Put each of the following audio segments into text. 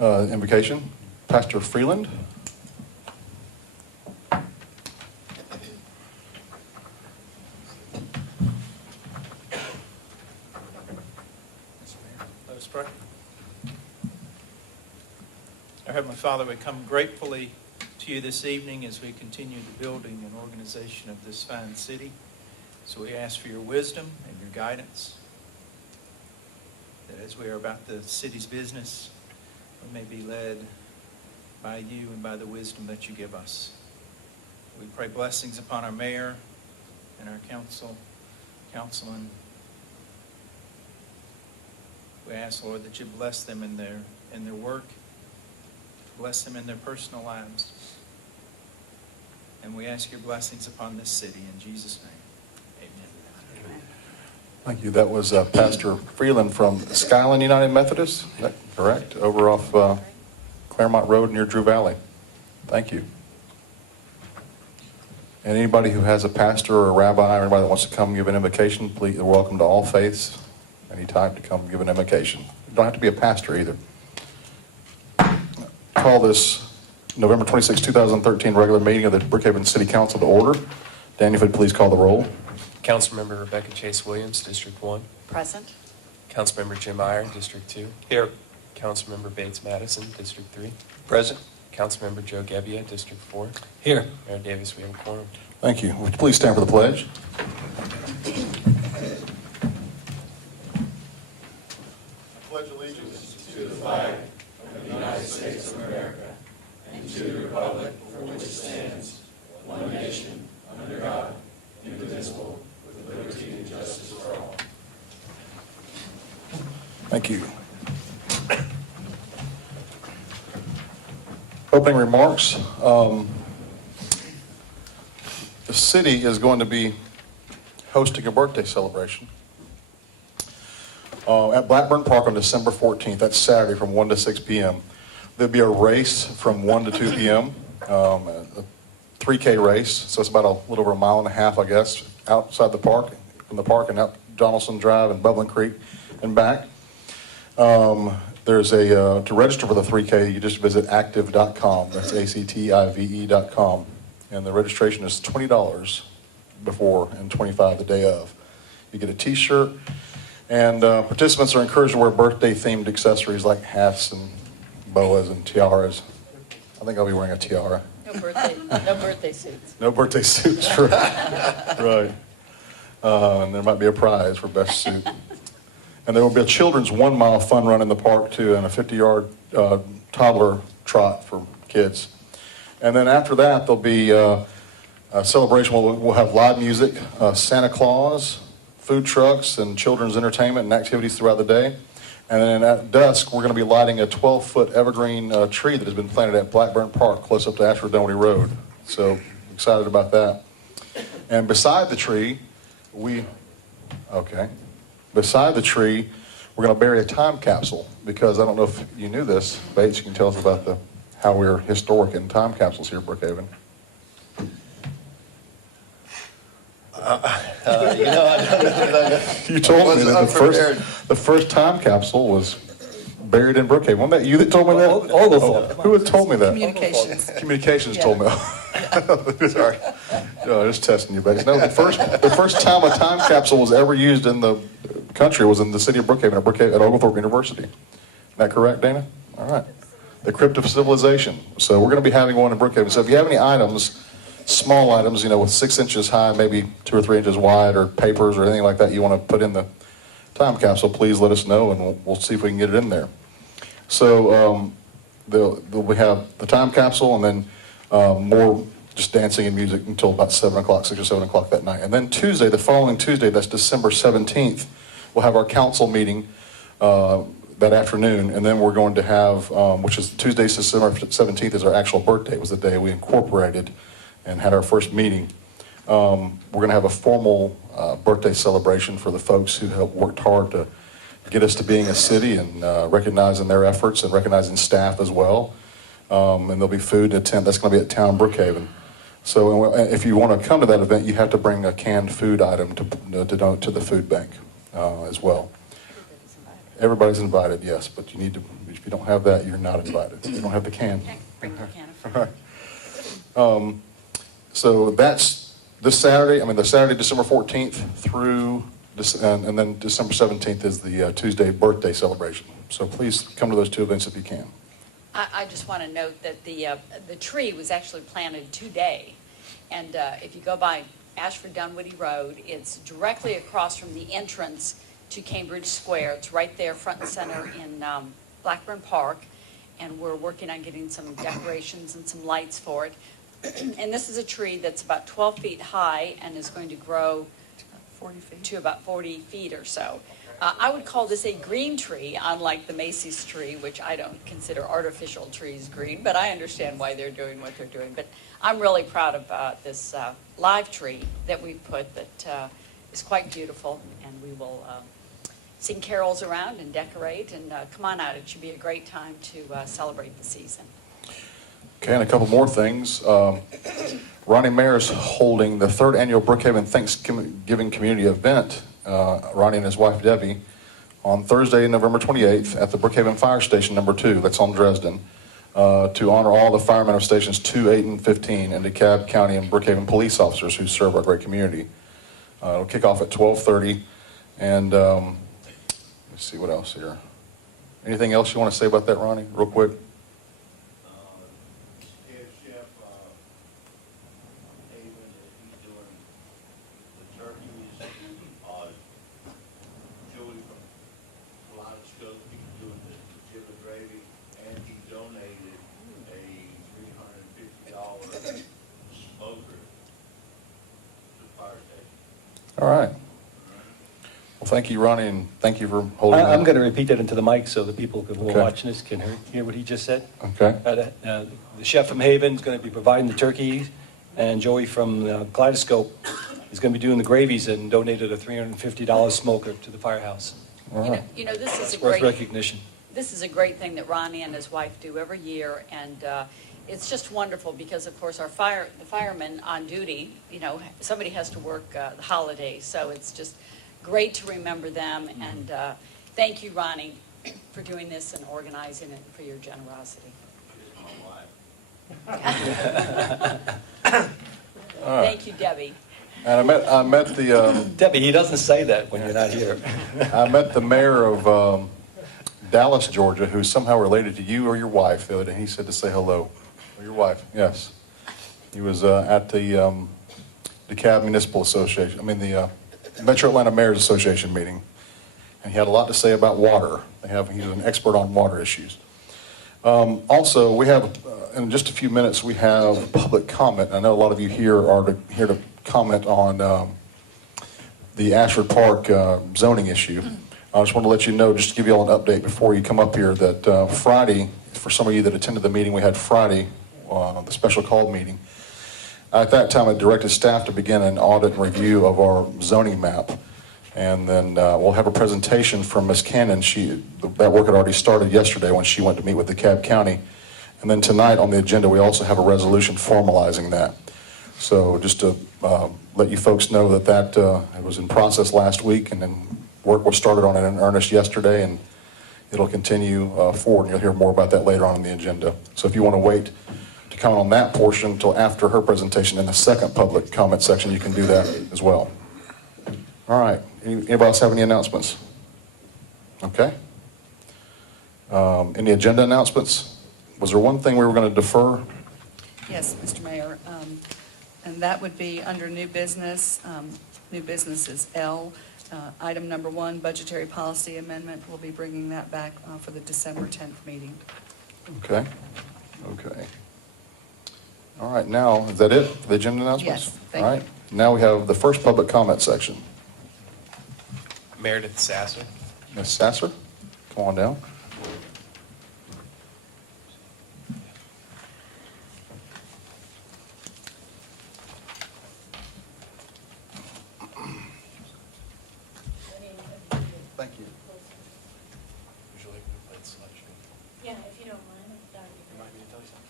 invocation. Pastor Freeland. Let us pray. Our Heavenly Father, we come gratefully to you this evening as we continue the building and organization of this fine city. So we ask for your wisdom and your guidance, that as we are about the city's business, we may be led by you and by the wisdom that you give us. We pray blessings upon our mayor and our councilman. We ask, Lord, that you bless them in their work, bless them in their personal lives. And we ask your blessings upon this city in Jesus' name. Amen. Thank you. That was Pastor Freeland from Skyline United Methodist. Is that correct? Over off Claremont Road near Drew Valley. Thank you. And anybody who has a pastor or a rabbi or anybody that wants to come give an invocation, please, you're welcome to all faiths anytime to come give an invocation. You don't have to be a pastor either. Call this November 26, 2013 regular meeting of the Brookhaven City Council to order. Daniel, if you'd please call the roll. Councilmember Rebecca Chase Williams, District 1. Present. Councilmember Jim Iyer, District 2. Here. Councilmember Bates Madison, District 3. Present. Councilmember Joe Gebbia, District 4. Here. Mayor Davis, we have a quorum. Thank you. Would you please stand for the pledge? I pledge allegiance to the flag of the United States of America and to the republic for which it stands, one nation, under God, indivisible, with liberty and justice for all. Thank you. Opening remarks. The city is going to be hosting a birthday celebration at Blackburn Park on December 14th. That's Saturday from 1 to 6 p.m. There'll be a race from 1 to 2 p.m., a 3K race. So it's about a little over a mile and a half, I guess, outside the park, from the park and out Donaldson Drive and Bubbling Creek and back. There's to register for the 3K, you just visit active.com. That's active.com. And the registration is $20 before and $25 the day of. You get a t-shirt, and participants are encouraged to wear birthday-themed accessories like hats and boas and tiaras. I think I'll be wearing a tiara. No birthday suits. No birthday suits, right. Right. And there might be a prize for best suit. And there will be a children's 1 mile fun run in the park too, and a 50-yard toddler trot for kids. And then after that, there'll be a celebration. We'll have live music, Santa Claus, food trucks, and children's entertainment and activities throughout the day. And then at dusk, we're going to be lighting a 12-foot evergreen tree that has been planted at Blackburn Park, close up to Ashford Dunwoody Road. So excited about that. And beside the tree, beside the tree, we're going to bury a time capsule, because I don't know if you knew this. Bates, you can tell us about how we're historic in time capsules here at Brookhaven. I don't know. You told me that the first time capsule was buried in Brookhaven. Wasn't that you that told me that? Who had told me that? Communications told me. Sorry. No, just testing you, Bates. No, the first time a time capsule was ever used in the country was in the city of Brookhaven at Oglethorpe University. Is that correct, Dana? All right. The Crypt of Civilization. So we're going to be having one in Brookhaven. So if you have any items, small items, with 6 inches high, maybe 2 or 3 inches wide, or papers or anything like that you want to put in the time capsule, please let us know, and we'll see if we can get it in there. So we have the time capsule, and then more just dancing and music until about 7 o'clock, 6 or 7 o'clock that night. And then Tuesday, the following Tuesday, that's December 17th, we'll have our council meeting that afternoon, and then we're going to have, which is Tuesday, December 17th is our actual birthday. It was the day we incorporated and had our first meeting. We're going to have a formal birthday celebration for the folks who have worked hard to get us to being a city, and recognizing their efforts and recognizing staff as well. And there'll be food and a tent. That's going to be at Town Brookhaven. So if you want to come to that event, you have to bring a canned food item to donate to the food bank as well. Everybody's invited, yes, but you need to, if you don't have that, you're not invited. You don't have the can. Bring your can of All right. So that's this Saturday, the Saturday, December 14th through, and then December 17th is the Tuesday birthday celebration. So please come to those two events if you can. I just want to note that the tree was actually planted today. And if you go by Ashford Dunwoody Road, it's directly across from the entrance to Cambridge Square. It's right there, front and center in Blackburn Park. And we're working on getting some decorations and some lights for it. And this is a tree that's about 12 feet high and is going to grow 40 feet. to about 40 feet or so. I would call this a green tree, unlike the Macy's tree, which I don't consider artificial trees green, but I understand why they're doing what they're doing. But I'm really proud of this live tree that we put that is quite beautiful, and we will sing carols around and decorate, and come on out. It should be a great time to celebrate the season. Okay, and a couple more things. Ronnie Mayer is holding the 3rd annual Brookhaven Thanksgiving community event, Ronnie and his wife Debbie, on Thursday, November 28th at the Brookhaven Fire Station number 2, that's on Dresden, to honor all the firemen of stations 2, 8, and 15 and DeKalb County and Brookhaven police officers who serve our great community. It'll kick off at 12:30, and let's see what else here. Anything else you want to say about that, Ronnie, real quick? Head chef, Haven, he's doing the turkeys, Julie from Kaleidoscope, he's doing the chili gravy, and he donated a $350 smoker to the fire station. All right. Well, thank you, Ronnie, and thank you for holding that. I'm going to repeat that into the mic so the people who are Okay. watching this can hear what he just said. Okay. The chef from Haven is going to be providing the turkeys, and Joey from Kaleidoscope is going to be doing the gravies and donated a $350 smoker to the firehouse. All right. You know, this is It's a worth great. recognition. This is a great thing that Ronnie and his wife do every year, and it's just wonderful because, of course, the firemen on duty, somebody has to work the holidays, so it's just great to remember them, and thank you, Ronnie, for doing this and organizing it, and for your generosity. Thank you, Debbie. And I met the Debbie, he doesn't say that when you're not here. I met the mayor of Dallas, Georgia, who's somehow related to you or your wife the other day. He said to say hello. Or your wife, yes. He was at the DeKalb Municipal Association, the Metro Atlanta Mayors Association meeting, and he had a lot to say about water. He's an expert on water issues. Also, we have, in just a few minutes, we have public comment. I know a lot of you here are here to comment on the Ashford Park zoning issue. I just want to let you know, just to give you all an update before you come up here, that Friday, for some of you that attended the meeting we had Friday, the special call meeting, at that time I directed staff to begin an audit and review of our zoning map. And then we'll have a presentation from Ms. Cannon. That work had already started yesterday when she went to meet with DeKalb County. And then tonight on the agenda, we also have a resolution formalizing that. So just to let you folks know that it was in process last week, and then work was started on it in earnest yesterday, and it'll continue forward, and you'll hear more about that later on in the agenda. So if you want to wait to comment on that portion until after her presentation in the second public comment section, you can do that as well. All right. Anybody else have any announcements? Okay. Any agenda announcements? Was there one thing we were going to defer? Yes, Mr. Mayor, and that would be under new business. New business is L. Item number 1, budgetary policy amendment. We'll be bringing that back for the December 10th meeting. Okay. Okay. All right. Now, is that it for the agenda announcements? Yes, thank All right. Now we have the first public comment section. Meredith Sasser. Ms. Sasser, come on down. Thank you. Would you like me to play the slideshow? Yeah, if you don't mind, that would be You great. want me to tell you something?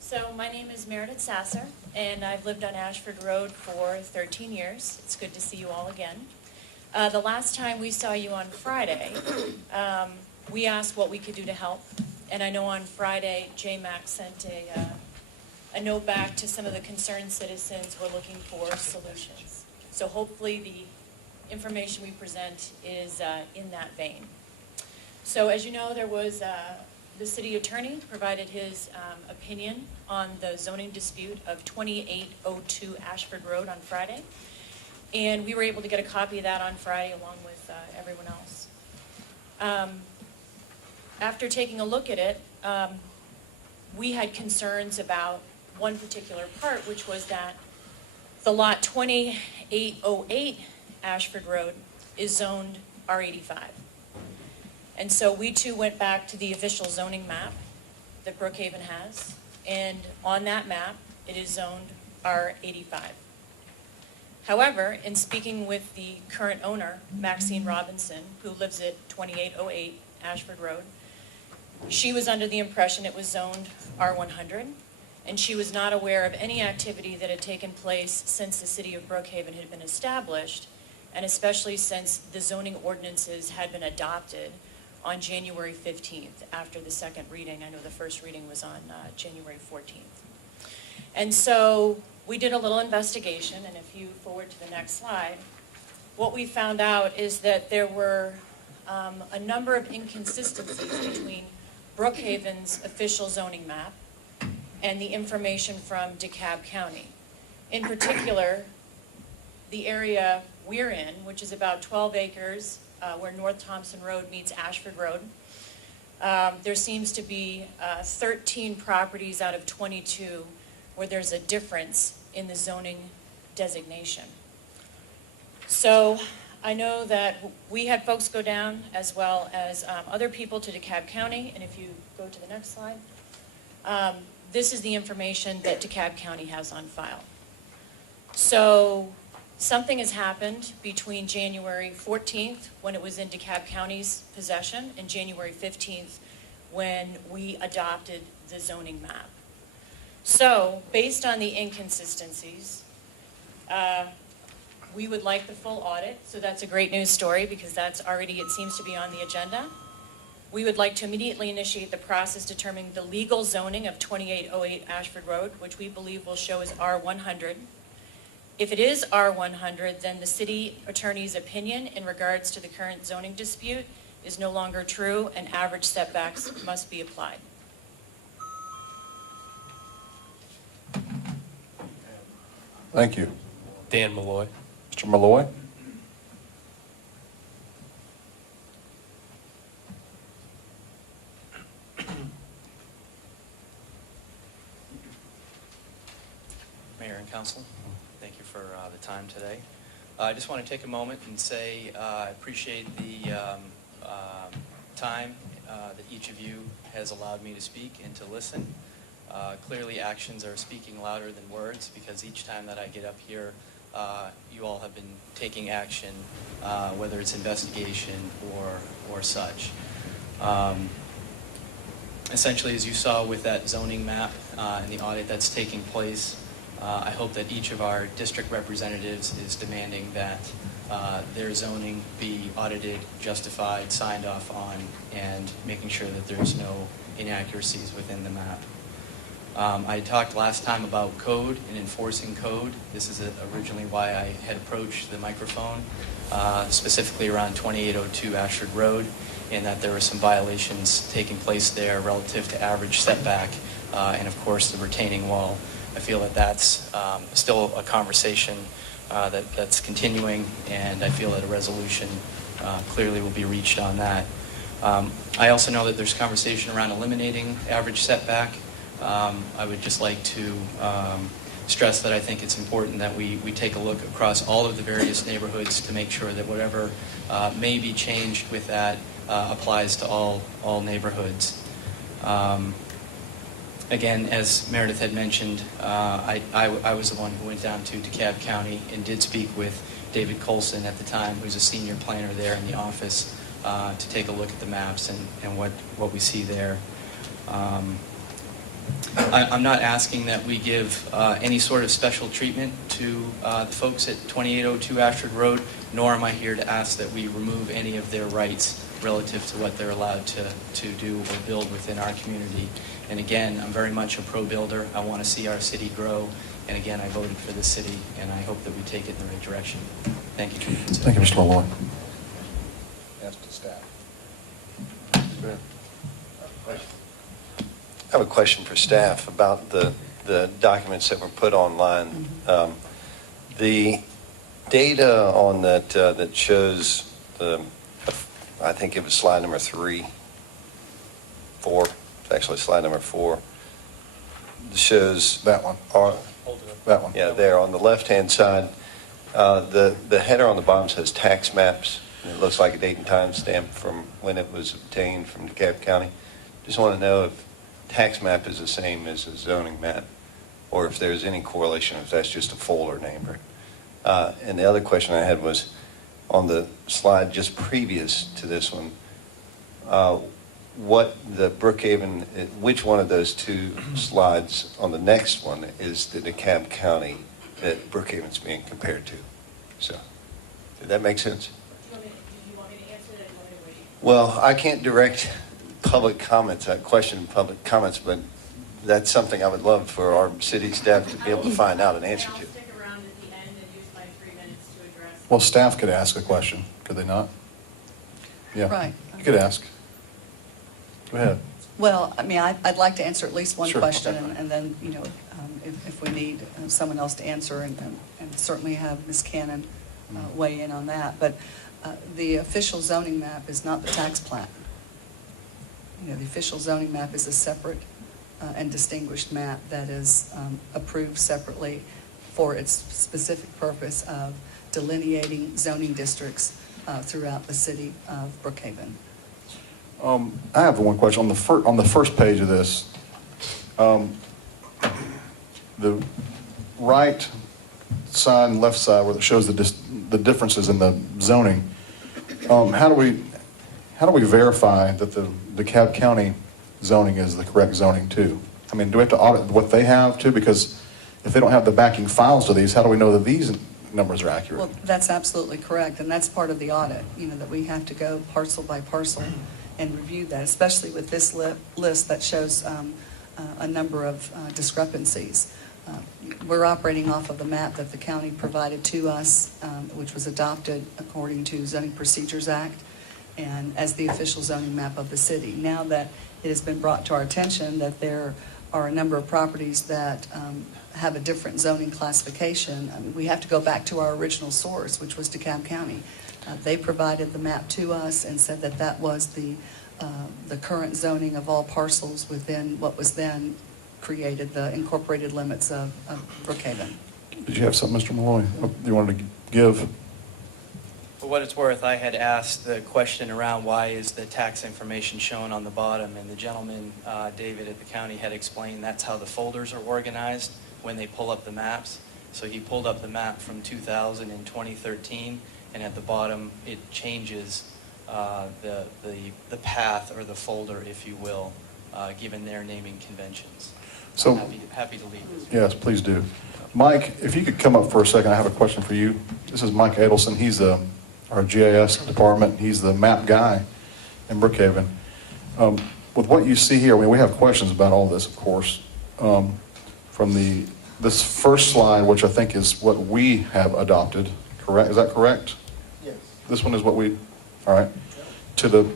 So my name is Meredith Sasser, and I've lived on Ashford Road for 13 years. It's good to see you all again. The last time we saw you on Friday, we asked what we could do to help. And I know on Friday, JMAC sent a note back to some of the concerned citizens who are looking for solutions. So hopefully the information we present is in that vein. So as you know, there was the city attorney provided his opinion on the zoning dispute of 2802 Ashford Road on Friday. And we were able to get a copy of that on Friday along with everyone else. After taking a look at it, we had concerns about one particular part, which was that the lot 2808 Ashford Road is zoned R85. And so we too went back to the official zoning map that Brookhaven has, and on that map, it is zoned R85. However, in speaking with the current owner, Maxine Robinson, who lives at 2808 Ashford Road, she was under the impression it was zoned R100, and she was not aware of any activity that had taken place since the city of Brookhaven had been established, and especially since the zoning ordinances had been adopted on January 15th after the second reading. I know the first reading was on January 14th. And so we did a little investigation, and if you forward to the next slide, what we found out is that there were a number of inconsistencies between Brookhaven's official zoning map and the information from DeKalb County. In particular, the area we're in, which is about 12 acres where North Thompson Road meets Ashford Road, there seems to be 13 properties out of 22 where there's a difference in the zoning designation. So I know that we had folks go down as well as other people to DeKalb County, and if you go to the next slide, this is the information that DeKalb County has on file. So something has happened between January 14th, when it was in DeKalb County's possession, and January 15th, when we adopted the zoning map. So, based on the inconsistencies, we would like the full audit, so that's a great news story because that's already, it seems to be on the agenda. We would like to immediately initiate the process determining the legal zoning of 2808 Ashford Road, which we believe will show as R100. If it is R100, then the city attorney's opinion in regards to the current zoning dispute is no longer true, and average setbacks must be applied. Thank you. Dan Malloy. Mr. Malloy? Mayor and Council, thank you for the time today. I just want to take a moment and say I appreciate the time that each of you has allowed me to speak and to listen. Clearly actions are speaking louder than words because each time that I get up here, you all have been taking action, whether it's investigation or such. Essentially, as you saw with that zoning map and the audit that's taking place, I hope that each of our district representatives is demanding that their zoning be audited, justified, signed off on, and making sure that there's no inaccuracies within the map. I talked last time about code and enforcing code. This is originally why I had approached the microphone, specifically around 2802 Ashford Road, and that there were some violations taking place there relative to average setback and, of course, the retaining wall. I feel that that's still a conversation that's continuing, and I feel that a resolution clearly will be reached on that. I also know that there's conversation around eliminating average setback. I would just like to stress that I think it's important that we take a look across all of the various neighborhoods to make sure that whatever may be changed with that applies to all neighborhoods. Again, as Meredith had mentioned, I was the one who went down to DeKalb County and did speak with David Colson at the time, who's a senior planner there in the office, to take a look at the maps and what we see there. I'm not asking that we give any sort of special treatment to the folks at 2802 Ashford Road, nor am I here to ask that we remove any of their rights relative to what they're allowed to do or build within our community. And again, I'm very much a pro-builder. I want to see our city grow. And again, I voted for this city, and I hope that we take it in the right direction. Thank you. Thank you, Mr. Malloy. Ask to staff. I have a question for staff about the documents that were put online. The data on that shows I think it was slide number 4, it's actually slide number 4, shows That one. That one. yeah, there on the left-hand side, the header on the bottom says tax maps. And it looks like a date and time stamp from when it was obtained from DeKalb County. Just want to know if tax map is the same as a zoning map, or if there's any correlation, if that's just a folder name. And the other question I had was, on the slide just previous to this one, what the Brookhaven, which one of those two slides on the next one is the DeKalb County that Brookhaven's being compared to? So, did that make sense? Do you want me to answer that, or do you want me to wait? Well, I can't direct public comments, question public comments, but that's something I would love for our city staff to be able to find out an answer I'll to. stick around at the end and use my 3 minutes to address. Well, staff could ask a question, could they not? Yeah. Right. You could ask. Go ahead. Well, I mean, I'd like to answer at least one Sure. question, Okay. and then, you know, if we need someone else to answer, and certainly have Ms. Cannon weigh in on that. But the official zoning map is not the tax plat. You know, the official zoning map is a separate and distinguished map that is approved separately for its specific purpose of delineating zoning districts throughout the city of Brookhaven. I have one question. On the first page of this, the right side and left side where it shows the differences in the zoning, how do we verify that the DeKalb County zoning is the correct zoning too? I mean, do we have to audit what they have too? Because if they don't have the backing files to these, how do we know that these numbers are accurate? Well, that's absolutely correct, and that's part of the audit, you know, that we have to go parcel by parcel and review that, especially with this list that shows a number of discrepancies. We're operating off of the map that the county provided to us, which was adopted according to Zoning Procedures Act and as the official zoning map of the city. Now that it has been brought to our attention that there are a number of properties that have a different zoning classification, I mean, we have to go back to our original source, which was DeKalb County. They provided the map to us and said that that was the current zoning of all parcels within what was then created, the incorporated limits of Brookhaven. Did you have something, Mr. Malloy, you wanted to give? For what it's worth, I had asked the question around why is the tax information shown on the bottom, and the gentleman, David at the county, had explained that's how the folders are organized when they pull up the maps. So he pulled up the map from 2000 and 2013, and at the bottom it changes the path or the folder, if you will, given their naming conventions. So, I'm happy to leave this. Yes, please do. Mike, if you could come up for a second, I have a question for you. This is Mike Adelson. He's our GIS department. He's the map guy in Brookhaven. With what you see here, I mean, we have questions about all this, of course. From this first slide, which I think is what we have adopted, correct? Is that correct? Yes. This one is what we, all right. To the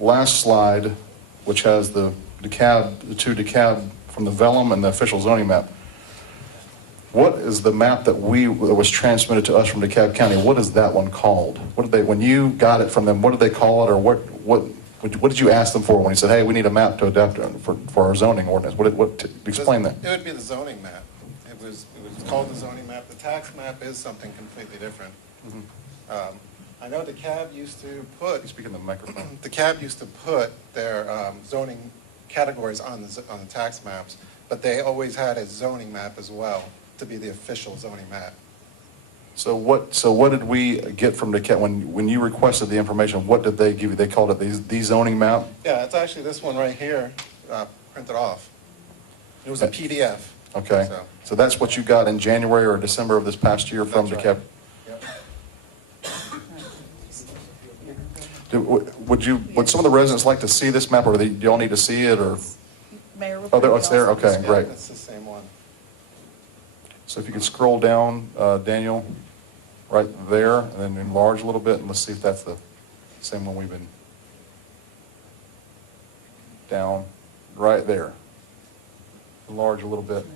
last slide, which has the two DeKalb from the vellum and the official zoning map. What is the map that was transmitted to us from DeKalb County? What is that one called? What did they, when you got it from them, what did they call it, or what did you ask them for when you said, hey, we need a map to adapt for our zoning ordinance? Explain that. It would be the zoning map. It was called the zoning map. The tax map is something completely different. Mm-hmm. I know DeKalb used to put. You speak in the microphone. DeKalb used to put their zoning categories on the tax maps, but they always had a zoning map as well to be the official zoning map. So what did we get from DeKalb when you requested the information? What did they give you? They called it the zoning map. Yeah, it's actually this one right here, printed off. It was a PDF. Okay, so that's what you got in January or December of this past year from That's DeKalb? right. Yep. Would some of the residents like to see this map, or do y'all need to see it, or? Mayor. will Oh, there, bring it's it there, also. okay, great. Yeah, it's the same one. So if you could scroll down, Daniel, right there, and then enlarge a little bit, and let's see if that's the same one we've been down, right there. Enlarge a little bit.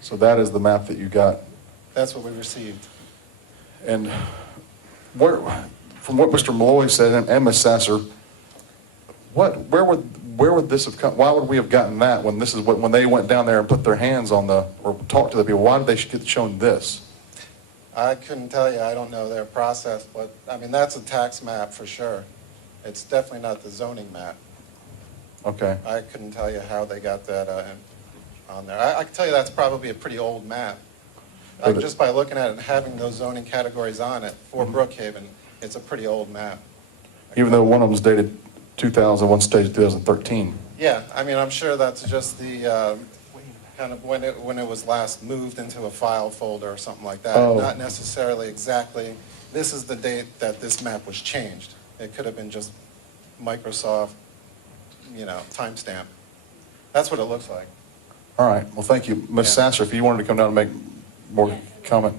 So that is the map that you got. That's what we received. And where, from what Mr. Malloy said, and Ms. Sasser, where would this have come, why would we have gotten that when this is what, when they went down there and put their hands on the, or talked to the people, why did they get shown this? I couldn't tell you, I don't know their process, but, I mean, that's a tax map for sure. It's definitely not the zoning map. Okay, I couldn't tell you how they got that on there. I can tell you that's probably a pretty old map. Just by looking at it and having those zoning categories on it for Brookhaven, it's a pretty old map. even though one of them's dated 2000, one's dated 2013. Yeah, I mean, I'm sure that's just the, kind of when it was last moved into a file folder or something like that. Oh. Not necessarily exactly, this is the date that this map was changed. It could have been just Microsoft, timestamp. That's what it looks like. All right, well, thank you. Ms. Yeah. Sasser, if you wanted to come down and make more comment.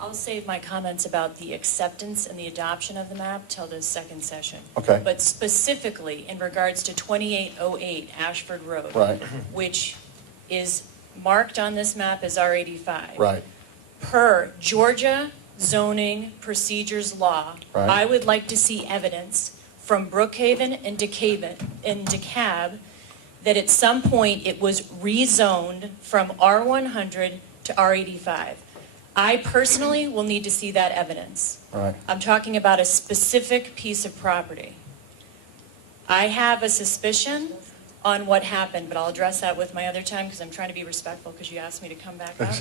I'll save my comments about the acceptance and the adoption of the map till the second session. Okay. But specifically in regards to 2808 Ashford Road. Right. Which is marked on this map as R85. Right. Per Georgia zoning procedures law, Right. I would like to see evidence from Brookhaven and DeKalb that at some point it was rezoned from R100 to R85. I personally will need to see that evidence. Right. I'm talking about a specific piece of property. I have a suspicion on what happened, but I'll address that with my other time because I'm trying to be respectful because you asked me to come back up.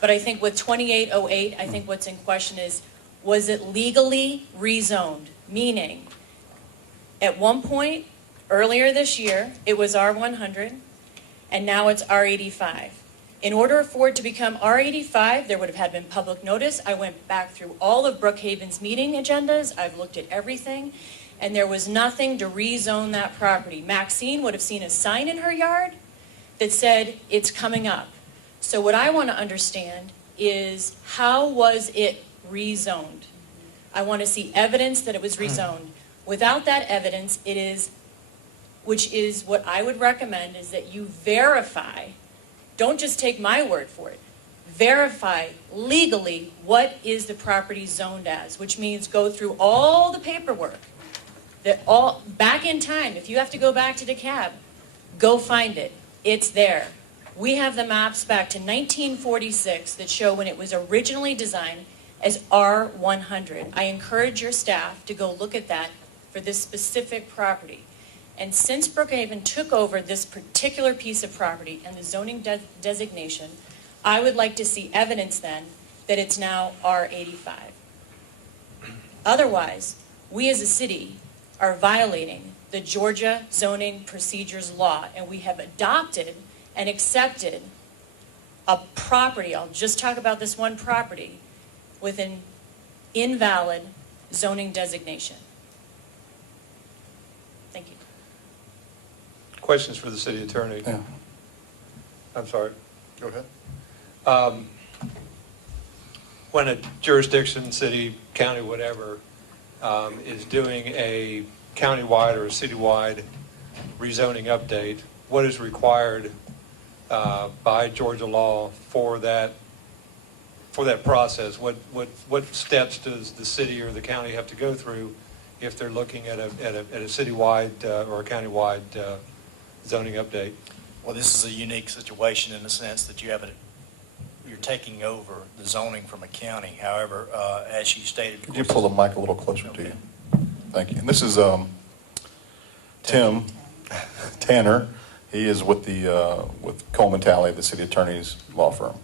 But I think with 2808, I think what's in question is, was it legally rezoned? Meaning, at one point, earlier this year, it was R100, and now it's R85. In order for it to become R85, there would have had been public notice. I went back through all of Brookhaven's meeting agendas. I've looked at everything, and there was nothing to rezone that property. Maxine would have seen a sign in her yard that said, it's coming up. So what I want to understand is, how was it rezoned? I want to see evidence that it was rezoned. Without that evidence, which is what I would recommend, is that you verify. Don't just take my word for it. Verify legally what is the property zoned as, which means go through all the paperwork. Back in time, if you have to go back to DeKalb, go find it. It's there. We have the maps back to 1946 that show when it was originally designed as R100. I encourage your staff to go look at that for this specific property. And since Brookhaven took over this particular piece of property and the zoning designation, I would like to see evidence then that it's now R85. Otherwise, we as a city are violating the Georgia zoning procedures law, and we have adopted and accepted a property, I'll just talk about this one property, with an invalid zoning designation. Thank you. Questions for the city attorney? Yeah. I'm sorry. Go ahead. When a jurisdiction, city, county, whatever, is doing a countywide or a citywide rezoning update, what is required by Georgia law for that process? What steps does the city or the county have to go through if they're looking at a citywide or a countywide zoning update? Well, this is a unique situation in the sense that you're taking over the zoning from a county. However, as you stated, Could you pull the mic a little closer to you? Thank you. And this is Tim Tanner. He is with Coleman Talley, the city attorney's law firm.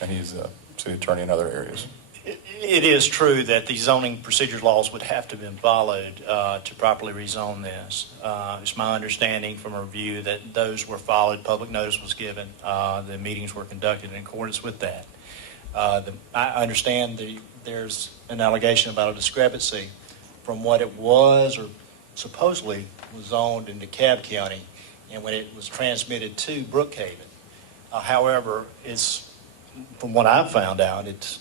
and he's a city attorney in other areas. It is true that the zoning procedure laws would have to have been followed to properly rezone this. It's my understanding from a review that those were followed, public notice was given, the meetings were conducted in accordance with that. I understand there's an allegation about a discrepancy from what it was or supposedly was zoned in DeKalb County and when it was transmitted to Brookhaven. However, from what I've found out,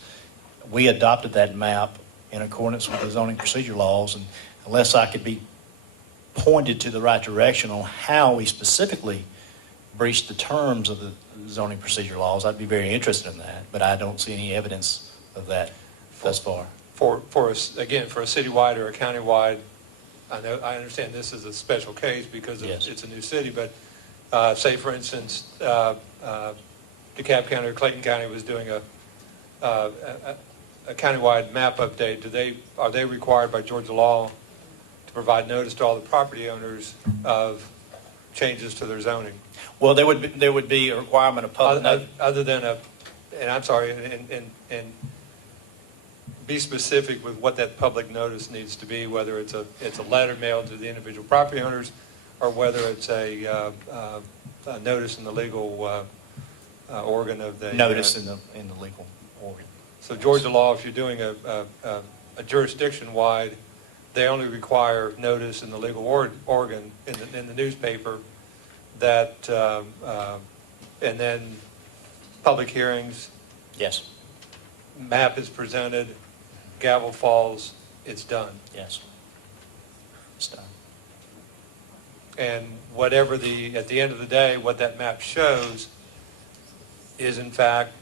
we adopted that map in accordance with the zoning procedure laws, and unless I could be pointed to the right direction on how we specifically breached the terms of the zoning procedure laws, I'd be very interested in that, but I don't see any evidence of that thus far. For a citywide or a countywide, I understand this is a special case because Yes. it's a new city, but say for instance, DeKalb County or Clayton County was doing a countywide map update. Are they required by Georgia law to provide notice to all the property owners of changes to their zoning? Well, there would be a requirement of public notice. Other than and I'm sorry, and be specific with what that public notice needs to be, whether it's a letter mailed to the individual property owners or whether it's a notice in the legal organ of the... Notice in the legal organ. So Georgia law, if you're doing a jurisdiction-wide, they only require notice in the legal organ in the newspaper that, and then public hearings, Yes, map is presented, gavel falls, it's done. yes. It's done. And whatever at the end of the day, what that map shows is in fact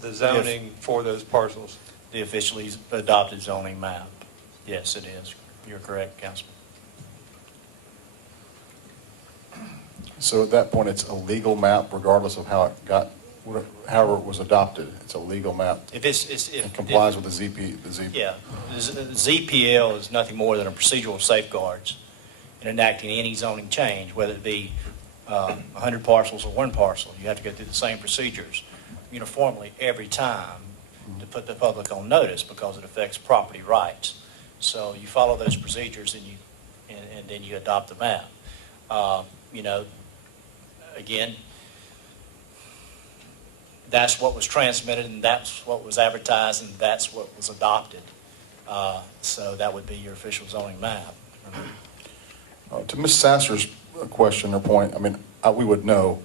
the zoning for those parcels. The officially adopted zoning map. Yes, it is. You're correct, Councilman. So at that point, it's a legal map regardless of however it was adopted. It's a legal map. If It complies with the ZP. Yeah, the ZPL is nothing more than a procedural safeguards in enacting any zoning change, whether it be 100 parcels or one parcel. You have to go through the same procedures uniformly every time to put the public on notice because it affects property rights. So you follow those procedures and then you adopt the map. Again, that's what was transmitted and that's what was advertised and that's what was adopted. So that would be your official zoning map. To Ms. Sasser's question or point, I mean, we would know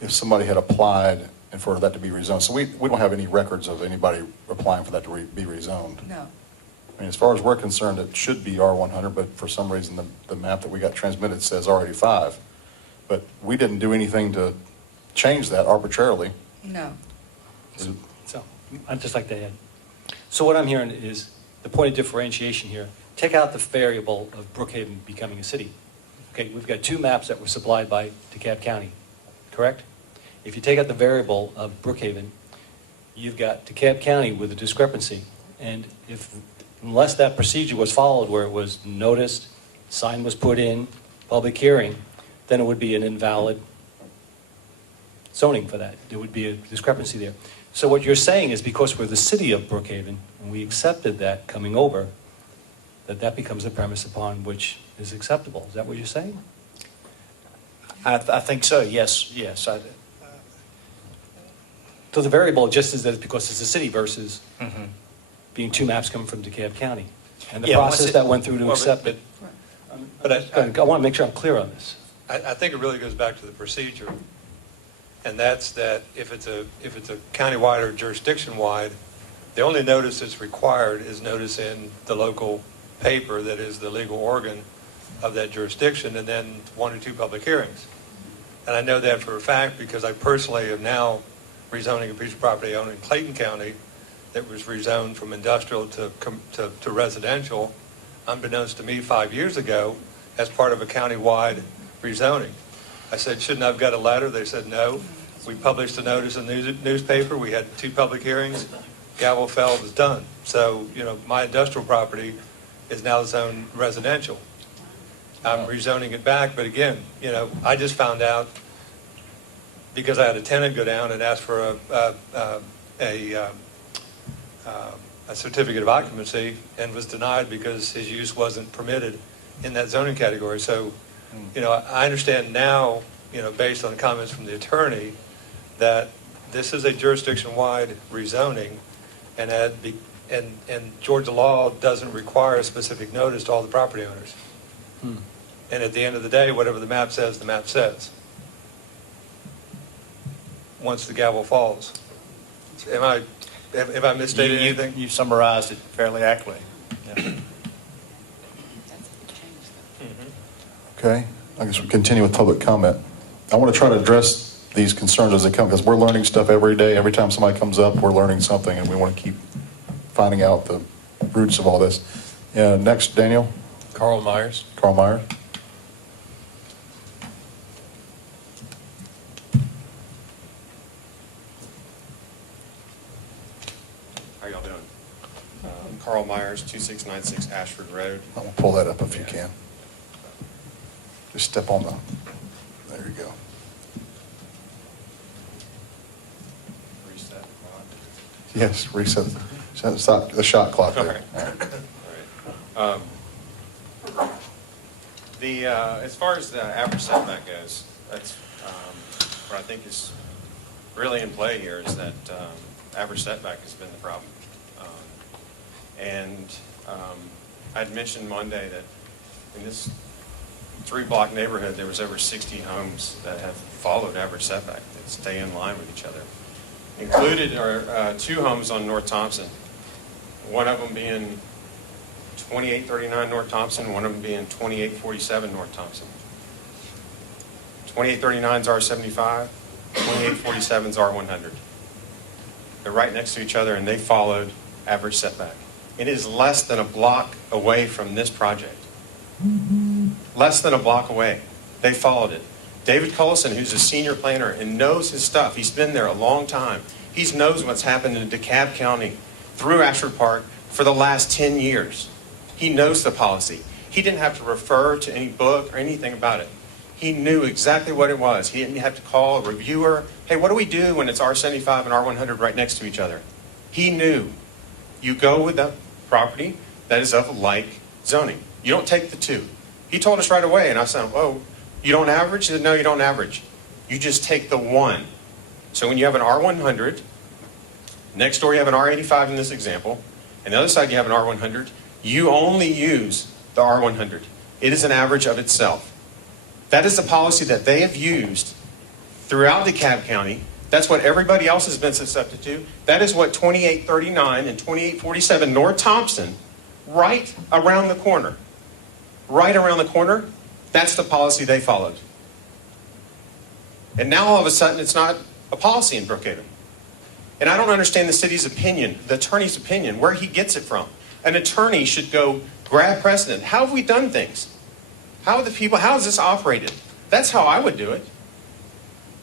if somebody had applied and for that to be rezoned. So we don't have any records of anybody applying for that to be rezoned. No. I mean, as far as we're concerned, it should be R100, but for some reason, the map that we got transmitted says R85. But we didn't do anything to change that arbitrarily. No. So I'd just like to add. So what I'm hearing is the point of differentiation here. Take out the variable of Brookhaven becoming a city. Okay, we've got two maps that were supplied by DeKalb County, correct? If you take out the variable of Brookhaven, you've got DeKalb County with a discrepancy. And unless that procedure was followed where it was noticed, sign was put in, public hearing, then it would be an invalid zoning for that. There would be a discrepancy there. So what you're saying is because we're the city of Brookhaven and we accepted that coming over, that becomes a premise upon which is acceptable. Is that what you're saying? I think so, yes. So the variable just is that it's because it's a city versus being two maps coming from DeKalb County. And the process that went through to accept it. But I want to make sure I'm clear on this. I think it really goes back to the procedure. And that's that if it's a countywide or jurisdiction-wide, the only notice that's required is notice in the local paper that is the legal organ of that jurisdiction, and then one or two public hearings. And I know that for a fact because I personally am now rezoning a piece of property owned in Clayton County that was rezoned from industrial to residential, unbeknownst to me 5 years ago, as part of a countywide rezoning. I said, shouldn't I have got a letter? They said no. We published a notice in the newspaper. We had two public hearings. Gavel fell, it was done. So, my industrial property is now zoned residential. I'm rezoning it back, but again, I just found out because I had a tenant go down and ask for a certificate of occupancy and was denied because his use wasn't permitted in that zoning category. So, I understand now, based on the comments from the attorney, that this is a jurisdiction-wide rezoning, and Georgia law doesn't require a specific notice to all the property owners. And at the end of the day, whatever the map says, the map says. Once the gavel falls. Have I misstated anything? You summarized it fairly accurately. Yeah. Okay, I guess we continue with public comment. I want to try to address these concerns as they come, because we're learning stuff every day. Every time somebody comes up, we're learning something, and we want to keep finding out the roots of all this. Next, Daniel. Carl Myers. Carl Myers. How y'all doing? Carl Myers, 2696 Ashford Road. I'm going to pull that up if you can. Just step on the, there you go. Reset clock. Yes, reset the shot clock there. All right. As far as the average setback goes, that's what I think is really in play here is that average setback has been the problem. I'd mentioned Monday that in this 3-block neighborhood, there was over 60 homes that have followed average setback, that stay in line with each other. Included are 2 homes on North Thompson, one of them being 2839 North Thompson, one of them being 2847 North Thompson. 2839 is R75, 2847 is R100. They're right next to each other, and they followed average setback. It is less than a block away from this project. Less than a block away. They followed it. David Cullison, who's a senior planner and knows his stuff, he's been there a long time. He knows what's happened in DeKalb County through Ashford Park for the last 10 years. He knows the policy. He didn't have to refer to any book or anything about it. He knew exactly what it was. He didn't have to call a reviewer. Hey, what do we do when it's R75 and R100 right next to each other? He knew. You go with the property that is of like zoning. You don't take the 2. He told us right away, and I said, oh, you don't average? He said, no, you don't average. You just take the 1. So when you have an R100, next door you have an R85 in this example, and the other side you have an R100, you only use the R100. It is an average of itself. That is the policy that they have used throughout DeKalb County. That's what everybody else has been susceptible to. That is what 2839 and 2847 North Thompson, right around the corner, that's the policy they followed. And now all of a sudden it's not a policy in Brookhaven. And I don't understand the city's opinion, the attorney's opinion, where he gets it from. An attorney should go grab precedent. How have we done things? How has this operated? That's how I would do it.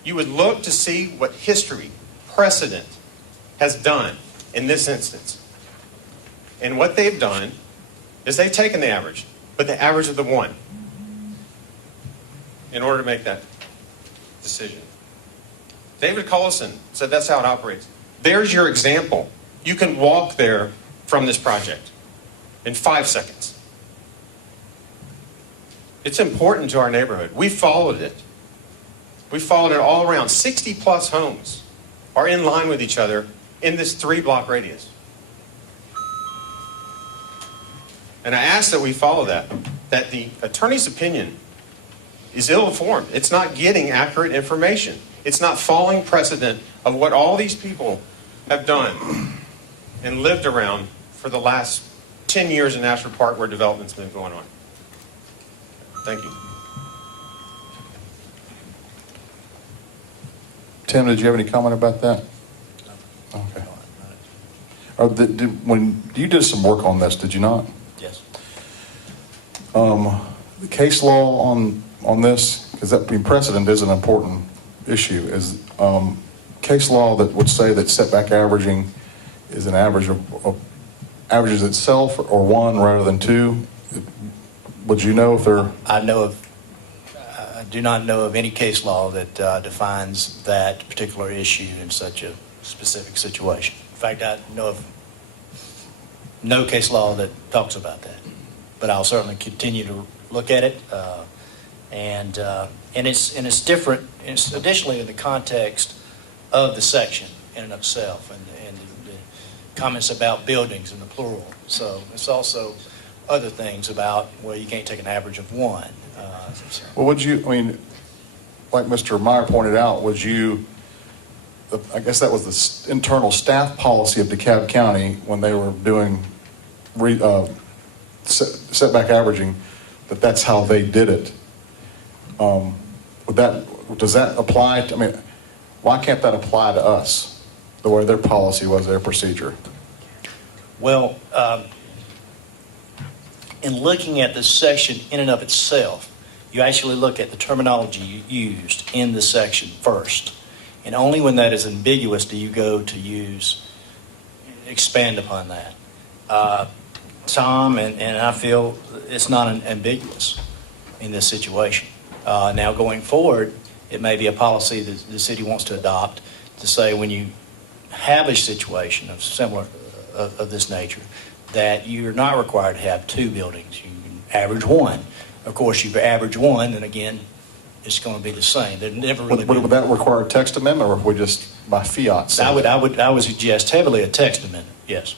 You would look to see what history, precedent, has done in this instance. And what they've done is they've taken the average, but the average of the 1, in order to make that decision. David Cullison said that's how it operates. There's your example. You can walk there from this project in 5 seconds. It's important to our neighborhood. We followed it. We followed it all around. 60 plus homes are in line with each other in this 3-block radius. And I ask that we follow that the attorney's opinion is ill-informed. It's not getting accurate information. It's not following precedent of what all these people have done and lived around for the last 10 years in Ashford Park where development's been going on. Thank you. Tim, did you have any comment about that? Okay. When you did some work on this, did you not? Yes. The case law on this, because that being precedent is an important issue, is case law that would say that setback averaging is an average of averages itself or 1 rather than 2. Would you know if they're... I do not know of any case law that defines that particular issue in such a specific situation. In fact, I know of no case law that talks about that, but I'll certainly continue to look at it. And it's different. It's additionally in the context of the section in and of itself, and the comments about buildings in the plural. So it's also other things about, well, you can't take an average of one. Well, would you, I mean, like Mr. Meyer pointed out, I guess that was the internal staff policy of DeKalb County when they were doing setback averaging, that's how they did it. Does that apply to, I mean, why can't that apply to us, the way their policy was, their procedure? Well, in looking at this section in and of itself, you actually look at the terminology you used in the section first. And only when that is ambiguous do you go to expand upon that. Tom, and I feel it's not ambiguous in this situation. Now going forward, it may be a policy that the city wants to adopt to say when you have a situation of similar, of this nature, that you're not required to have two buildings. You can average one. Of course, you average one, then again, it's going to be the same. There'd never really Would that require a text amendment, or would we just by fiat say I would suggest heavily a text amendment, yes.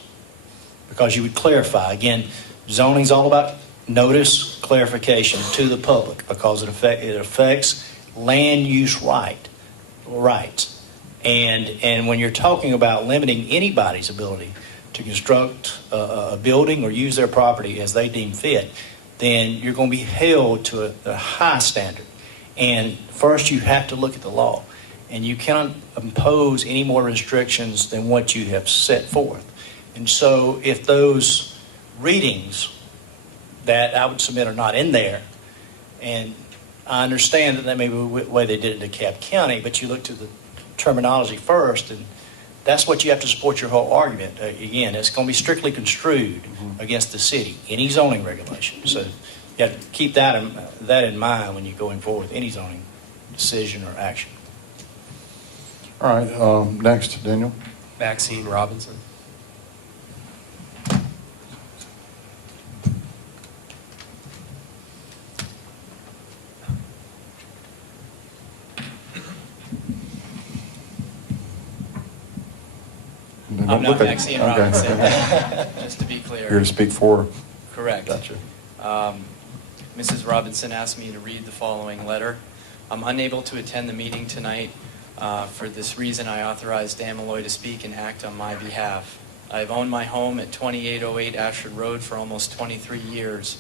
Because you would clarify. Again, zoning's all about notice, clarification to the public, because it affects land use rights. And when you're talking about limiting anybody's ability to construct a building or use their property as they deem fit, then you're going to be held to a high standard. And first you have to look at the law. And you cannot impose any more restrictions than what you have set forth. And so if those readings that I would submit are not in there, and I understand that may be the way they did it in DeKalb County, but you look to the terminology first, and that's what you have to support your whole argument. Again, it's going to be strictly construed against the city, any zoning regulation. So you have to keep that in mind when you're going forward with any zoning decision or action. All right, next, Daniel. Maxine Robinson. I'm not Maxine Robinson, just to be clear. You're to speak for? Correct. Gotcha. Mrs. Robinson asked me to read the following letter. I'm unable to attend the meeting tonight. For this reason, I authorized Dan Malloy to speak and act on my behalf. I've owned my home at 2808 Ashford Road for almost 23 years.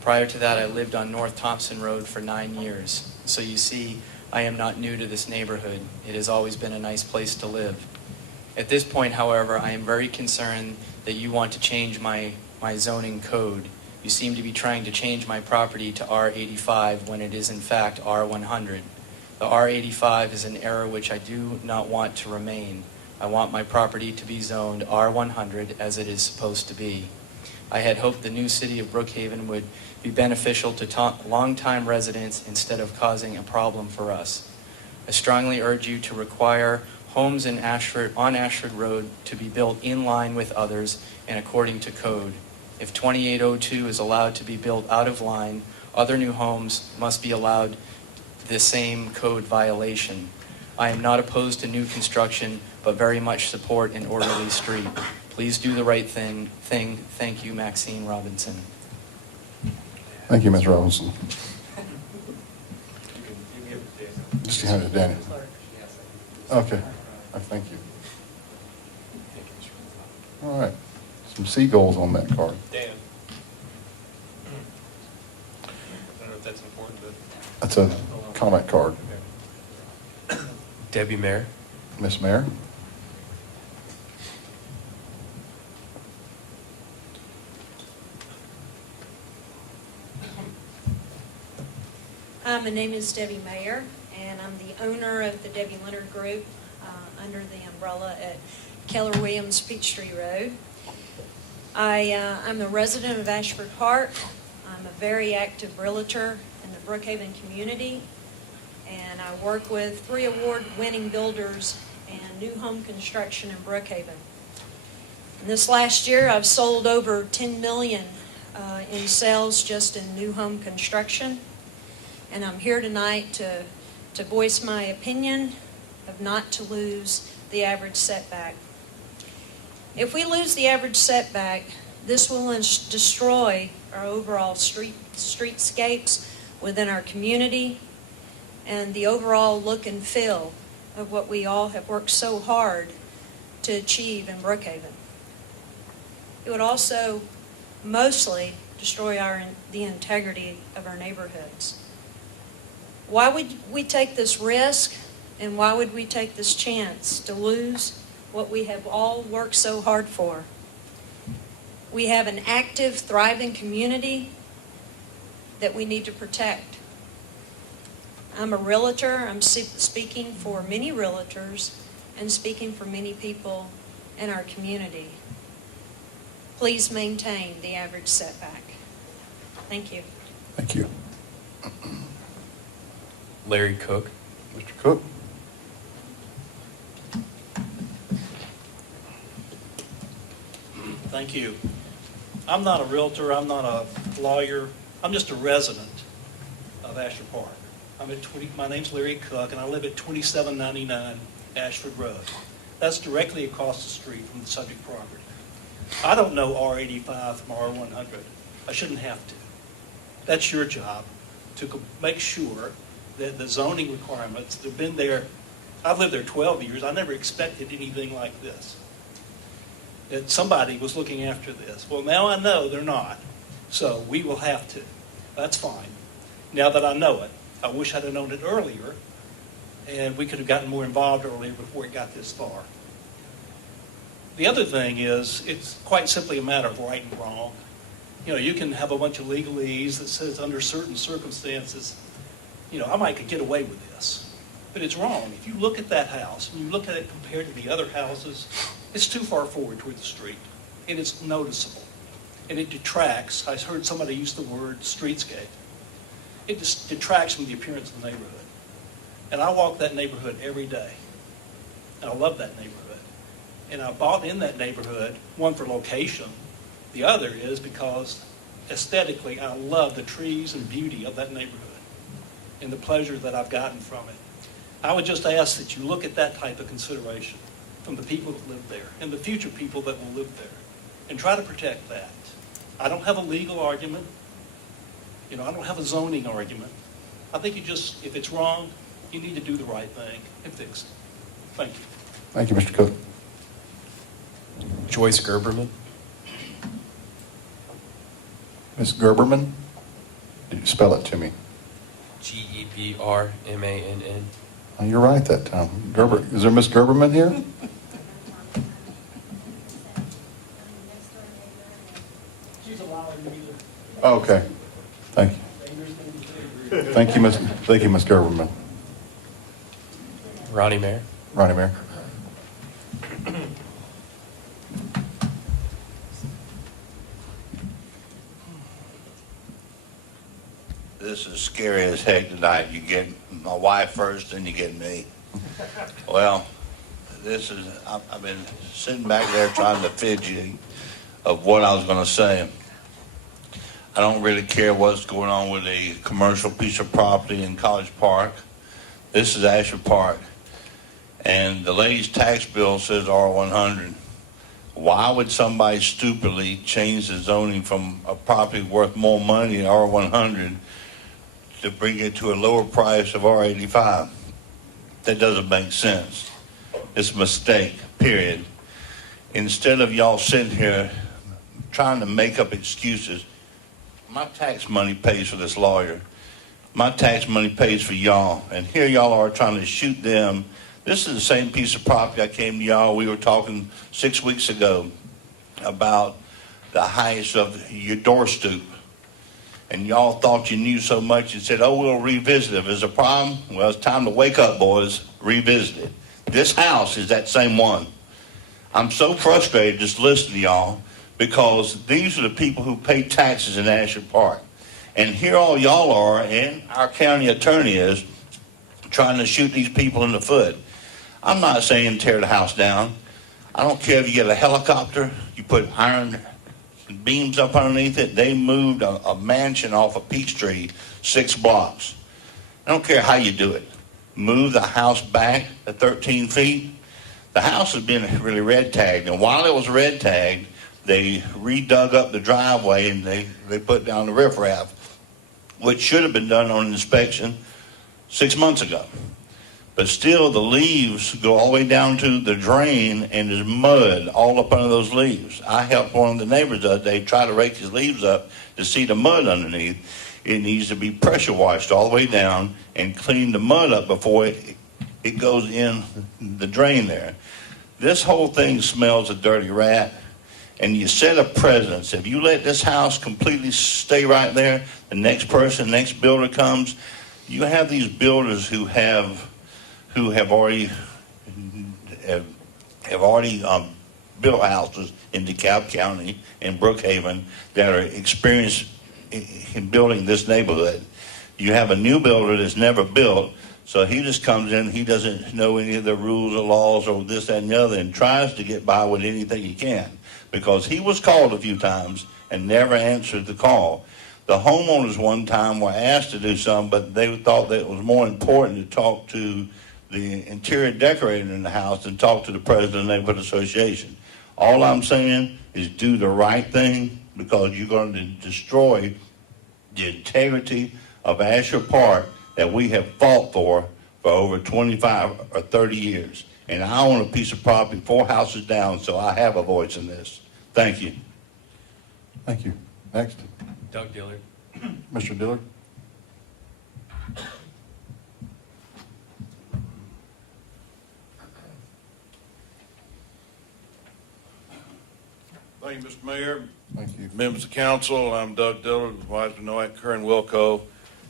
Prior to that, I lived on North Thompson Road for 9 years. So you see, I am not new to this neighborhood. It has always been a nice place to live. At this point, however, I am very concerned that you want to change my zoning code. You seem to be trying to change my property to R85 when it is in fact R100. The R85 is an error which I do not want to remain. I want my property to be zoned R100 as it is supposed to be. I had hoped the new city of Brookhaven would be beneficial to longtime residents instead of causing a problem for us. I strongly urge you to require homes on Ashford Road to be built in line with others and according to code. If 2802 is allowed to be built out of line, other new homes must be allowed the same code violation. I am not opposed to new construction, but very much support an orderly street. Please do the right thing. Thank you, Maxine Robinson. Thank you, Ms. Robinson. Just hand it to Daniel. Okay. Thank you. All right. Some seagulls on that card. Dan. I don't know if that's important, but. That's a comment card. Debbie Mayer. Miss Mayor? My name is Debbie Mayer, and I'm the owner of the Debbie Leonard Group under the umbrella at Keller Williams Peachtree Road. I'm a resident of Ashford Park. I'm a very active realtor in the Brookhaven community, and I work with 3 award-winning builders and new home construction in Brookhaven. And this last year, I've sold over $10 million in sales just in new home construction. And I'm here tonight to voice my opinion of not to lose the average setback. If we lose the average setback, this will destroy our overall streetscapes within our community and the overall look and feel of what we all have worked so hard to achieve in Brookhaven. It would also mostly destroy the integrity of our neighborhoods. Why would we take this risk, and why would we take this chance to lose what we have all worked so hard for? We have an active, thriving community that we need to protect. I'm a realtor. I'm speaking for many realtors and speaking for many people in our community. Please maintain the average setback. Thank you. Thank you. Larry Cook. Mr. Cook? Thank you. I'm not a realtor, I'm not a lawyer, I'm just a resident of Ashford Park. My name's Larry Cook, and I live at 2799 Ashford Road. That's directly across the street from the subject property. I don't know R85 from R100. I shouldn't have to. That's your job, to make sure that the zoning requirements, they've been there, I've lived there 12 years, I never expected anything like this. That somebody was looking after this. Well, now I know they're not, so we will have to. That's fine. Now that I know it, I wish I'd have known it earlier, and we could have gotten more involved earlier before it got this far. The other thing is, it's quite simply a matter of right and wrong. You know, you can have a bunch of legalese that says under certain circumstances, you know, I might could get away with this. But it's wrong. If you look at that house and you look at it compared to the other houses, it's too far forward toward the street. And it's noticeable. And it detracts. I heard somebody use the word streetscape. It just detracts from the appearance of the neighborhood. And I walk that neighborhood every day. And I love that neighborhood. And I bought in that neighborhood, one for location. The other is because aesthetically I love the trees and beauty of that neighborhood and the pleasure that I've gotten from it. I would just ask that you look at that type of consideration from the people that live there and the future people that will live there and try to protect that. I don't have a legal argument. You know, I don't have a zoning argument. I think you just, if it's wrong, you need to do the right thing and fix it. Thank you. Thank you, Mr. Cook. Joyce Gerberman. Ms. Gerberman? Did you spell it to me? Gebrmann. Oh, you're right that time. Gerber, is there Ms. Gerberman here? She's allowing me to. Oh, okay. Thank you. Thank you, Ms. Gerberman. Ronnie Mayer. Ronnie Mayer. This is scary as heck tonight. You get my wife first, then you get me. Well, I've been sitting back there trying to fidget of what I was going to say. I don't really care what's going on with a commercial piece of property in College Park. This is Ashford Park. And the lady's tax bill says R100. Why would somebody stupidly change the zoning from a property worth more money, R100, to bring it to a lower price of R85? That doesn't make sense. It's a mistake, period. Instead of y'all sitting here trying to make up excuses, my tax money pays for this lawyer. My tax money pays for y'all. And here y'all are trying to shoot them. This is the same piece of property I came to y'all. We were talking 6 weeks ago about the height of your door stoop. And y'all thought you knew so much and said, oh, we'll revisit it. If there's a problem, well, it's time to wake up, boys. Revisit it. This house is that same one. I'm so frustrated just listening to y'all because these are the people who pay taxes in Ashford Park. And here all y'all are, and our county attorney is, trying to shoot these people in the foot. I'm not saying tear the house down. I don't care if you get a helicopter, you put iron beams up underneath it. They moved a mansion off of Peachtree 6 blocks. I don't care how you do it. Move the house back to 13 feet. The house has been really red tagged, and while it was red tagged, they redug up the driveway and they put down the riprap, which should have been done on inspection 6 months ago. But still, the leaves go all the way down to the drain, and there's mud all up under those leaves. I helped one of the neighbors the other day try to rake his leaves up to see the mud underneath. It needs to be pressure washed all the way down and clean the mud up before it goes in the drain there. This whole thing smells a dirty rat, and you set a precedence. If you let this house completely stay right there, the next builder comes, you have these builders who have already built houses in DeKalb County and Brookhaven that are experienced in building this neighborhood. You have a new builder that's never built, so he just comes in, he doesn't know any of the rules or laws or this, that, and the other, and tries to get by with anything he can, because he was called a few times and never answered the call. The homeowners one time were asked to do something, but they thought that it was more important to talk to the interior decorator in the house than talk to the president of the neighborhood association. All I'm saying is do the right thing, because you're going to destroy the integrity of Asher Park that we have fought for over 25 or 30 years. And I own a piece of property 4 houses down, so I have a voice in this. Thank you. Thank you. Next, Doug Dillard. Mr. Dillard. Thank you, Mr. Mayor. Thank you. Members of council, I'm Doug Dillard with Wiseman, Noack, Curran, Wilco.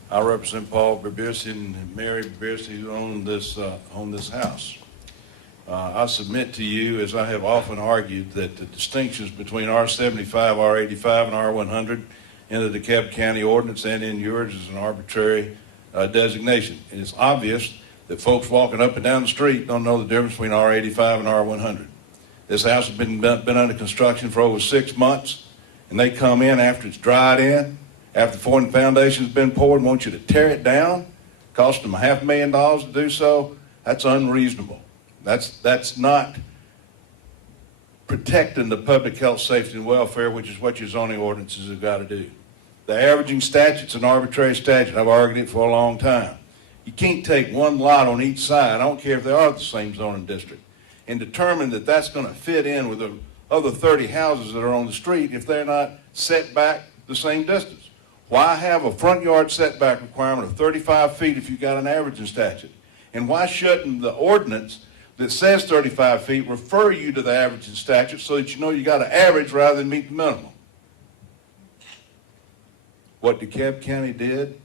I represent Paul Berbierce and Mary Berbierce, who own this house. I submit to you, as I have often argued, that the distinctions between R75, R85, and R100 in the DeKalb County ordinance and in yours is an arbitrary designation. It is obvious that folks walking up and down the street don't know the difference between R85 and R100. This house has been under construction for over 6 months, and they come in after it's dried in, after the foundation's been poured, and want you to tear it down. Cost them $500,000 to do so. That's unreasonable. That's not protecting the public health, safety, and welfare, which is what your zoning ordinances have got to do. The averaging statute's an arbitrary statute. I've argued it for a long time. You can't take one lot on each side, I don't care if they are the same zoning district, and determine that that's going to fit in with the other 30 houses that are on the street if they're not set back the same distance. Why have a front yard setback requirement of 35 feet if you've got an averaging statute? And why shouldn't the ordinance that says 35 feet refer you to the averaging statute so that you know you got to average rather than meet the minimum? What DeKalb County did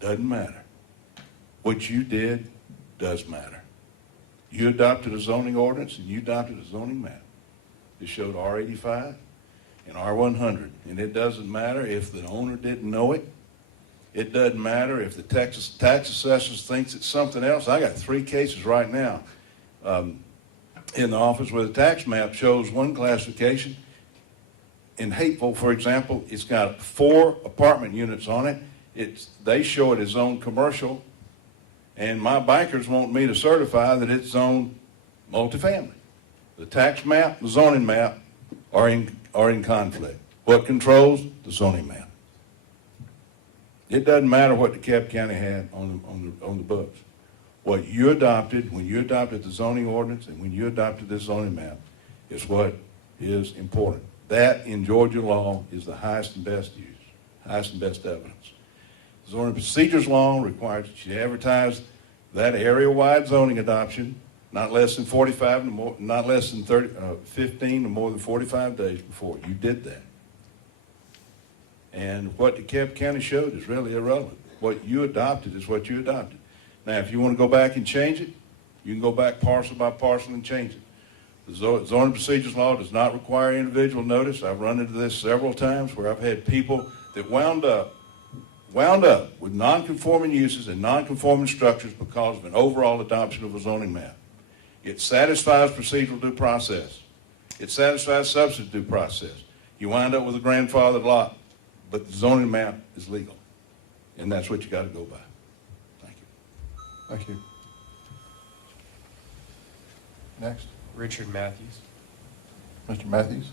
doesn't matter. What you did does matter. You adopted a zoning ordinance and you adopted a zoning map that showed R85 and R100. And it doesn't matter if the owner didn't know it. It doesn't matter if the tax assessors thinks it's something else. I got 3 cases right now in the office where the tax map shows one classification. In Hateville, for example, it's got 4 apartment units on it. They show it as zoned commercial, and my bankers want me to certify that it's zoned multifamily. The tax map, the zoning map are in conflict. What controls? The zoning map. It doesn't matter what DeKalb County had on the books. What you adopted, when you adopted the zoning ordinance and when you adopted this zoning map, is what is important. That, in Georgia law, is the highest and best use, highest and best evidence. The zoning procedures law requires that you advertise that area-wide zoning adoption not less than 45, not less than 15 to more than 45 days before. You did that. And what DeKalb County showed is really irrelevant. What you adopted is what you adopted. Now, if you want to go back and change it, you can go back parcel by parcel and change it. The zoning procedures law does not require individual notice. I've run into this several times where I've had people that wound up with non-conforming uses and non-conforming structures because of an overall adoption of a zoning map. It satisfies procedural due process. It satisfies substantive due process. You wind up with a grandfathered lot, but the zoning map is legal. And that's what you got to go by. Thank you. Thank you. Next, Richard Matthews. Mr. Matthews.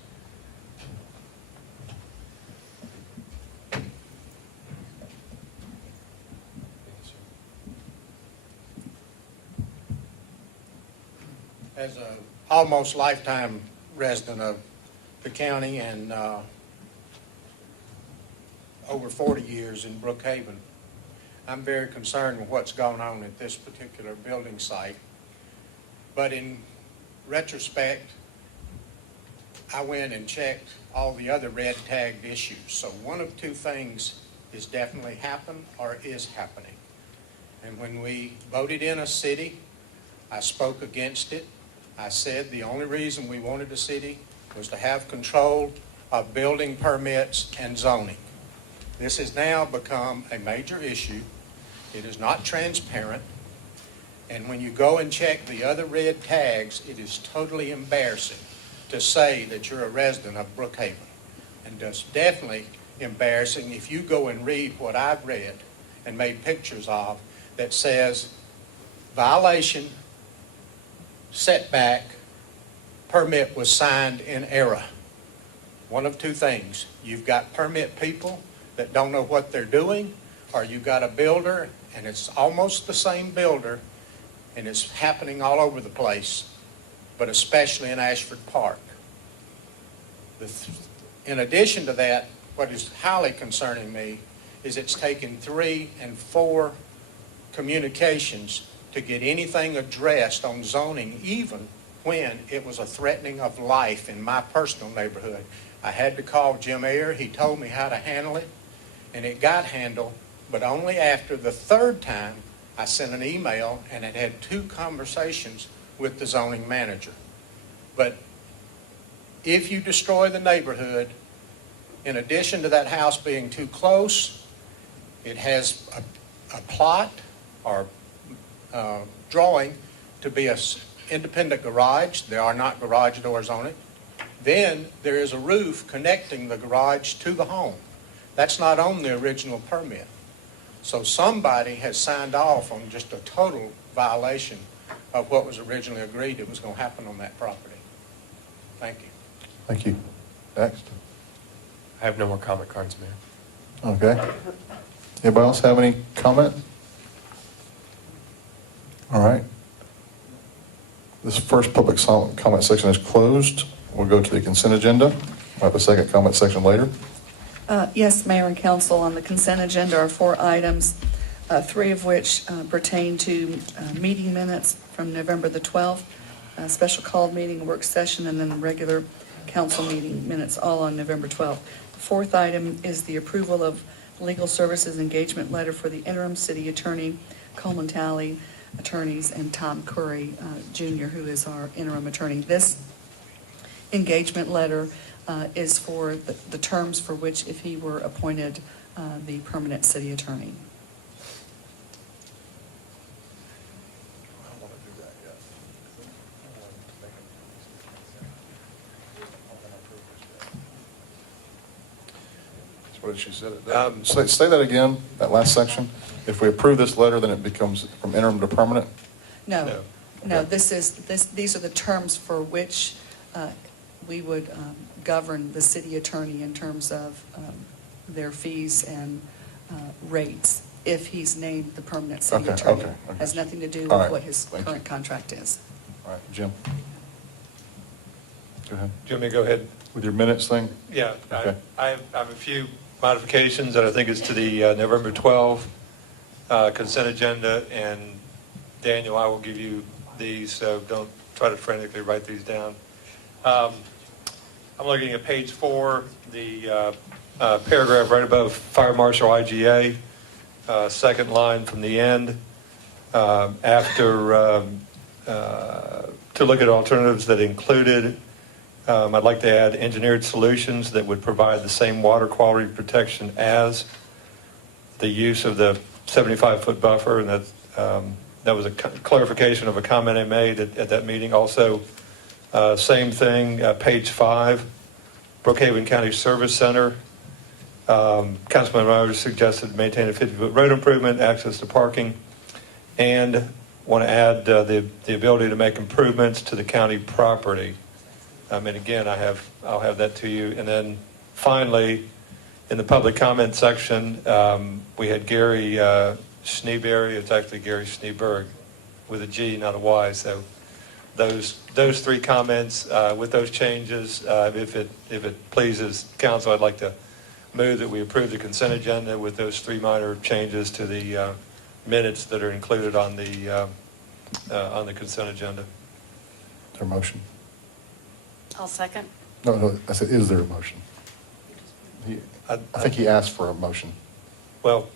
As a almost lifetime resident of the county and over 40 years in Brookhaven, I'm very concerned with what's going on at this particular building site. But in retrospect, I went and checked all the other red tagged issues. So one of two things is definitely happened or is happening. And when we voted in a city, I spoke against it. I said the only reason we wanted a city was to have control of building permits and zoning. This has now become a major issue. It is not transparent. And when you go and check the other red tags, it is totally embarrassing to say that you're a resident of Brookhaven. And it's definitely embarrassing if you go and read what I've read and made pictures of that says violation, setback, permit was signed in error. One of two things. You've got permit people that don't know what they're doing, or you've got a builder and it's almost the same builder and it's happening all over the place, but especially in Ashford Park. In addition to that, what is highly concerning me is it's taken 3 and 4 communications to get anything addressed on zoning, even when it was a threatening of life in my personal neighborhood. I had to call Jim Ayer. He told me how to handle it, and it got handled, but only after the 3rd time I sent an email and it had 2 conversations with the zoning manager. But if you destroy the neighborhood, in addition to that house being too close, it has a plot or drawing to be an independent garage. There are not garage doors on it. Then there is a roof connecting the garage to the home. That's not on the original permit. So somebody has signed off on just a total violation of what was originally agreed that was going to happen on that property. Thank you. Thank you. Next. I have no more comment cards, Mayor. Okay. Anybody else have any comment? All right. This first public comment section is closed. We'll go to the consent agenda. We'll have a second comment section later. Yes, Mayor and Council, on the consent agenda are 4 items, 3 of which pertain to meeting minutes from November the 12th, a special called meeting, work session, and then the regular council meeting minutes, all on November 12th. The 4th item is the approval of legal services engagement letter for the interim city attorney, Coleman Talley attorneys, and Tom Curry, Jr., who is our interim attorney. This engagement letter is for the terms for which, if he were appointed the permanent city attorney. What did she say? Say that again, that last section. If we approve this letter, then it becomes from interim to permanent? No, these are the terms for which we would govern the city attorney in terms of their fees and rates if he's named the permanent city attorney. Okay. Has nothing to do with what his current contract is. All right, Jim. Go ahead. Do you want me to go ahead? With your minutes thing? Yeah, Okay. I have a few modifications that I think is to the November 12 consent agenda, and Daniel, I will give you these, so don't try to frantically write these down. I'm looking at page 4, the paragraph right above Fire Marshal IGA, second line from the end, after to look at alternatives that included, I'd like to add engineered solutions that would provide the same water quality protection as the use of the 75-foot buffer, and that's That was a clarification of a comment I made at that meeting. Also, same thing, page 5, Brookhaven County Service Center. Councilman Myers suggested maintain a 50-foot road improvement, access to parking, and want to add the ability to make improvements to the county property. And again, I'll have that to you. And then finally, in the public comment section, we had Gary Schneeberry. It's actually Gary Schneeberg with a G, not a Y. So those 3 comments with those changes, if it pleases council, I'd like to move that we approve the consent agenda with those 3 minor changes to the minutes that are included on the consent agenda. Is there a motion? I'll second. No, I said, is there a motion? I think he asked for a motion. Well,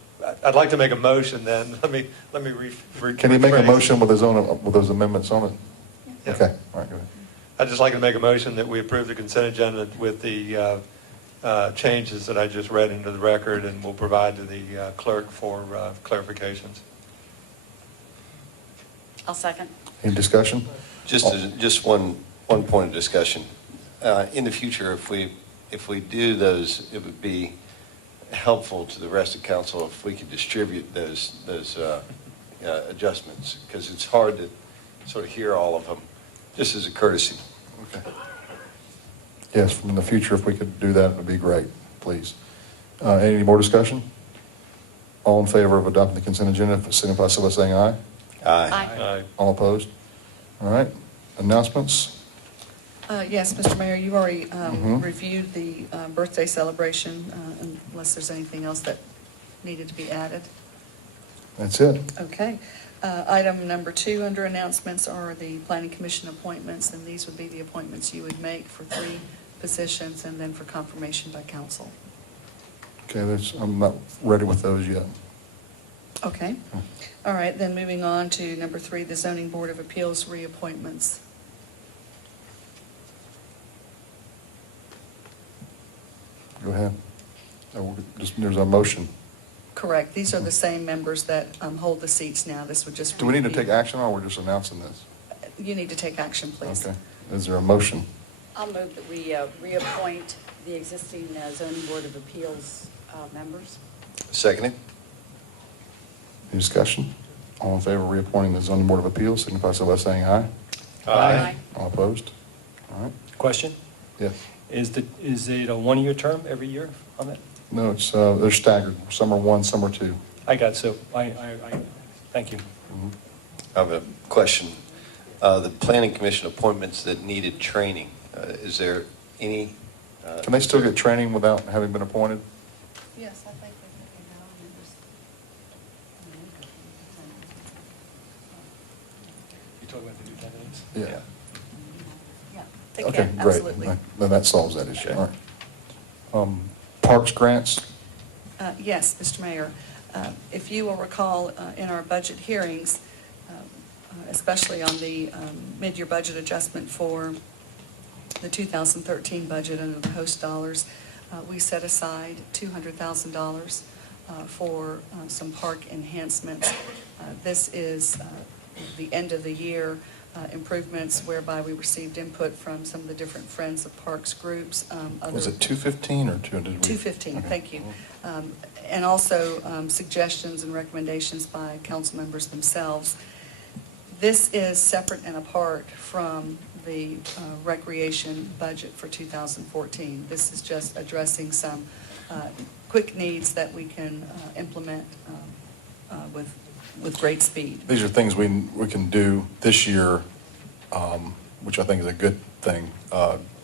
I'd like to make a motion then. Let me Can he make a rephrase. motion with those amendments on it? Yeah. Okay, all right, go ahead. I'd just like to make a motion that we approve the consent agenda with the changes that I just read into the record, and we'll provide to the clerk for clarifications. I'll second. Any discussion? Just one point of discussion. In the future, if we do those, it would be helpful to the rest of council if we could distribute those adjustments, because it's hard to sort of hear all of them, just as a courtesy. Okay. Yes, in the future, if we could do that, it would be great, please. Any more discussion? All in favor of adopting the consent agenda, signify so by saying aye. Aye. Aye. All opposed? All right, announcements? Yes, Mr. Mayor, you already Mhm. reviewed the birthday celebration, unless there's anything else that needed to be added. That's it. Okay. Item number 2 under announcements are the planning commission appointments, and these would be the appointments you would make for 3 positions and then for confirmation by council. Okay, I'm not ready with those yet. Okay. All right, then moving on to number 3, the zoning board of appeals reappointments. Go ahead. There's a motion. Correct. These are the same members that hold the seats now. This would just. Do we need to be- take action, or we're just announcing this? You need to take action, please. Okay. Is there a motion? I'll move that we reappoint the existing zoning board of appeals members. Seconded? Any discussion? All in favor of reappointing the zoning board of appeals, signify so by saying aye. Aye. All opposed? All right. Question? Yes. Is it a 1-year term every year on that? No, they're staggered. Some are 1, some are 2. I got, so I thank you. I have a question. The planning commission appointments that needed training, is there any? Can they still get training without having been appointed? Yes, I think they can now. You talking about the new candidates? Yeah. Yeah, they Okay, can, great. absolutely. Then that solves that issue. Okay. All right. Parks grants? Yes, Mr. Mayor. If you will recall, in our budget hearings, especially on the mid-year budget adjustment for the 2013 budget under the host dollars, we set aside $200,000 for some park enhancements. This is the end of the year improvements whereby we received input from some of the different Friends of Parks groups. Was it 215 or 200? 215, thank you. And also suggestions and recommendations by council members themselves. This is separate and apart from the recreation budget for 2014. This is just addressing some quick needs that we can implement with great speed. These are things we can do this year, which I think is a good thing,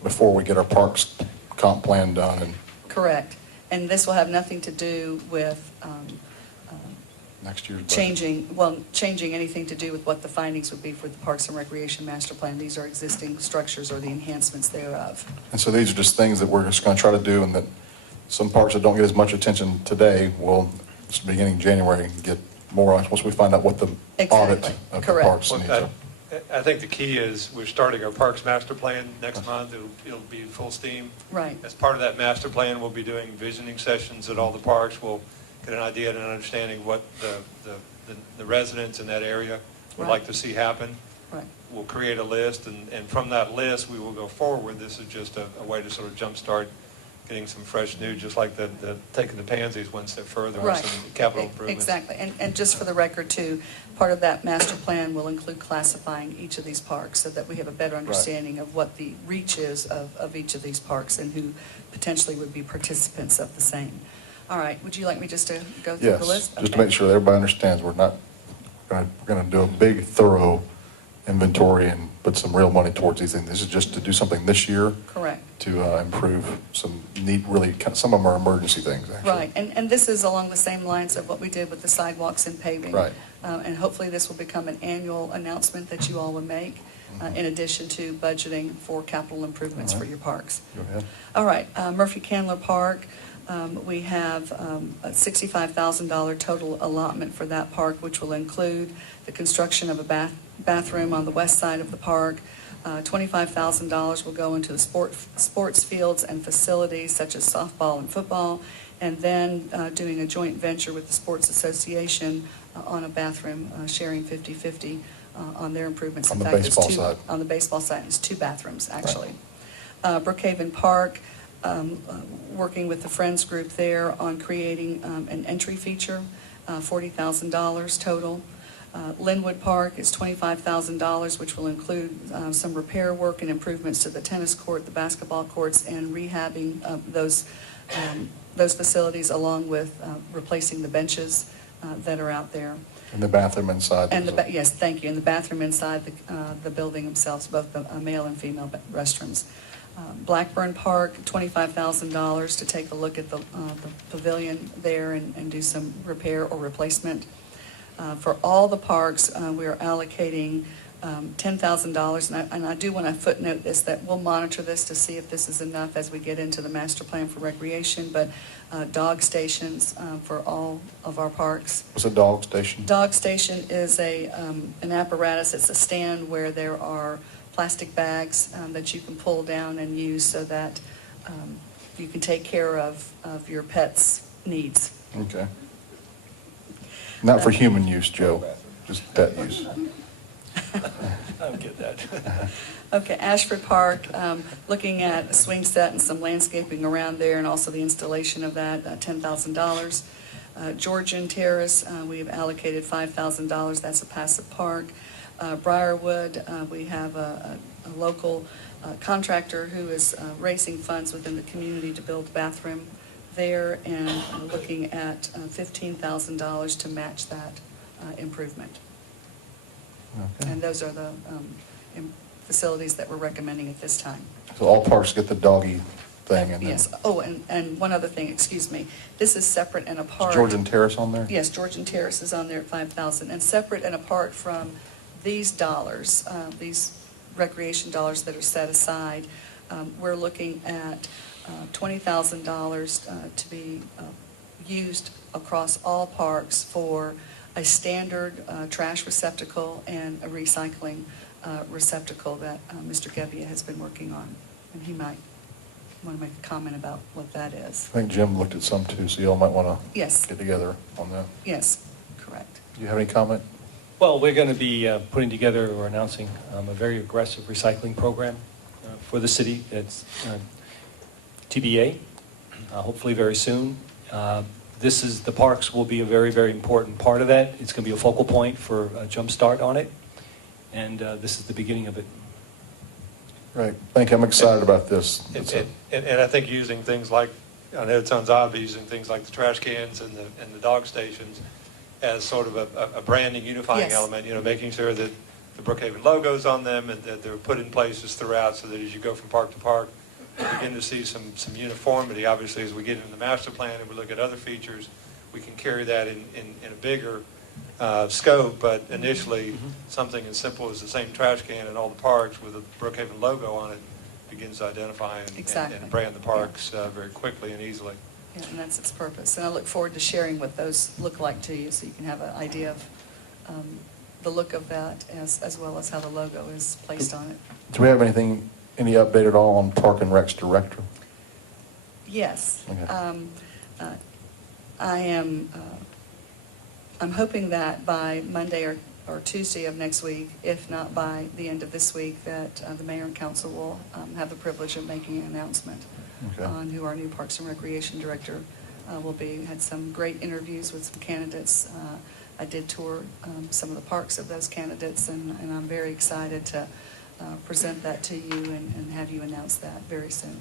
before we get our parks comp plan done. And Correct. And this will have nothing to do with next year's budget. changing anything to do with what the findings would be for the Parks and Recreation Master Plan. These are existing structures or the enhancements thereof. And so these are just things that we're just going to try to do, and that some parks that don't get as much attention today will, beginning January, get more on once we find out what the audit Exactly. of the Correct. parks needs are. I think the key is we're starting our Parks Master Plan next month. It'll be full steam. Right. As part of that master plan, we'll be doing visioning sessions at all the parks. We'll get an idea and an understanding what the residents in that area would Right. like to see happen. Right. We'll create a list, and from that list, we will go forward. This is just a way to sort of jumpstart getting some fresh news, just like the taking the Pansies one step further with Right. some capital improvements. Exactly. And just for the record, too, part of that master plan will include classifying each of these parks so that we have a better understanding of what the reach is of each of these parks and who potentially would be participants of the same. All right, would you like me just to go through the Yes, list? just to Okay. make sure that everybody understands, we're not going to do a big thorough inventory and put some real money towards these things. This is just to do something this year Correct. to improve some neat, really, some of them are emergency things, actually. Right, and this is along the same lines of what we did with the sidewalks and paving. Right. And hopefully this will become an annual announcement that you all will make, in addition to budgeting for capital improvements for your parks. Go ahead. All right, Murphy Candler Park, we have a $65,000 total allotment for that park, which will include the construction of a bathroom on the west side of the park. $25,000 will go into the sports fields and facilities such as softball and football, and then doing a joint venture with the Sports Association on a bathroom, sharing 50/50 on their improvements. On In the fact, it's baseball two- side. On the baseball side, it's 2 bathrooms, actually. Brookhaven Park, working with the Friends Group there on creating an entry feature, $40,000 total. Linwood Park is $25,000, which will include some repair work and improvements to the tennis court, the basketball courts, and rehabbing those facilities, along with replacing the benches that are out there. And the bathroom inside. And yes, thank you. And the bathroom inside the building themselves, both the male and female restrooms. Blackburn Park, $25,000 to take a look at the pavilion there and do some repair or replacement. For all the parks, we are allocating $10,000, and I do want to footnote this, that we'll monitor this to see if this is enough as we get into the master plan for recreation, but dog stations for all of our parks. What's a dog station? Dog station is an apparatus. It's a stand where there are plastic bags that you can pull down and use so that you can take care of your pet's needs. Okay. Not for human use, Joe, just pet use. I don't get that. Okay, Ashford Park, looking at a swing set and some landscaping around there, and also the installation of that, $10,000. Georgian Terrace, we have allocated $5,000. That's a passive park. Briarwood, we have a local contractor who is raising funds within the community to build a bathroom there, and looking at $15,000 to match that improvement. Okay. And those are the facilities that we're recommending at this time. So all parks get the doggy thing and then. Yes. Oh, and one other thing, excuse me. This is separate and apart. Is Georgian Terrace on there? Yes, Georgian Terrace is on there at $5,000, and separate and apart from these dollars, these recreation dollars that are set aside, we're looking at $20,000 to be used across all parks for a standard trash receptacle and a recycling receptacle that Mr. Gebbia has been working on, and he might want to make a comment about what that is. I think Jim looked at some too, so y'all might want to Yes. get together on that. Yes, correct. Do you have any comment? Well, we're going to be putting together or announcing a very aggressive recycling program for the city. It's TBA, hopefully very soon. The parks will be a very, very important part of that. It's going to be a focal point for a jump start on it, and this is the beginning of it. Right. Thank you. I'm excited about this. And I think using things like, I know it sounds odd, but using things like the trash cans and the dog stations as sort of a branding unifying Yes. element, making sure that the Brookhaven logo's on them and that they're put in places throughout so that as you go from park to park, you begin to see some uniformity. Obviously, as we get into the master plan and we look at other features, we can carry that in a bigger scope, but initially, something as simple as the same trash can in all the parks with a Brookhaven logo on it begins to identify Exactly. and brand the parks very quickly and easily. Yeah, and that's its purpose. And I look forward to sharing what those look like to you, so you can have an idea of the look of that as well as how the logo is placed on it. Do we have any update at all on Park and Rec's director? Yes. Okay. I'm hoping that by Monday or or Tuesday of next week, if not by the end of this week, that the mayor and council will have the privilege of making an announcement on who our new Parks and Recreation Director will be. Had some great interviews with some candidates. I did tour some of the parks of those candidates, and I'm very excited to present that to you and have you announce that very soon.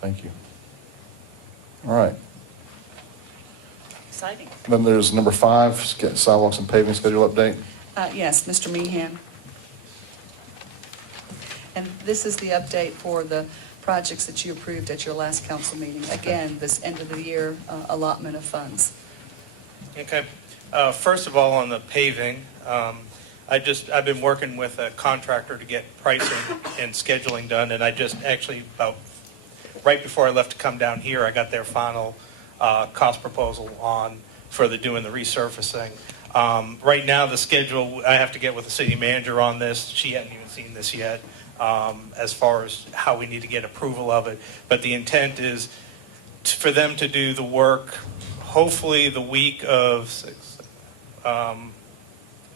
Thank you. All right. Exciting. Then there's number 5, sidewalks and paving schedule update. Yes, Mr. Meehan. And this is the update for the projects that you approved at your last council meeting. Again, this end of the year allotment of funds. Okay. First of all, on the paving, I've been working with a contractor to get pricing and scheduling done, and I just actually, about right before I left to come down here, I got their final cost proposal for doing the resurfacing. Right now, the schedule, I have to get with the city manager on this. She hadn't even seen this yet, as far as how we need to get approval of it. But the intent is for them to do the work, hopefully the week of, I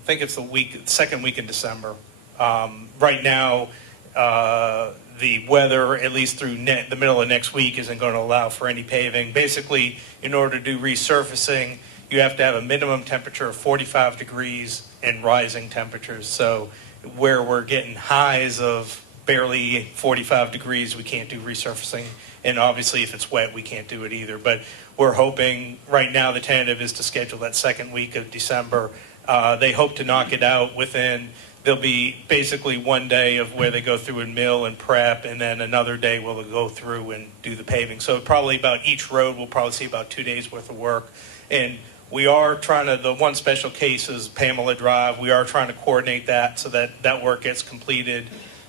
think it's the second week in December. Right now, the weather, at least through the middle of next week, isn't going to allow for any paving. Basically, in order to do resurfacing, you have to have a minimum temperature of 45 degrees and rising temperatures. So where we're getting highs of barely 45 degrees, we can't do resurfacing. And obviously, if it's wet, we can't do it either. But we're hoping, right now, the tentative is to schedule that second week of December. They hope to knock it out within, there'll be basically one day of where they go through and mill and prep, and then another day where they'll go through and do the paving. So probably about each road, we'll probably see about 2 days worth of work. And we are trying to, the one special case is Pamela Drive. We are trying to coordinate that so that that work gets completed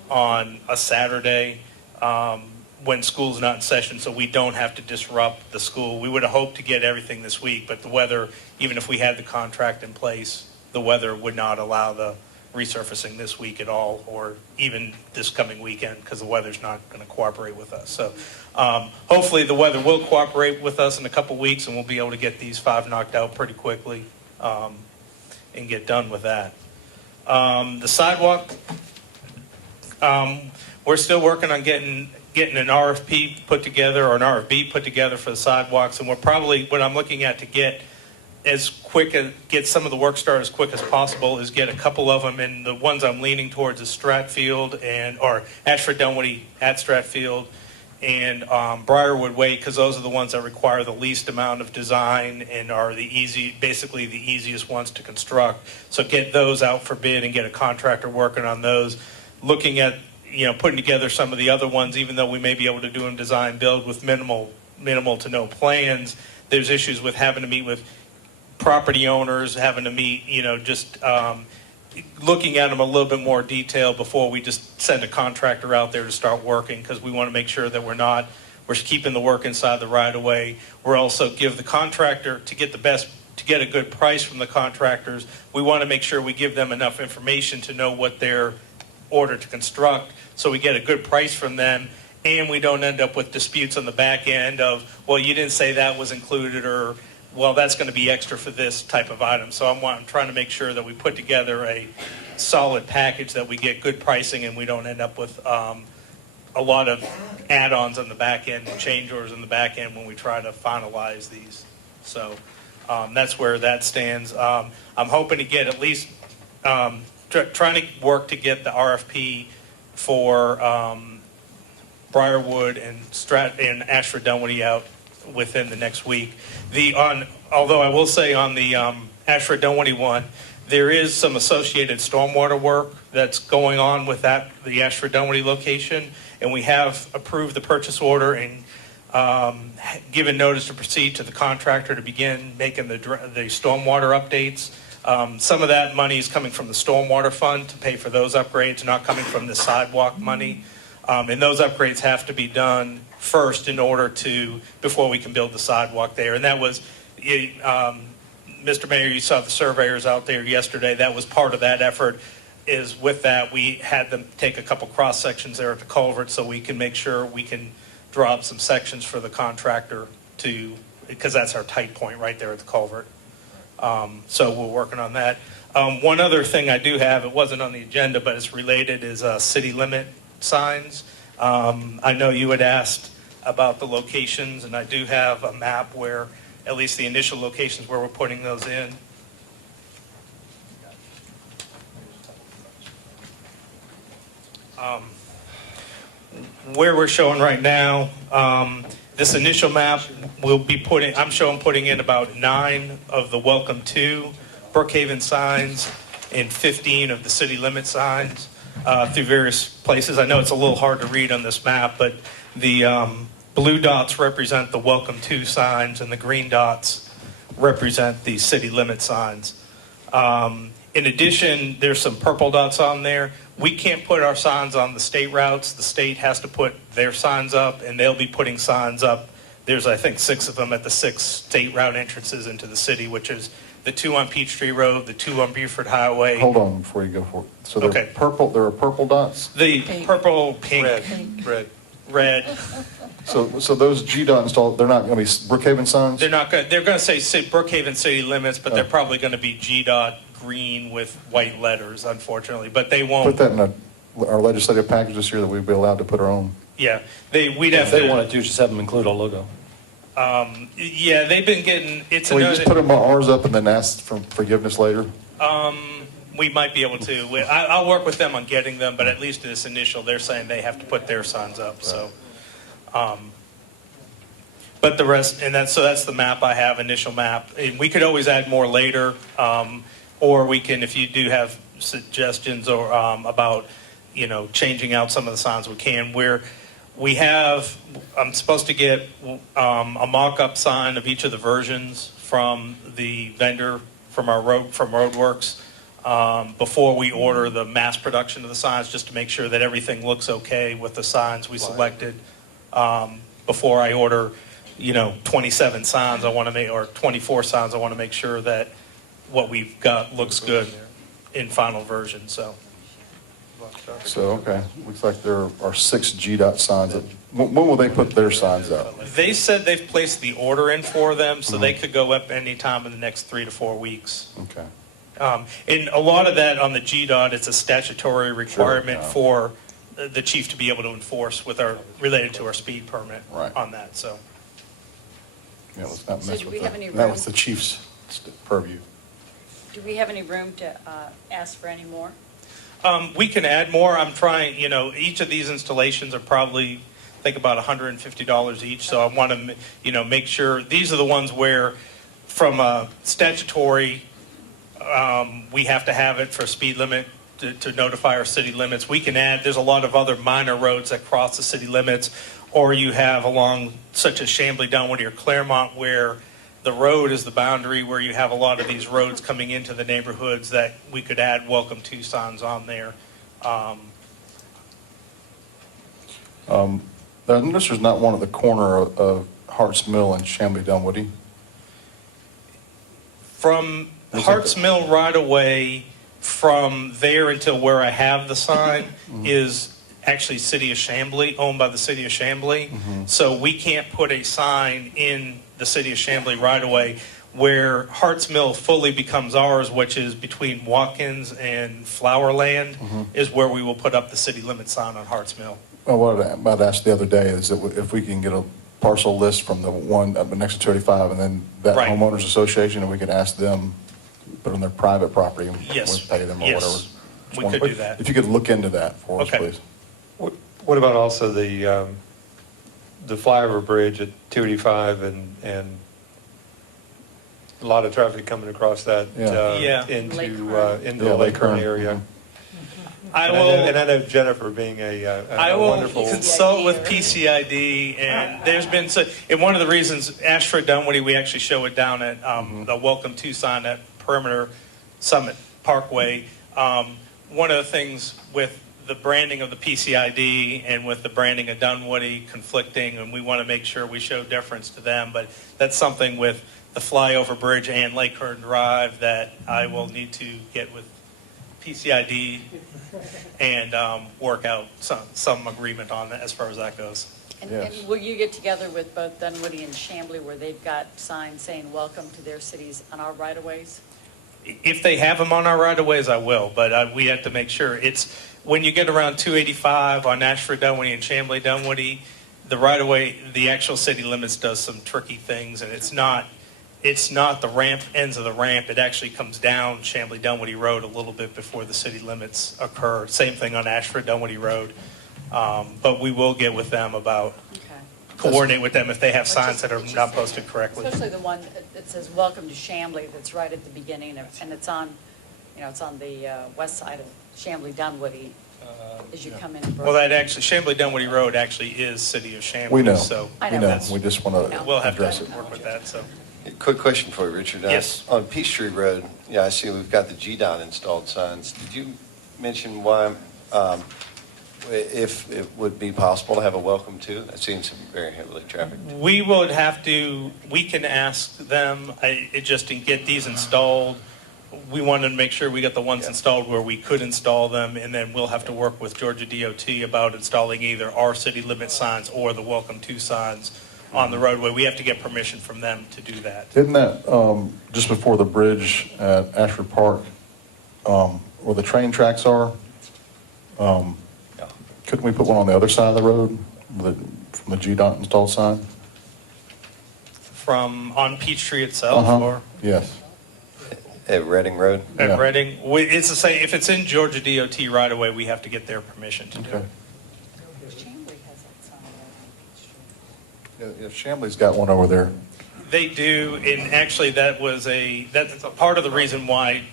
on a Saturday when school's not in session, so we don't have to disrupt the school. We would have hoped to get everything this week, but the weather, even if we had the contract in place, the weather would not allow the resurfacing this week at all, or even this coming weekend, because the weather's not going to cooperate with us. So hopefully the weather will cooperate with us in a couple weeks, and we'll be able to get these 5 knocked out pretty quickly and get done with that. The sidewalk, we're still working on getting an RFP put together, or an RFB put together for the sidewalks, and we're probably, what I'm looking at to get some of the work started as quick as possible is get a couple of them, and the ones I'm leaning towards is Stratfield or Ashford Dunwoody at Stratfield and Briarwood Way, because those are the ones that require the least amount of design and are basically the easiest ones to construct. So get those out for bid and get a contractor working on those. Looking at, putting together some of the other ones, even though we may be able to do them design build with minimal to no plans, there's issues with having to meet with property owners, having to meet, just looking at them a little bit more detail before we just send a contractor out there to start working, because we want to make sure that we're keeping the work inside the right of way. We're also give the contractor to get a good price from the contractors. We want to make sure we give them enough information to know what they're ordered to construct, so we get a good price from them, and we don't end up with disputes on the back end of, well, you didn't say that was included, or well, that's going to be extra for this type of item. So I'm trying to make sure that we put together a solid package, that we get good pricing, and we don't end up with a lot of add-ons on the back end and change orders on the back end when we try to finalize these. So that's where that stands. I'm hoping to get at least, trying to work to get the RFP for Briarwood and Ashford Dunwoody out within the next week. Although I will say on the Ashford Dunwoody one, there is some associated stormwater work that's going on with the Ashford Dunwoody location, and we have approved the purchase order and given notice to proceed to the contractor to begin making the stormwater updates. Some of that money is coming from the stormwater fund to pay for those upgrades, not coming from the sidewalk money. And those upgrades have to be done first before we can build the sidewalk there. And that was, Mr. Mayor, you saw the surveyors out there yesterday. That was part of that effort. Is with that, we had them take a couple cross sections there at the culvert so we can make sure we can draw up some sections for the contractor because that's our tight point right there at the culvert. So we're working on that. One other thing I do have, it wasn't on the agenda, but it's related, is city limit signs. I know you had asked about the locations, and I do have a map where, at least the initial locations where we're putting those in. Where we're showing right now, this initial map will be I'm showing putting in about 9 of the Welcome to Brookhaven signs and 15 of the city limit signs through various places. I know it's a little hard to read on this map, but the blue dots represent the Welcome to signs and the green dots represent the city limit signs. In addition, there's some purple dots on there. We can't put our signs on the state routes. The state has to put their signs up, and they'll be putting signs up. There's, I think, 6 of them at the 6 state route entrances into the city, which is the 2 on Peachtree Road, the 2 on Buford Highway. Hold on before you go for it. So they're purple, there are purple dots? The purple, pink, red. So those GDOT installed, they're not going to be Brookhaven signs? They're not going. They're going to say Brookhaven city limits, but they're probably going to be GDOT green with white letters, unfortunately. But they won't. Put that in our legislative package this year that we'd be allowed to put our own. Yeah, we'd have. If they want to do, just have them include a logo. Yeah, they've been getting. It's Can we another. just put them ours up and then ask for forgiveness later? We might be able to. I'll work with them on getting them, but at least in this initial, they're saying they have to put their signs up. So, but the rest, and that's the map I have, initial map. And we could always add more later, or we can, if you do have suggestions or about, changing out some of the signs, we can. I'm supposed to get a mock-up sign of each of the versions from the vendor from Roadworks. Before we order the mass production of the signs, just to make sure that everything looks okay with the signs we selected. Before I order, 27 signs, or 24 signs, I want to make sure that what we've got looks good in final version. So okay, looks like there are 6 GDOT signs. When will they put their signs up? They said they've placed the order in for them, so they could go up any time in the next 3 to 4 weeks. Okay. And a lot of that on the GDOT, it's a statutory requirement for the chief to be able to enforce related to our speed permit on that. So, yeah, let's not mess do with we have that. any That room? was the chief's purview. Do we have any room to ask for any more? we can add more. I'm trying. Each of these installations are probably, I think, about $150 each. So I want to, make sure these are the ones where, from a statutory. We have to have it for speed limit to notify our city limits. We can add, there's a lot of other minor roads that cross the city limits, or you have along such as Chambly, Dunwoody, or Claremont, where the road is the boundary, where you have a lot of these roads coming into the neighborhoods that we could add welcome to signs on there. This is not one at the corner of Harts Mill and Chambly, Dunwoody. From Harts Mill right away, from there until where I have the sign is actually City of Chambly, owned by the City of Chambly. So we can't put a sign in the City of Chambly right away. Where Harts Mill fully becomes ours, which is between Watkins and Flowerland, is where we will put up the city limit sign on Harts Mill. Well, what I about asked the other day is that if we can get a parcel list from the one up next to 35 and then that homeowners association, and we can ask them to put on their private property and we'll pay them or whatever. We could do that. If you could look into that for us, please. What about also the flyover bridge at 285 and a lot of traffic coming across that into the Lake Kern area? I know Jennifer being a wonderful. I will consult with PCID, and there's been and one of the reasons Ashford Dunwoody, we actually show it down at the Welcome to sign at Perimeter Summit Parkway. One of the things with the branding of the PCID and with the branding of Dunwoody conflicting, and we want to make sure we show deference to them, but that's something with the flyover bridge and Lake Kern Drive that I will need to get with PCID and work out some agreement on that as far as that goes. And will you get together with both Dunwoody and Chambly where they've got signs saying welcome to their cities on our right-of-ways? If they have them on our right-of-ways, I will, but we have to make sure. It's, when you get around 285 on Ashford Dunwoody and Chamblee Dunwoody, the right-of-way, the actual city limits does some tricky things, and it's not the ramp, ends of the ramp. It actually comes down Chamblee Dunwoody Road a little bit before the city limits occur. Same thing on Ashford Dunwoody Road. But we will get with them about, coordinate with them if they have signs that are not posted correctly. Especially the one that says "Welcome to Chamblee," that's right at the beginning of, and it's on, it's on the west side of Chamblee Dunwoody as you come in. Well, that actually, Chamblee Dunwoody Road actually is City of Chamblee. We know, So I we know. know, we just want to we'll have address to it. work with that, so. Quick question for you, Richard. Yes. On Peachtree Road, yeah, I see we've got the GDOT installed signs. Did you mention why, if it would be possible to have a welcome to? That seems very heavily trafficked. We can ask them, just to get these installed. We wanted to make sure we got the ones installed where we could install them, and then we'll have to work with Georgia DOT about installing either our city limit signs or the welcome to signs on the roadway. We have to get permission from them to do that. Isn't that just before the bridge at Ashford Park, where the train tracks are? Couldn't we put one on the other side of the road from the GDOT installed sign? On Peachtree itself, or Yes. At Reading Road? at Reading? It's the same, if it's in Georgia DOT right away, we have to get their permission to do it. Chamblee has that sign right on Peachtree. Yeah, Chamblee's got one over there. They do, and actually that's a part of the reason why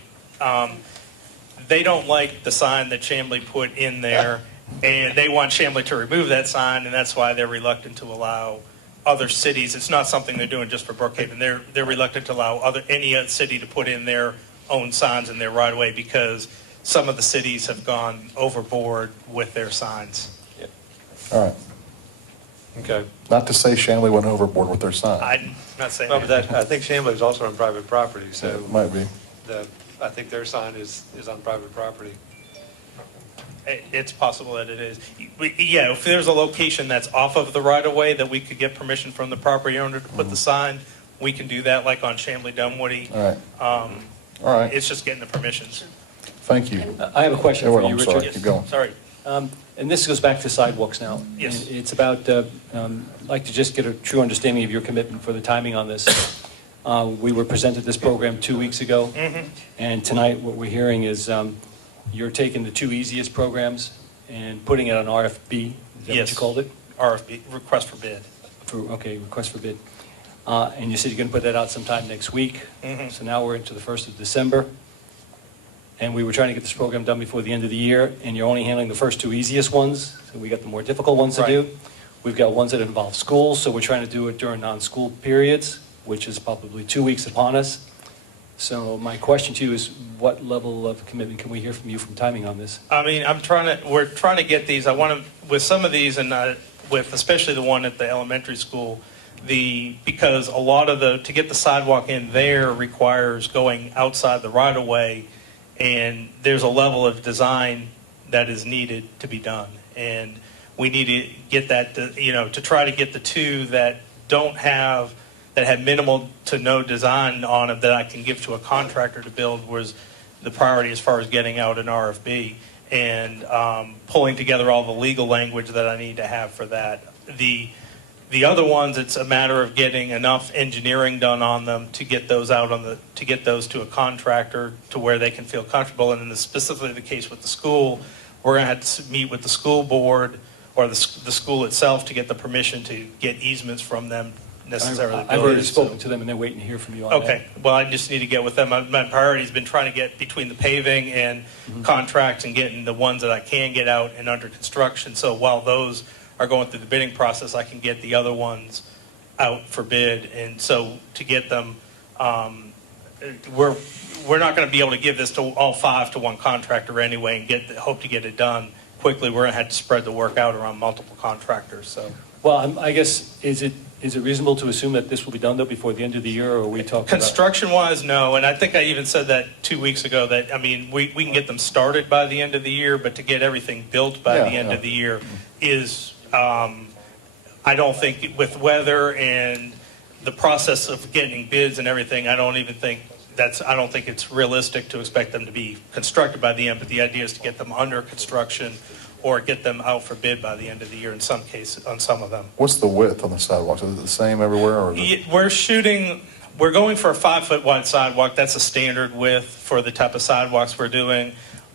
they don't like the sign that Chamblee put in there, and they want Chamblee to remove that sign, and that's why they're reluctant to allow other cities. It's not something they're doing just for Brookhaven. They're reluctant to allow any other city to put in their own signs in their right of way because some of the cities have gone overboard with their signs. All right. Okay. Not to say Chamblee went overboard with their sign. I'm not saying Well, but that. I think Chamblee is also on private property, so It might be. I think their sign is on private property. It's possible that it is. Yeah, if there's a location that's off of the right-of-way that we could get permission from the property owner to put the sign, we can do that, like on Chamblee Dunwoody. All right. All right. It's just getting the permissions. Thank you. I have a question for you, I'm Richard. sorry. Keep going. Sorry. And this goes back to sidewalks now. Yes. And it's about, I'd like to just get a true understanding of your commitment for the timing on this. We were presented this program 2 weeks ago, and tonight what we're hearing is you're taking the two easiest programs and putting it on RFB. Is that what Yes. you called it? RFB, request for bid. Okay, request for bid. And you said you're going to put that out sometime next week. So now we're into the 1st of December. And we were trying to get this program done before the end of the year, and you're only handling the first two easiest ones. So we got the more difficult ones to do. We've got ones that involve schools, so we're trying to do it during non-school periods, which is probably 2 weeks upon us. So my question to you is, what level of commitment can we hear from you from timing on this? I mean, we're trying to get these. I want to, with some of these, and with especially the one at the elementary school, because a lot of to get the sidewalk in there requires going outside the right of way, and there's a level of design that is needed to be done, and we need to get that, to try to get the two that have minimal to no design on them that I can give to a contractor to build was the priority as far as getting out an RFB and pulling together all the legal language that I need to have for that. The other ones, it's a matter of getting enough engineering done on them to get those to get those to a contractor to where they can feel comfortable. And in specifically the case with the school, we're going to have to meet with the school board or the school itself to get the permission to get easements from them necessarily. I've already spoken to them, and they're waiting to hear from you on that. Okay. Well, I just need to get with them. My priority has been trying to get between the paving and contracts and getting the ones that I can get out and under construction. So while those are going through the bidding process, I can get the other ones out for bid. And so to get them, we're not going to be able to give this to all five to one contractor anyway and hope to get it done quickly. We're going to have to spread the work out around multiple contractors. So. Well, I guess, is it reasonable to assume that this will be done, though, before the end of the year, or are we talking Construction-wise, no. And I think I even said that 2 weeks ago, that, I mean, we can get them started by the end of the year, but to get everything built by the end of the year is, I don't think, with weather and the process of getting bids and everything, I don't even think I don't think it's realistic to expect them to be constructed by the end, but the idea is to get them under construction or get them out for bid by the end of the year in some cases, on some of them. What's the width on the sidewalks? Is it the same everywhere, or is it? We're going for a 5-foot wide sidewalk. That's a standard width for the type of sidewalks we're doing.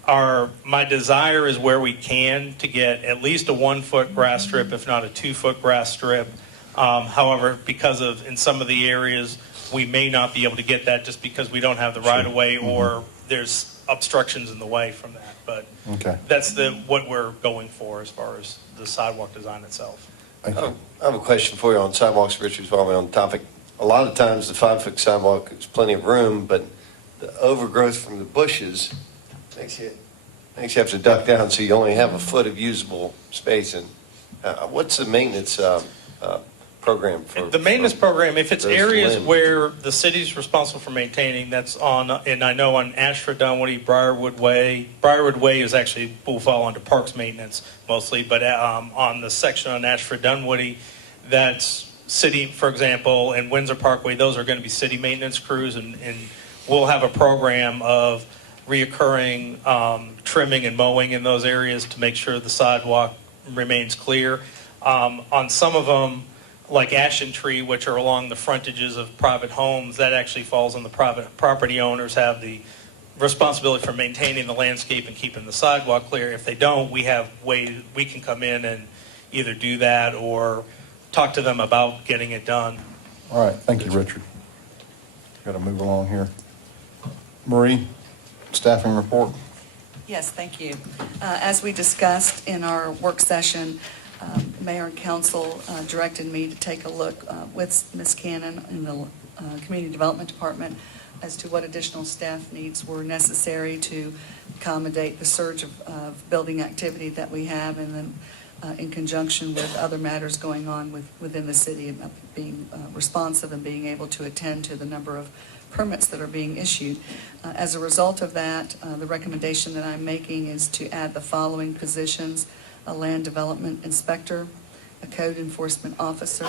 My desire is where we can to get at least a 1-foot grass strip, if not a 2-foot grass strip. However, because of in some of the areas, we may not be able to get that just because we don't have the right of way or there's obstructions in the way from that. But that's what we're going for as far as the sidewalk design itself. I have a question for you on sidewalks, Richard's while we're on the topic. A lot of times the 5-foot sidewalk is plenty of room, but the overgrowth from the bushes makes you have to duck down, so you only have a foot of usable space. And what's the maintenance program for the maintenance program? If it's areas limbs where the city's responsible for maintaining, that's on, and I know on Ashford, Dunwoody, Briarwood Way is actually will fall under parks maintenance mostly, but on the section on Ashford, Dunwoody, that's city, for example, and Windsor Parkway, those are going to be city maintenance crews, and we'll have a program of reoccurring trimming and mowing in those areas to make sure the sidewalk remains clear. On some of them, like Ash and Tree, which are along the frontages of private homes, that actually falls on the private property owners, have the responsibility for maintaining the landscape and keeping the sidewalk clear. If they don't, we have ways we can come in and either do that or talk to them about getting it done. All right, thank you, Richard. Got to move along here. Marie, staffing report. Yes, thank you. As we discussed in our work session, Mayor and Council directed me to take a look with Ms. Cannon in the Community Development Department as to what additional staff needs were necessary to accommodate the surge of building activity that we have, and then in conjunction with other matters going on within the city, and being responsive and being able to attend to the number of permits that are being issued. As a result of that, the recommendation that I'm making is to add the following positions: a land development inspector, a code enforcement officer,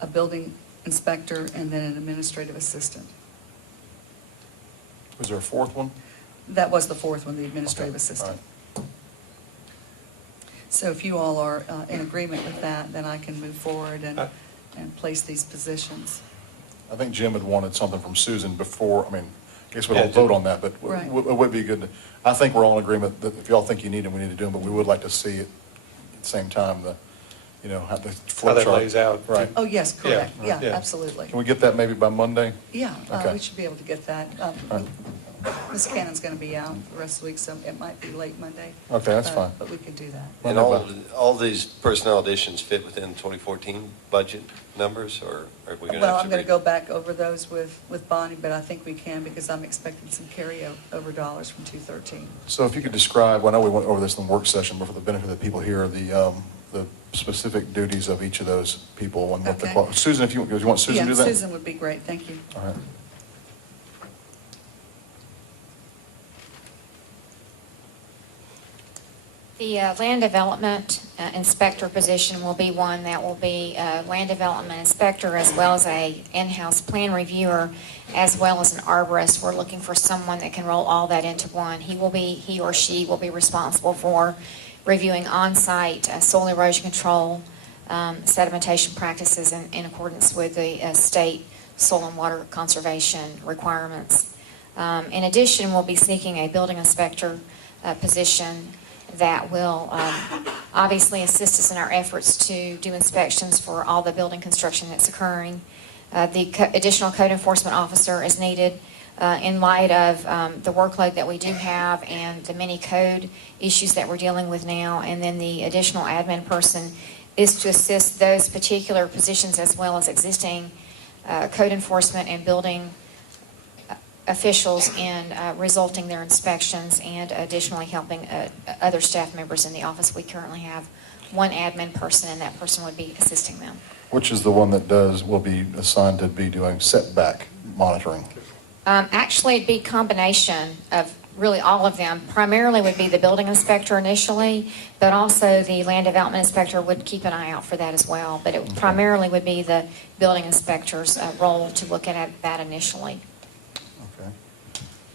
a building inspector, and then an administrative assistant. Was there a fourth one? That was the fourth one, the administrative assistant. Right. So if you all are in agreement with that, then I can move forward and place these positions. I think Jim had wanted something from Susan before. I mean, I guess we don't vote on that, but Right. it would be good. I think we're all in agreement that if y'all think you need them, we need to do them, but we would like to see it at the same time, how the flow How that chart. lays out. Right. Oh, yes, correct. Yeah. Yeah, absolutely. Can we get that maybe by Monday? Yeah, Okay. we should be able to get that. Right. Ms. Cannon's going to be out the rest of the week, so it might be late Monday. Okay, that's fine. But we could do that. And all these personnel additions fit within 2014 budget numbers, or are we going to Well, have I'm to? going to go back over those with Bonnie, but I think we can, because I'm expecting some carryover dollars from 2013. So if you could describe, I know we went over this in the work session, but for the benefit of the people here, the specific duties of each of those people and what the, Okay. Susan, if you want Susan to do that? Yeah, Susan would be great, thank you. All right. The land development inspector position will be one that will be a land development inspector as well as a in-house plan reviewer as well as an arborist. We're looking for someone that can roll all that into one. He or she will be responsible for reviewing on-site soil erosion control, sedimentation practices in accordance with the state soil and water conservation requirements. In addition, we'll be seeking a building inspector position that will obviously assist us in our efforts to do inspections for all the building construction that's occurring. The additional code enforcement officer is needed in light of the workload that we do have and the many code issues that we're dealing with now. And then the additional admin person is to assist those particular positions as well as existing code enforcement and building officials in resulting their inspections, and additionally helping other staff members in the office. We currently have one admin person, and that person would be assisting them. Which is the one that will be assigned to be doing setback monitoring? Actually, it'd be a combination of really all of them. Primarily would be the building inspector initially, but also the land development inspector would keep an eye out for that as well. But it primarily would be the building inspector's role to look at that initially. Okay.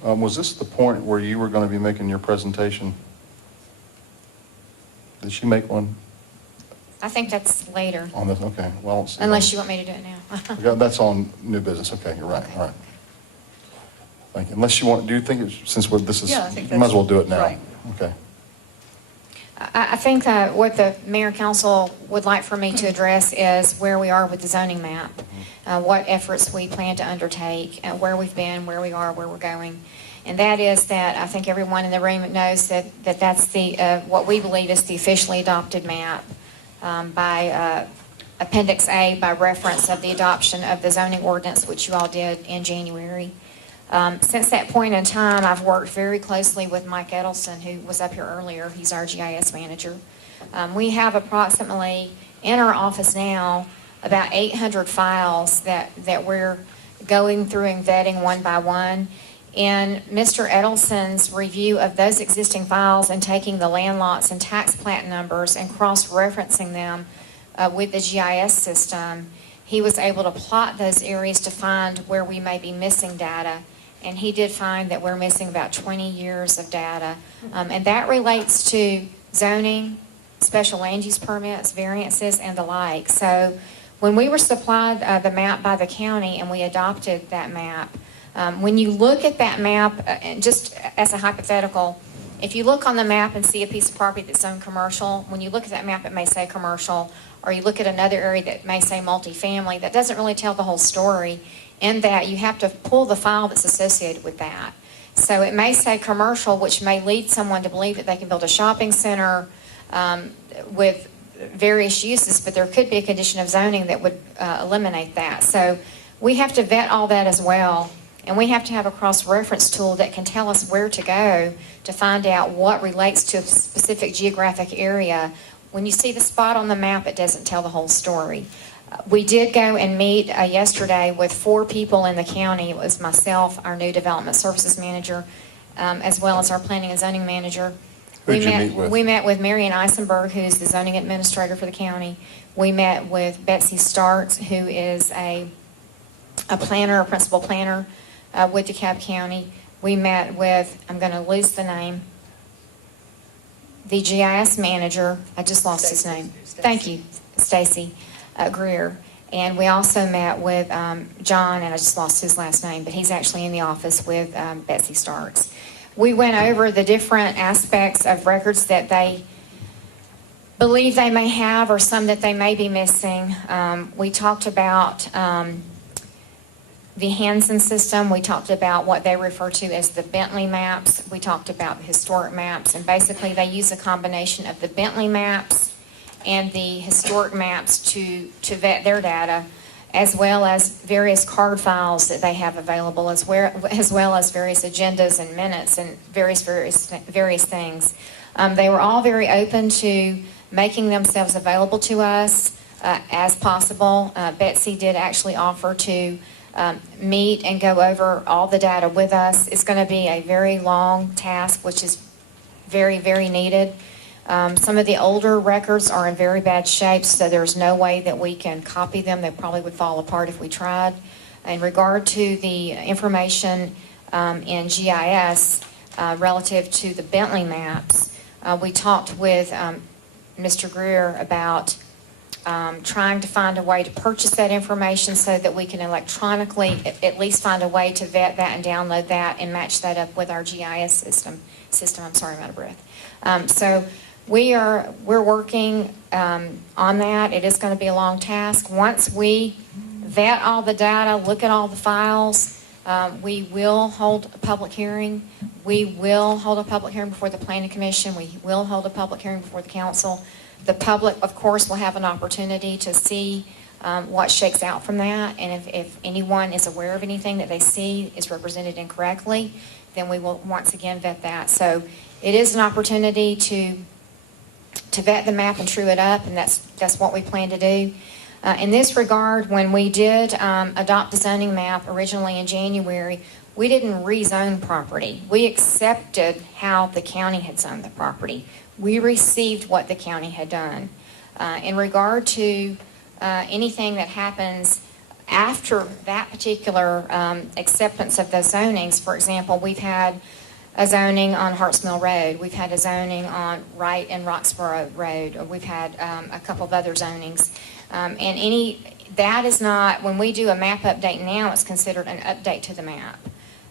Was this the point where you were going to be making your presentation? Did she make one I think that's later, on this? Okay, well, let's see. unless you want me to do it now. Yeah, that's on new business. Okay, you're right, all right. Thank you. Unless you want, do you think, since this is, Yeah, I think you might as well do it now. right. Okay. I think that what the mayor and council would like for me to address is where we are with the zoning map, what efforts we plan to undertake, where we've been, where we are, where we're going. And that is that I think everyone in the room knows that that's the what we believe is the officially adopted map by Appendix A by reference of the adoption of the zoning ordinance, which you all did in January. Since that point in time, I've worked very closely with Mike Edelson, who was up here earlier. He's our GIS manager. We have approximately, in our office now, about 800 files that we're going through and vetting one by one. In Mr. Edelson's review of those existing files and taking the land lots and tax plat numbers and cross-referencing them with the GIS system, he was able to plot those areas to find where we may be missing data. And he did find that we're missing about 20 years of data. And that relates to zoning, special land use permits, variances, and the like. So when we were supplied the map by the county and we adopted that map, when you look at that map, just as a hypothetical, if you look on the map and see a piece of property that's zoned commercial, when you look at that map, it may say commercial, or you look at another area that may say multifamily. That doesn't really tell the whole story, in that you have to pull the file that's associated with that. So it may say commercial, which may lead someone to believe that they can build a shopping center with various uses, but there could be a condition of zoning that would eliminate that. So we have to vet all that as well. And we have to have a cross-reference tool that can tell us where to go to find out what relates to a specific geographic area. When you see the spot on the map, it doesn't tell the whole story. We did go and meet yesterday with 4 people in the county. It was myself, our new development services manager, as well as our planning and zoning manager. Who did you meet with? We met with Marion Eisenberg, who's the zoning administrator for the county. We met with Betsy Starks, who is a planner, a principal planner with DeKalb County. We met with, I'm going to lose the name, the GIS manager. I just lost his name. Thank you, Stacy Greer. And we also met with John, and I just lost his last name, but he's actually in the office with Betsy Starks. We went over the different aspects of records that they believe they may have, or some that they may be missing. We talked about the Hansen system. We talked about what they refer to as the Bentley maps. We talked about the historic maps, and basically they use a combination of the Bentley maps and the historic maps to vet their data, as well as various card files that they have available, as well as various agendas and minutes and various things. They were all very open to making themselves available to us as possible. Betsy did actually offer to meet and go over all the data with us. It's going to be a very long task, which is very, very needed. Some of the older records are in very bad shape, so there's no way that we can copy them. They probably would fall apart if we tried. In regard to the information in GIS relative to the Bentley maps, we talked with Mr. Greer about trying to find a way to purchase that information so that we can electronically at least find a way to vet that and download that and match that up with our GIS system. I'm sorry, I'm out of breath. So we're working on that. It is going to be a long task. Once we vet all the data, look at all the files, we will hold a public hearing. We will hold a public hearing before the Planning Commission. We will hold a public hearing before the council. The public, of course, will have an opportunity to see what shakes out from that. And if anyone is aware of anything that they see is represented incorrectly, then we will once again vet that. So it is an opportunity to vet the map and true it up, and that's what we plan to do. In this regard, when we did adopt the zoning map originally in January, we didn't rezone property. We accepted how the county had zoned the property. We received what the county had done. In regard to anything that happens After that particular acceptance of those zonings, for example, we've had a zoning on Harts Mill Road, we've had a zoning on Wright and Roxborough Road, we've had a couple of other zonings. That is not, when we do a map update now, it's considered an update to the map.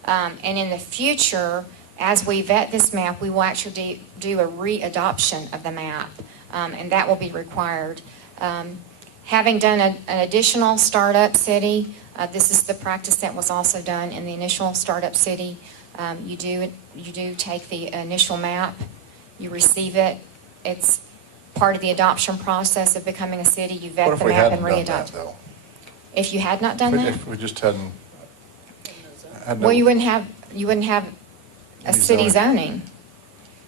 And in the future, as we vet this map, we will actually do a re-adoption of the map, and that will be required. Having done an additional startup city, this is the practice that was also done in the initial startup city. You do take the initial map, you receive it, it's part of the adoption process of becoming a city, you vet the map and re-adopt. If you had not done that? If we just hadn't. Well, you wouldn't have a city zoning.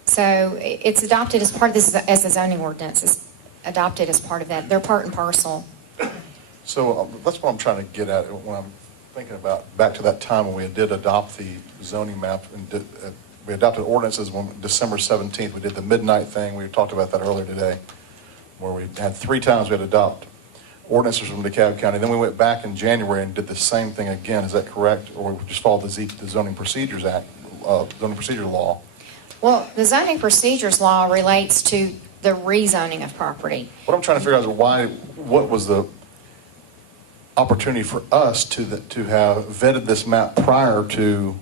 So it's adopted as part of this, as a zoning ordinance, it's adopted as part of that. They're part and parcel. So that's what I'm trying to get at when I'm thinking about back to that time when we did adopt the zoning map and we adopted ordinances on December 17th. We did the midnight thing. We talked about that earlier today, where we had 3 times we had to adopt ordinances from DeKalb County. Then we went back in January and did the same thing again. Is that correct? Or we just followed the Zoning Procedures Act, Zoning Procedure Law? Well, the zoning procedures law relates to the rezoning of property. What I'm trying to figure out is what was the opportunity for us to have vetted this map prior to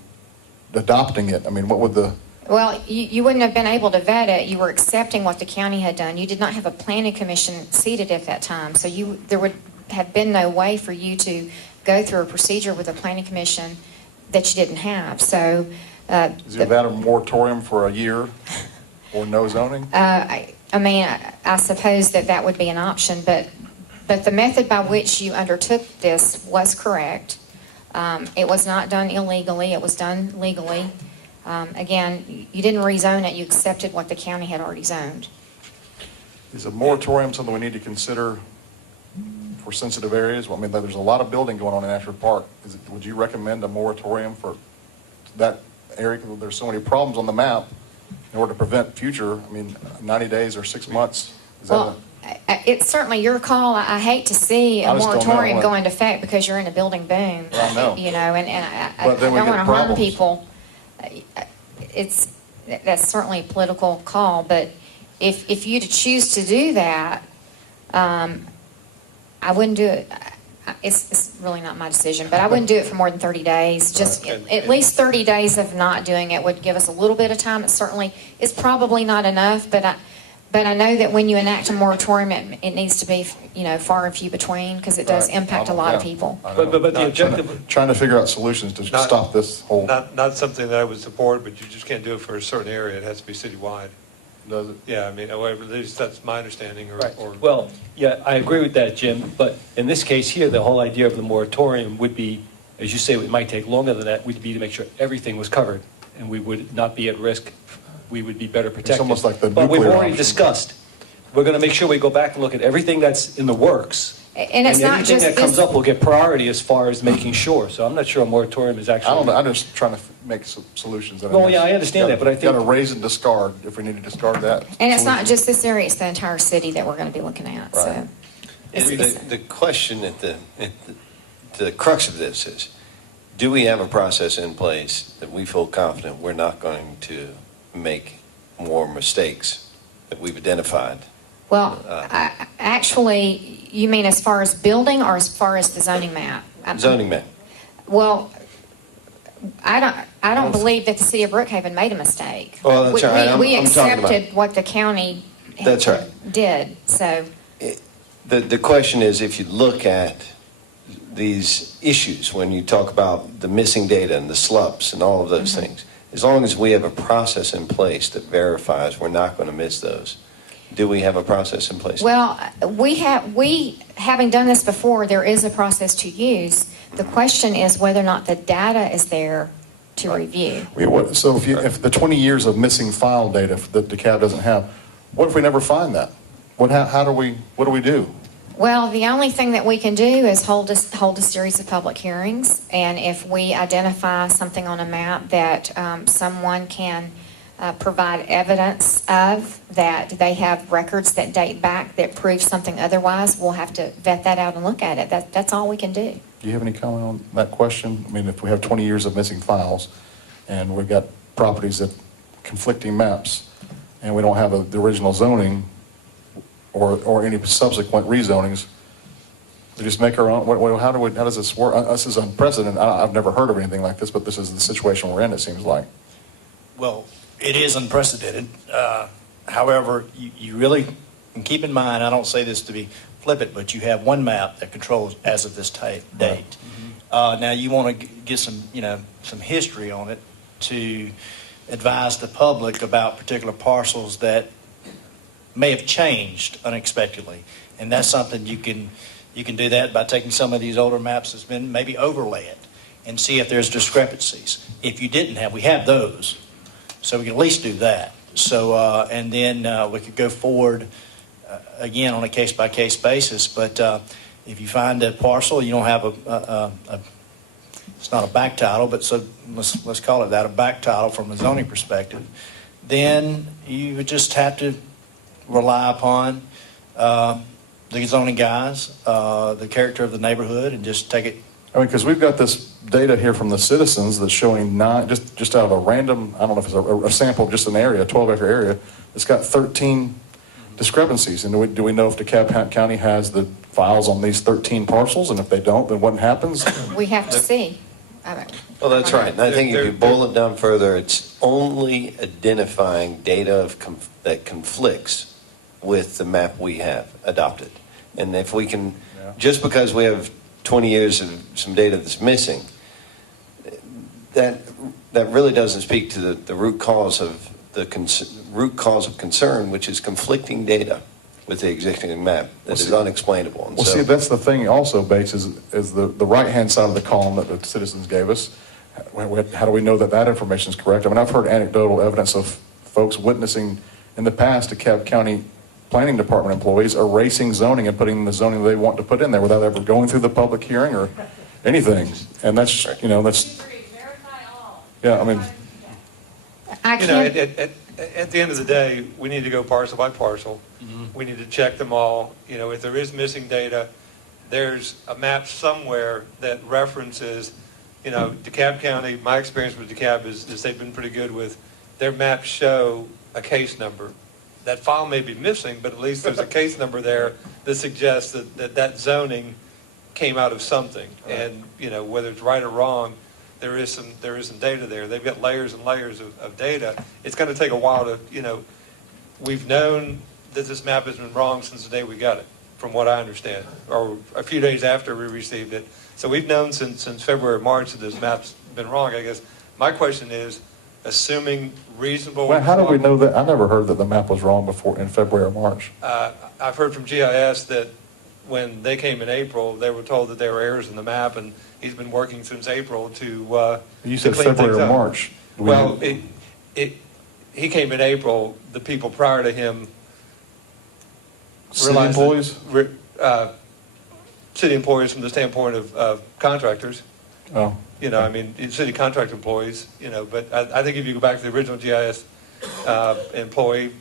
adopting it? I mean, what would the... Well, you wouldn't have been able to vet it. You were accepting what the county had done. You did not have a planning commission seated at that time. So there would have been no way for you to go through a procedure with a planning commission that you didn't have. So... is that a moratorium for a year or no zoning? I suppose that would be an option, but the method by which you undertook this was correct. It was not done illegally. It was done legally. Again, you didn't rezone it. You accepted what the county had already zoned. Is a moratorium something we need to consider for sensitive areas? Well, I mean, there's a lot of building going on in Ashford Park. Would you recommend a moratorium for that area? Because there's so many problems on the map. In order to prevent future, 90 days or 6 months. It's certainly your call. I hate to see a moratorium go into effect because you're in a building boom. I know. And I don't want to harm people. That's certainly a political call, but if you choose to do that, I wouldn't do it. It's really not my decision, but I wouldn't do it for more than 30 days. Just at least 30 days of not doing it would give us a little bit of time. It's probably not enough, but I know that when you enact a moratorium, it needs to be, far and few between because it does impact a lot of people. But the objective... Trying to figure out solutions to stop this whole... Not something that I would support, but you just can't do it for a certain area. It has to be citywide. Does it? Yeah, at least that's my understanding. Well, yeah, I agree with that, Jim, but in this case here, the whole idea of the moratorium would be, as you say, it might take longer than that, would be to make sure everything was covered and we would not be at risk. We would be better protected. It's almost like the But we've nuclear already option. discussed. We're going to make sure we go back and look at everything that's in the works. And it's not anything just that comes up will get priority as far as making sure. So I'm not sure a moratorium is actually... I don't know. I'm just trying to make solutions. Well, yeah, I understand that, but I think... Got to raise and discard if we need to discard that. And it's not just this area, it's the entire city that we're going to be looking at. Right. So The question at the crux of this is, do we have a process in place that we feel confident we're not going to make more mistakes that we've identified? Well, actually, you mean as far as building or as far as the zoning map? Zoning map. Well, I don't believe that the city of Brookhaven made a mistake. Well, that's right. We I'm talking about- accepted what the county That's right. did, so. The question is, if you look at these issues, when you talk about the missing data and the SLUPs and all of those things, as long as we have a process in place that verifies we're not going to miss those, do we have a process in place? Well, having done this before, there is a process to use. The question is whether or not the data is there to review. So if the 20 years of missing file data that DeKalb doesn't have, what if we never find that? What do we do? Well, the only thing that we can do is hold a series of public hearings, and if we identify something on a map that someone can provide evidence of, that they have records that date back that prove something otherwise, we'll have to vet that out and look at it. That's all we can do. Do you have any comment on that question? I mean, if we have 20 years of missing files, and we've got properties that conflicting maps, and we don't have the original zoning or any subsequent rezonings, we just make our own, how does this work? This is unprecedented. I've never heard of anything like this, but this is the situation we're in, it seems like. Well, it is unprecedented. However, you really, and keep in mind, I don't say this to be flippant, but you have one map that controls as of this date. Now, you want to get some history on it to advise the public about particular parcels that may have changed unexpectedly, and that's something you can do that by taking some of these older maps that's been maybe overlay it and see if there's discrepancies. If you didn't have, we have those, so we can at least do that. So and then we could go forward again on a case-by-case basis. But if you find a parcel, you don't have it's not a back title, but so let's call it that, a back title from a zoning perspective, then you would just have to rely upon the zoning guys, the character of the neighborhood, and just take it. I mean, because we've got this data here from the citizens that's showing just out of a random, I don't know if it's a sample of just an area, a 12-acre area, it's got 13 discrepancies. And do we know if DeKalb County has the files on these 13 parcels? And if they don't, then what happens? We have to see. Well, that's right. And I think if you boil it down further, it's only identifying data that conflicts with the map we have adopted. And if we can, just because we have 20 years of some data that's missing, that really doesn't speak to the root cause of concern, which is conflicting data with the existing map that is unexplainable. And Well, see, that's the thing also, Bates, is the right-hand side of the column that the citizens gave us. How do we know that information is correct? I mean, I've heard anecdotal evidence of folks witnessing in the past DeKalb County Planning Department employees erasing zoning and putting the zoning they want to put in there without ever going through the public hearing or anything. And that's, yeah, I mean. At the end of the day, we need to go parcel by parcel. We need to check them all. If there is missing data, there's a map somewhere that references, DeKalb County. My experience with DeKalb is they've been pretty good with their maps show a case number. That file may be missing, but at least there's a case number there that suggests that zoning came out of something. And whether it's right or wrong, there is some data there. They've got layers and layers of data. It's going to take a while to, we've known that this map has been wrong since the day we got it, from what I understand, or a few days after we received it. So we've known since February or March that this map's been wrong, I guess. My question is, assuming reasonable... Well, how do we know that? I never heard that the map was wrong before in February or March. I've heard from GIS that when they came in April, they were told that there were errors in the map, and he's been working since April to You said clean February things or up. March. Well, he came in April. The people prior to him City realized employees? City employees from the standpoint of contractors. Oh. City contract employees, but I think if you go back to the original GIS employee,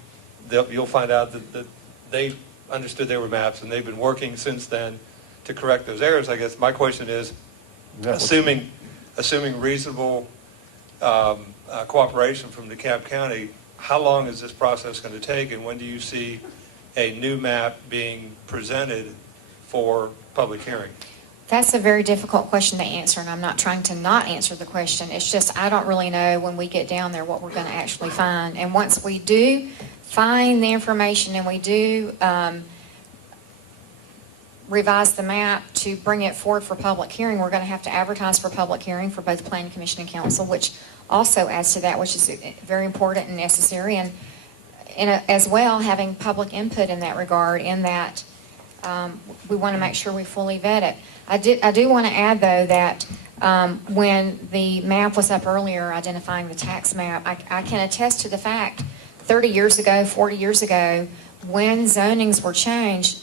you'll find out that they understood there were maps, and they've been working since then to correct those errors. I guess my question is, assuming reasonable cooperation from DeKalb County, how long is this process going to take, and when do you see a new map being presented for public hearing? That's a very difficult question to answer, and I'm not trying to not answer the question. It's just I don't really know when we get down there what we're going to actually find. And once we do find the information and we do revise the map to bring it forward for public hearing, we're going to have to advertise for public hearing for both Planning Commission and Council, which also adds to that, which is very important and necessary. And as well, having public input in that regard, in that we want to make sure we fully vet it. I do want to add, though, that when the map was up earlier identifying the tax map, I can attest to the fact 30 years ago, 40 years ago, when zonings were changed,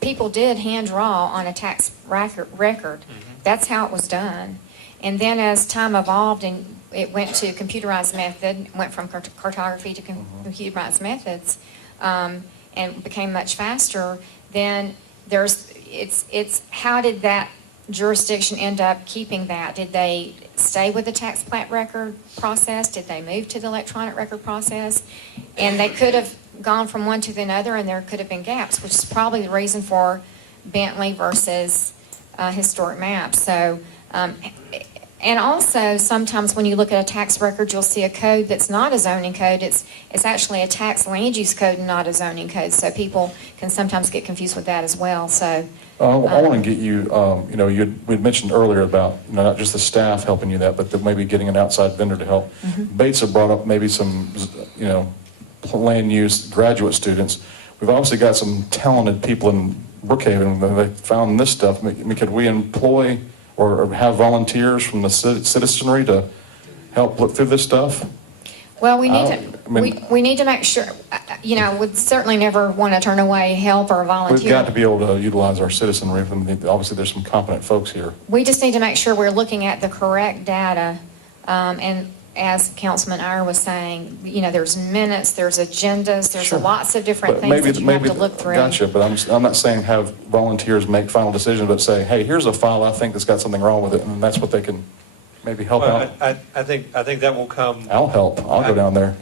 people did hand draw on a tax record. That's how it was done. And then as time evolved and it went to computerized method, went from cartography to computerized methods, and became much faster, then it's how did that jurisdiction end up keeping that? Did they stay with the tax plat record process? Did they move to the electronic record process? And they could have gone from one to the other, and there could have been gaps, which is probably the reason for Bentley versus historic maps. So, and also sometimes when you look at a tax record, you'll see a code that's not a zoning code. It's actually a tax land use code and not a zoning code. So people can sometimes get confused with that as well. So I want to get you, we'd mentioned earlier about, not just the staff helping you that, but maybe getting an outside vendor to help. Bates have brought up maybe some, land use graduate students. We've obviously got some talented people in Brookhaven that they found this stuff. Could we employ or have volunteers from the citizenry to help look through this stuff? well, we need to make sure, we'd certainly never want to turn away help or volunteer. We've got to be able to utilize our citizenry. Obviously, there's some competent folks here. We just need to make sure we're looking at the correct data. And as Councilman Iyer was saying, there's minutes, there's agendas, there's Sure. lots of different But things that you have to look through. Gotcha, but I'm not saying have volunteers make final decisions, but say, hey, here's a file I think that's got something wrong with it, and that's what they can maybe help out. I think that will come. I'll help. I'll go down there.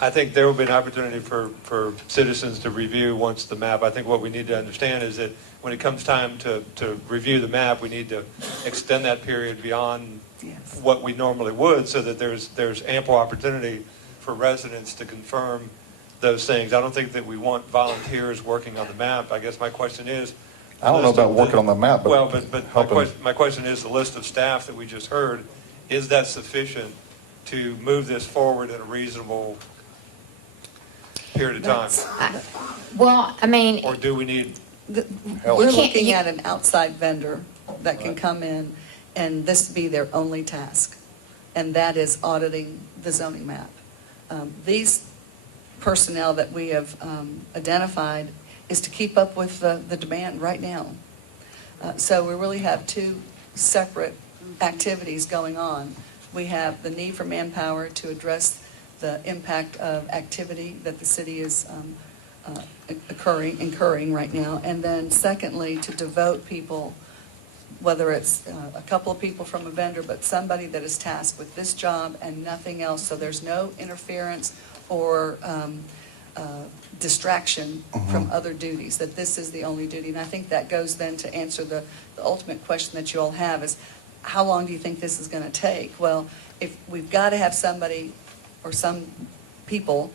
I think there will be an opportunity for citizens to review once the map. I think what we need to understand is that when it comes time to review the map, we need to extend that period beyond what we normally would, so that there's ample opportunity for residents to confirm those things. I don't think that we want volunteers working on the map. I guess my question is, I don't know about working on the map, but well, but my question is, the list of staff that we just heard, is that sufficient to move this forward in a reasonable period of time? Or do we need help? We're looking at an outside vendor that can come in and this be their only task, and that is auditing the zoning map. These personnel that we have identified is to keep up with the demand right now. So we really have two separate activities going on. We have the need for manpower to address the impact of activity that the city is incurring right now, and then secondly, to devote people, whether it's a couple of people from a vendor, but somebody that is tasked with this job and nothing else, so there's no interference or distraction from other duties, that this is the only duty. And I think that goes then to answer the ultimate question that you all have is, how long do you think this is going to take? Well, if we've got to have somebody or some people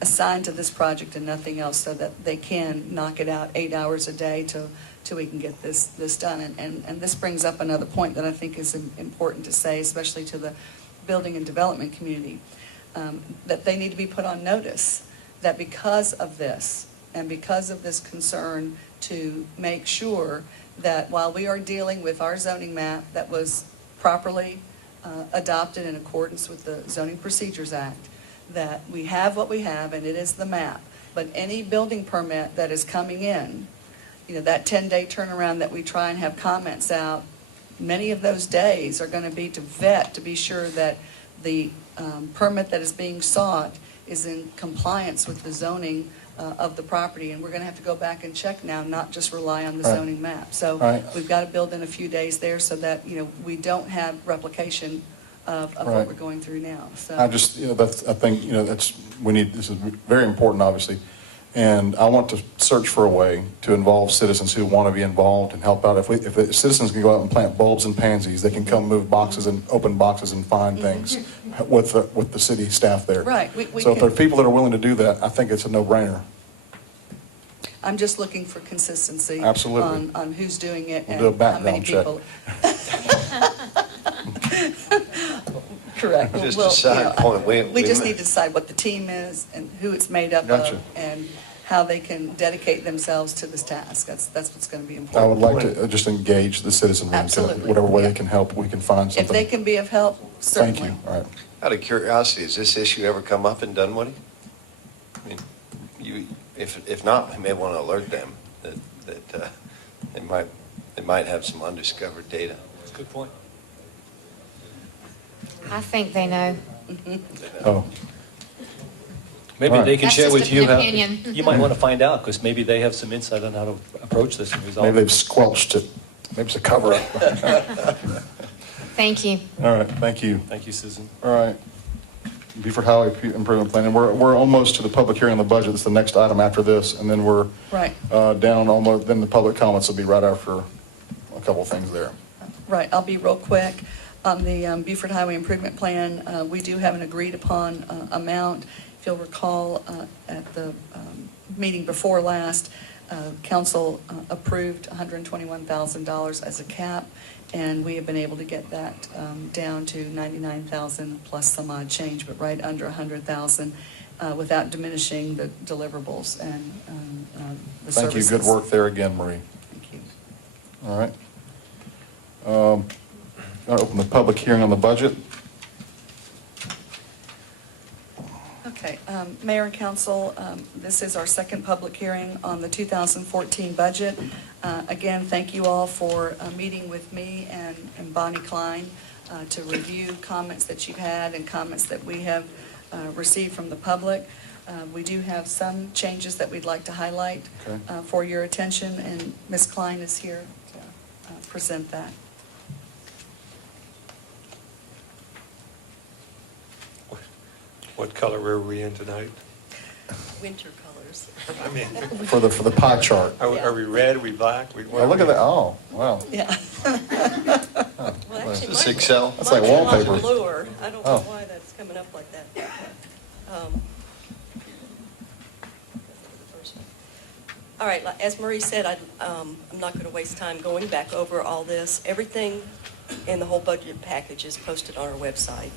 assigned to this project and nothing else, so that they can knock it out 8 hours a day till we can get this done. And this brings up another point that I think is important to say, especially to the building and development community, that they need to be put on notice that because of this and because of this concern, to make sure that while we are dealing with our zoning map that was properly adopted in accordance with the Zoning Procedures Act, that we have what we have, and it is the map. But any building permit that is coming in, that 10-day turnaround that we try and have comments out, many of those days are going to be to vet, to be sure that the permit that is being sought is in compliance with the zoning of the property. And we're going to have to go back and check now, not just rely on the zoning map. So we've got to build in a few days there so that, we don't have replication of what we're going through now. So I just, I think, this is very important, obviously. And I want to search for a way to involve citizens who want to be involved and help out. If the citizens can go out and plant bulbs and pansies, they can come move boxes and open boxes and find things with the city staff there. Right. So if there are people that are willing to do that, I think it's a no-brainer. I'm just looking for consistency. Absolutely. On who's doing it We'll do a and how many background people. Correct. Just a side point. We just need to decide what the team is and who it's made up Gotcha. of and how they can dedicate themselves to this task. That's what's going to be important. I would like to just engage the citizenry. Absolutely. Whatever way they can help, we can find something. If they can be of help, certainly. Thank you. All right. Out of curiosity, has this issue ever come up in Dunwoody? I mean, if not, we may want to alert them that they might have some undiscovered data. That's a good point. I think they know. Oh. Maybe they can That's share just with you an how, opinion. you might want to find out, because maybe they have some insight on how to approach this and resolve Maybe it. they've squelched it. Maybe it's a cover-up. Thank you. All right, thank you. Thank you, Susan. All right. Beaufort Highway Improvement Plan, and we're almost to the public hearing on the budget. It's the next item after this, and then we're Right. down almost, then the public comments will be right after a couple of things there. Right, I'll be real quick. On the Beaufort Highway Improvement Plan, we do have an agreed-upon amount. If you'll recall, at the meeting before last, council approved $121,000 as a cap, and we have been able to get that down to $99,000 plus some odd change, but right under $100,000 without diminishing the deliverables and the Thank services. you. Good work there again, Marie. Thank you. All right. Going to open the public hearing on the budget. Okay, Mayor and Council, this is our second public hearing on the 2014 budget. Again, thank you all for meeting with me and Bonnie Klein to review comments that you've had and comments that we have received from the public. We do have some changes that we'd like to highlight for your attention, and Ms. Klein is here to present that. What color were we in tonight? Winter colors. I mean, For the pie chart. are we red, are we black? Oh, look at that. Oh, wow. Yeah. Well, actually, It's mine- Excel. That's like mine's a lot wallpaper. bluer. I don't Oh. know why that's coming up like that. All right, as Marie said, I'm not going to waste time going back over all this. Everything in the whole budget package is posted on our website,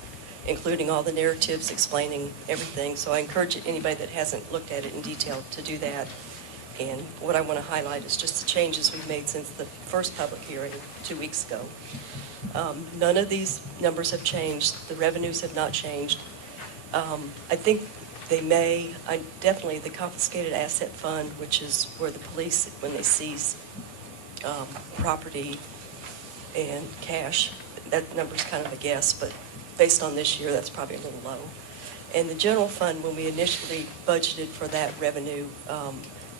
including all the narratives explaining everything. So I encourage anybody that hasn't looked at it in detail to do that. And what I want to highlight is just the changes we've made since the first public hearing 2 weeks ago. None of these numbers have changed. The revenues have not changed. I think they may, definitely the confiscated asset fund, which is where the police, when they seize property and cash, that number's kind of a guess, but based on this year, that's probably a little low. And the general fund, when we initially budgeted for that revenue,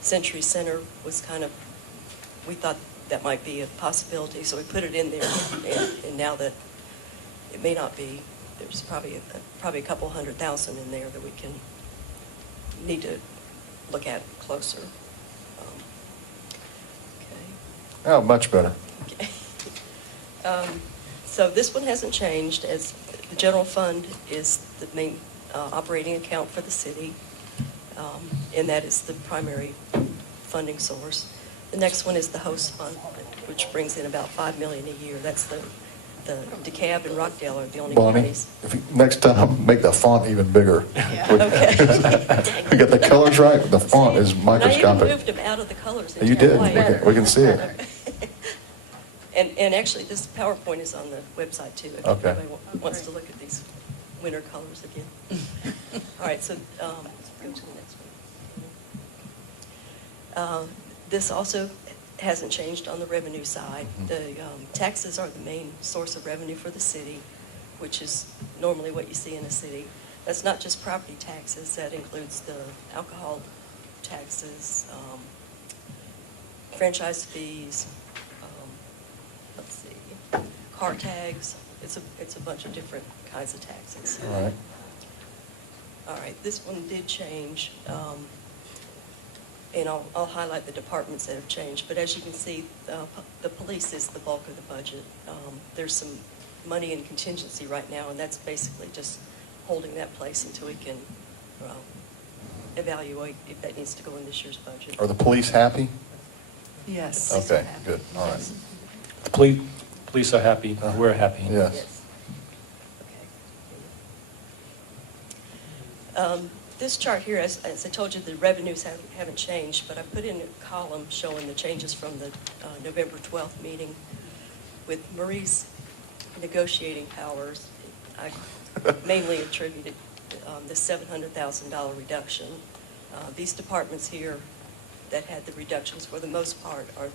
Century Center was kind of, we thought that might be a possibility, so we put it in there. And now that it may not be, there's probably a couple $100,000 in there that we need to look at closer. Okay. Oh, much better. Okay. So this one hasn't changed, as the general fund is the main operating account for the city, and that is the primary funding source. The next one is the host fund, which brings in about $5 million a year. That's the DeKalb and Rockdale are the only Bonnie, counties. next time, make the font even bigger. Okay. We get the colors right, but the font is And I even microscopic. moved them out of the colors. You did. We can see it. And actually, this PowerPoint is on the website too, if Okay. anybody wants to look at these winter colors again. All right, so go to the next one. This also hasn't changed on the revenue side. The taxes are the main source of revenue for the city, which is normally what you see in a city. That's not just property taxes, that includes the alcohol taxes, franchise fees, let's see, car tags. It's a bunch of different kinds of taxes. All right. All right, this one did change, and I'll highlight the departments that have changed. But as you can see, the police is the bulk of the budget. There's some money in contingency right now, and that's basically just holding that place until we can evaluate if that needs to go in this year's budget. Are the police happy? Yes. Okay, good. All right. The police are happy, we're happy. Yes. This chart here, as I told you, the revenues haven't changed, but I put in a column showing the changes from the November 12th meeting. With Marie's negotiating powers, I mainly attributed the $700,000 reduction. These departments here that had the reductions, for the most part, are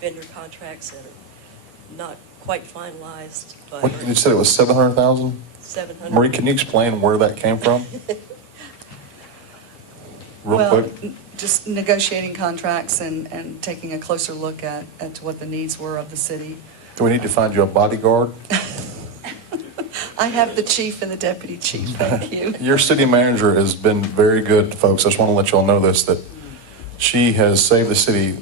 vendor contracts that are not quite finalized, but What, you said it was 700,000? 700. Marie, can you explain where that came from? real Well, quick? just negotiating contracts and taking a closer look at what the needs were of the city. Do we need to find you a bodyguard? I have the chief and the deputy chief, thank you. Your city manager has been very good, folks. I just want to let you all know this, that she has saved the city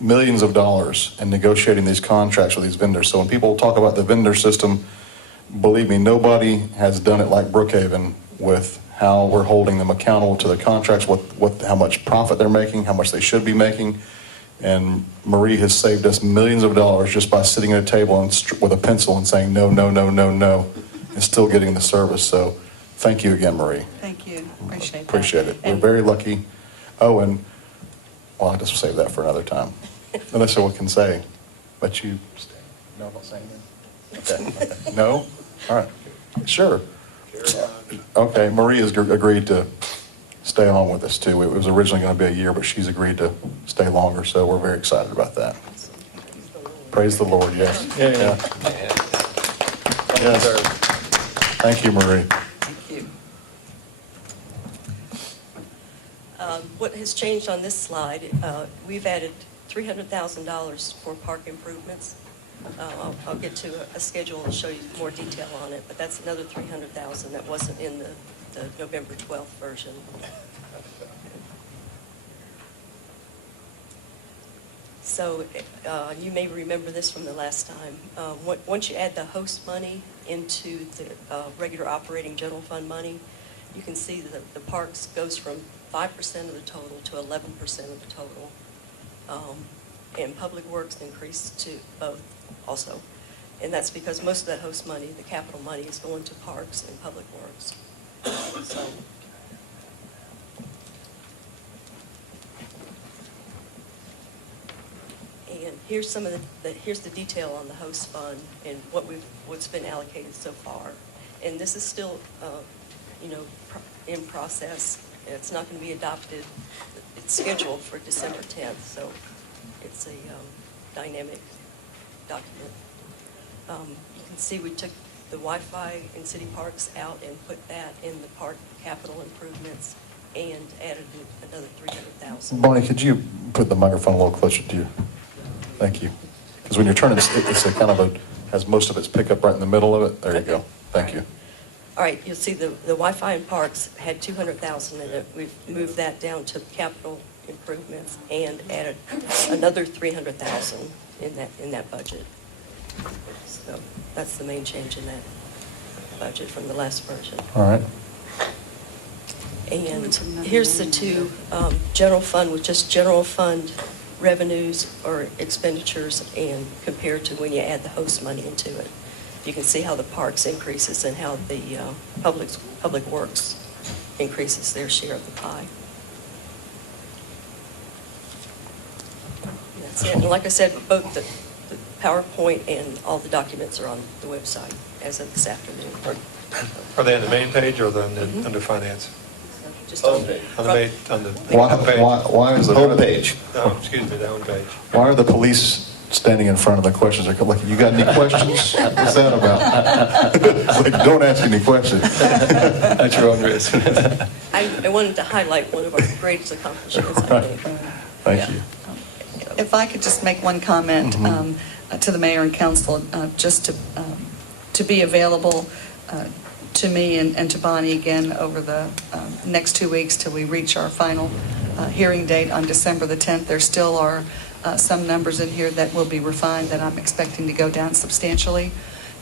millions of dollars in negotiating these contracts with these vendors. So when people talk about the vendor system, believe me, nobody has done it like Brookhaven with how we're holding them accountable to the contracts, how much profit they're making, how much they should be making. And Marie has saved us millions of dollars just by sitting at a table with a pencil and saying no, no, no, no, no, and still getting the service. So thank you again, Marie. Thank you, appreciate that. Appreciate it. We're And- very lucky. Oh, and, well, I'll just save that for another time. Unless what can say, but you, no, I'm not saying that. Okay. No? All right. Sure. Okay, Marie has agreed to stay on with us too. It was originally going to be a year, but she's agreed to stay longer, so we're very excited about that. Praise the Lord, yes. Yeah. Yes. Thank you, Marie. Thank you. What has changed on this slide, we've added $300,000 for park improvements. I'll get to a schedule and show you more detail on it, but that's another $300,000 that wasn't in the November 12th version. So you may remember this from the last time. Once you add the host money into the regular operating general fund money, you can see that the parks goes from 5% of the total to 11% of the total. And public works increased to both also. And that's because most of that host money, the capital money, is going to parks and public works. So. And here's some of here's the detail on the host fund and what's been allocated so far. And this is still, in process. It's not going to be adopted. It's scheduled for December 10th, so it's a dynamic document. You can see we took the Wi-Fi in city parks out and put that in the park capital improvements and added another $300,000. Bonnie, could you put the microphone a little closer to you? Thank you. Because when you're turning, it's a kind of has most of its pickup right in the middle of it. There you go. Thank you. All right, you'll see the Wi-Fi in parks had $200,000 in it. We've moved that down to capital improvements and added another $300,000 in that budget. So that's the main change in that budget from the last version. All right. And here's the two general fund with just general fund revenues or expenditures and compared to when you add the host money into it. You can see how the parks increases and how the public works increases their share of the pie. That's it. And like I said, both the PowerPoint and all the documents are on the website as of this afternoon. Are they on the main page or under finance? Just on the Why is the Homepage. No, excuse me, the home page. Why are the police standing in front of the questions? They're like, you got any questions? What's that about? It's like, don't ask any questions. At your own risk. I wanted to highlight one of our greatest accomplishments, I think. Thank you. If I could just make one comment to the mayor and council, just to be available to me and to Bonnie again over the next 2 weeks till we reach our final hearing date on December the 10th. There still are some numbers in here that will be refined that I'm expecting to go down substantially.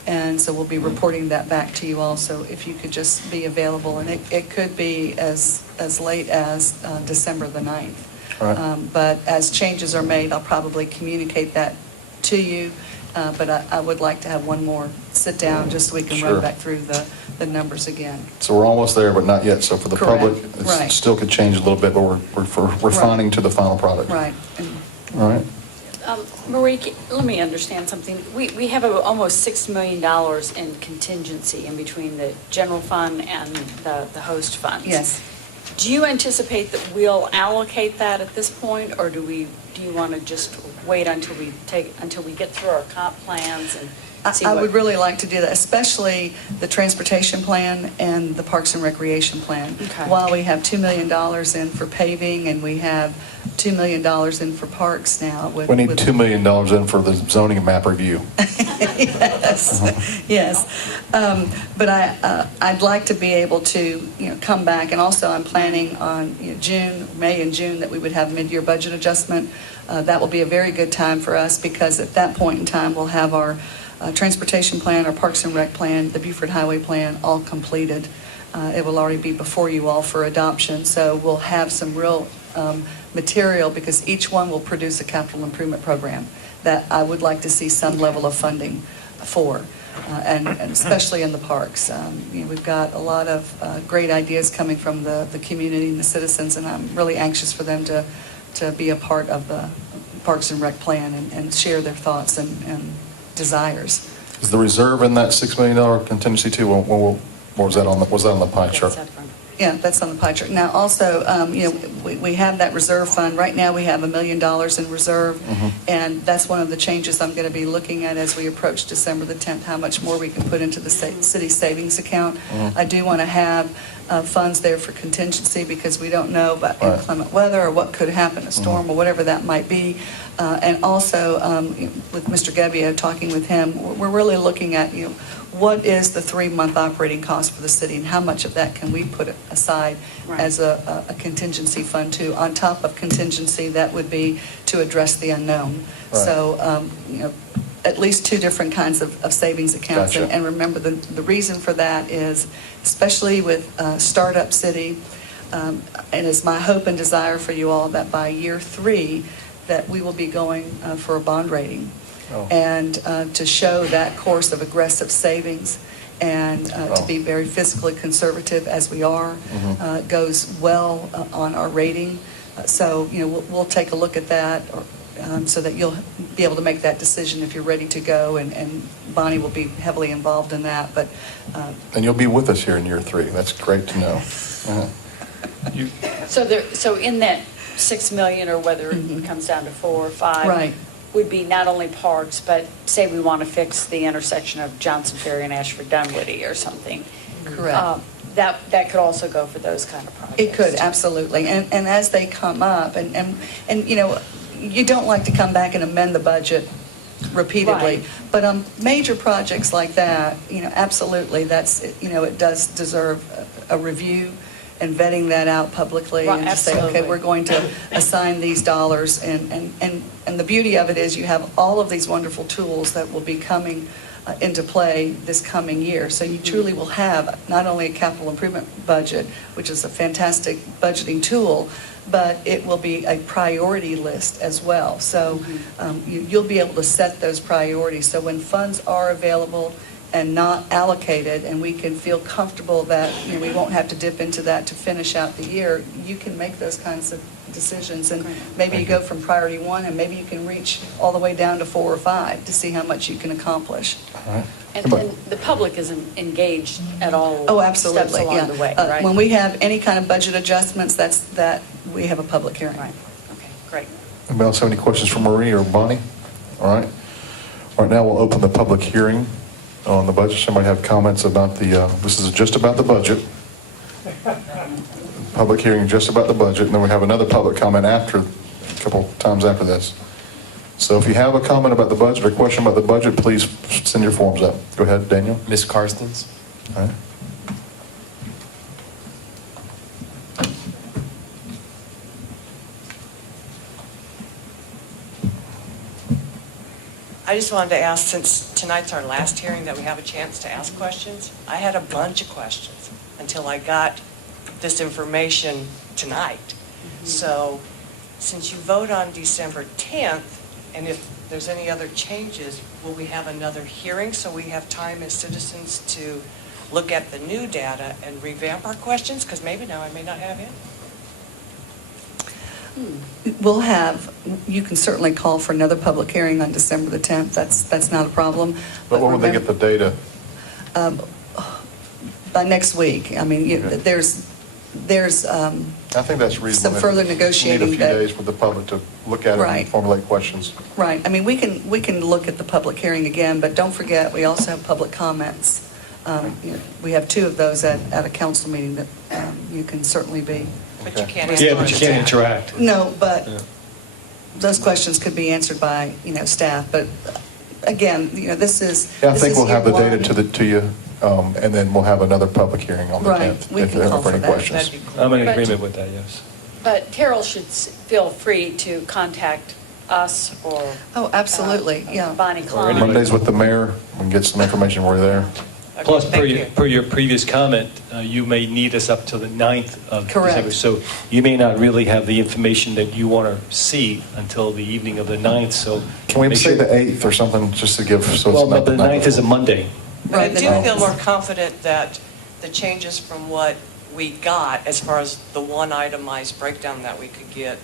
And so we'll be reporting that back to you all. So if you could just be available, and it could be as late as December the 9th. Right. But as changes are made, I'll probably communicate that to you. But I would like to have one more sit down just so we can Sure. run back through the numbers again. So we're almost there, but not yet. So for the Correct. public, it Right. still could change a little bit, but we're refining to the final product. Right. All right. Marie, let me understand something. We have almost $6 million in contingency in between the general fund and the host funds. Yes. Do you anticipate that we'll allocate that at this point, or do you want to just wait until we get through our comp plans and see I what? would really like to do that, especially the transportation plan and the Parks and Recreation plan. Okay. While we have $2 million in for paving and we have $2 million in for parks now. We need $2 million in for the zoning map review. Yes. But I'd like to be able to, come back, and also I'm planning on May and June that we would have mid-year budget adjustment. That will be a very good time for us because at that point in time we'll have our transportation plan, our Parks and Rec plan, the Beaufort Highway plan all completed. It will already be before you all for adoption, so we'll have some real material because each one will produce a capital improvement program that I would like to see some level of funding for, and especially in the parks. We've got a lot of great ideas coming from the community and the citizens, and I'm really anxious for them to be a part of the Parks and Rec plan and share their thoughts and desires. Is the reserve in that $6 million contingency too? What was that on the pie chart? Yeah, that's on the pie chart. Now, also, we have that reserve fund. Right now, we have $1 million in reserve, and that's one of the changes I'm going to be looking at as we approach December the 10th, how much more we can put into the city savings account. I do want to have funds there for contingency because we don't know about inclement weather or what could happen, a storm or whatever that might be. And also, with Mr. Gebbia, talking with him, we're really looking at, what is the 3-month operating cost for the city and how much of that can we put aside as a contingency fund too? On top of contingency, that would be to address the unknown. Right. So, at least 2 different kinds of savings accounts. Gotcha. And remember, the reason for that is, especially with Startup City, and it's my hope and desire for you all that by year 3, that we will be going for a bond rating. And to show that course of aggressive savings and to be very fiscally conservative as we are goes well on our rating. So, we'll take a look at that so that you'll be able to make that decision if you're ready to go, and Bonnie will be heavily involved in that. But and you'll be with us here in year 3. That's great to know. So in that $6 million, or whether it comes down to 4 or 5, right, would be not only parks, but say we want to fix the intersection of Johnson Ferry and Ashford Dunwoody or something. Correct. That could also go for those kind of projects. It could, absolutely. And as they come up, and you don't like to come back and amend the budget repeatedly. Right. But major projects like that, absolutely, that's, it does deserve a review and vetting that out publicly, Right, and to say, absolutely. okay, we're going to assign these dollars. And the beauty of it is you have all of these wonderful tools that will be coming into play this coming year. So you truly will have not only a capital improvement budget, which is a fantastic budgeting tool, but it will be a priority list as well. So you'll be able to set those priorities. So when funds are available and not allocated, and we can feel comfortable that we won't have to dip into that to finish out the year, you can make those kinds of decisions. And maybe you go from priority 1, and maybe you can reach all the way down to 4 or 5 to see how much you can accomplish. And the public isn't engaged at all. Oh, absolutely. Steps along the way, right? When we have any kind of budget adjustments, that we have a public hearing. Right. Okay, great. Anybody else have any questions for Marie or Bonnie? All right. Right now, we'll open the public hearing on the budget. Somebody have comments about this is just about the budget. Public hearing just about the budget, and then we have another public comment a couple times after this. So if you have a comment about the budget or question about the budget, please send your forms up. Go ahead, Daniel. Ms. Karstens. All right. I just wanted to ask, since tonight's our last hearing that we have a chance to ask questions, I had a bunch of questions until I got this information tonight. So since you vote on December 10th, and if there's any other changes, will we have another hearing so we have time as citizens to look at the new data and revamp our questions? Because maybe now I may not have any. You can certainly call for another public hearing on December the 10th. That's not a problem. But when would they get the data? By next week. I mean, Okay. there's there's, I think that's reasonable. Some further You negotiating need a few that- days for the public to look at it Right. and formulate questions. right, I mean, we can look at the public hearing again, but don't forget, we also have public comments. We have 2 of those at a council meeting that you can certainly be. But you can't Yeah, answer but you can't interact. No, but those questions could be answered by, staff, but again, this is. Yeah, I this think is we'll have the year data one. to you, and then we'll have another public hearing on the Right, 10th. we if can there call are for any that. questions. I'm in But- agreement with that, yes. But Terrell should feel free to contact us or. Oh, absolutely, yeah. Bonnie Or Klein. anybody. Mondays with the mayor, we can get some information while we're there. Plus, Thank you. per your previous comment, you may need us up till the 9th of Correct. December. So you may not really have the information that you want to see until the evening of the 9th, so. Can we make say sure- the 8th or something, just to give, so it's Well, not. but the 9th is a Monday. But I Right, do the- feel more confident that the changes from what we got, as far as the one itemized breakdown that we could get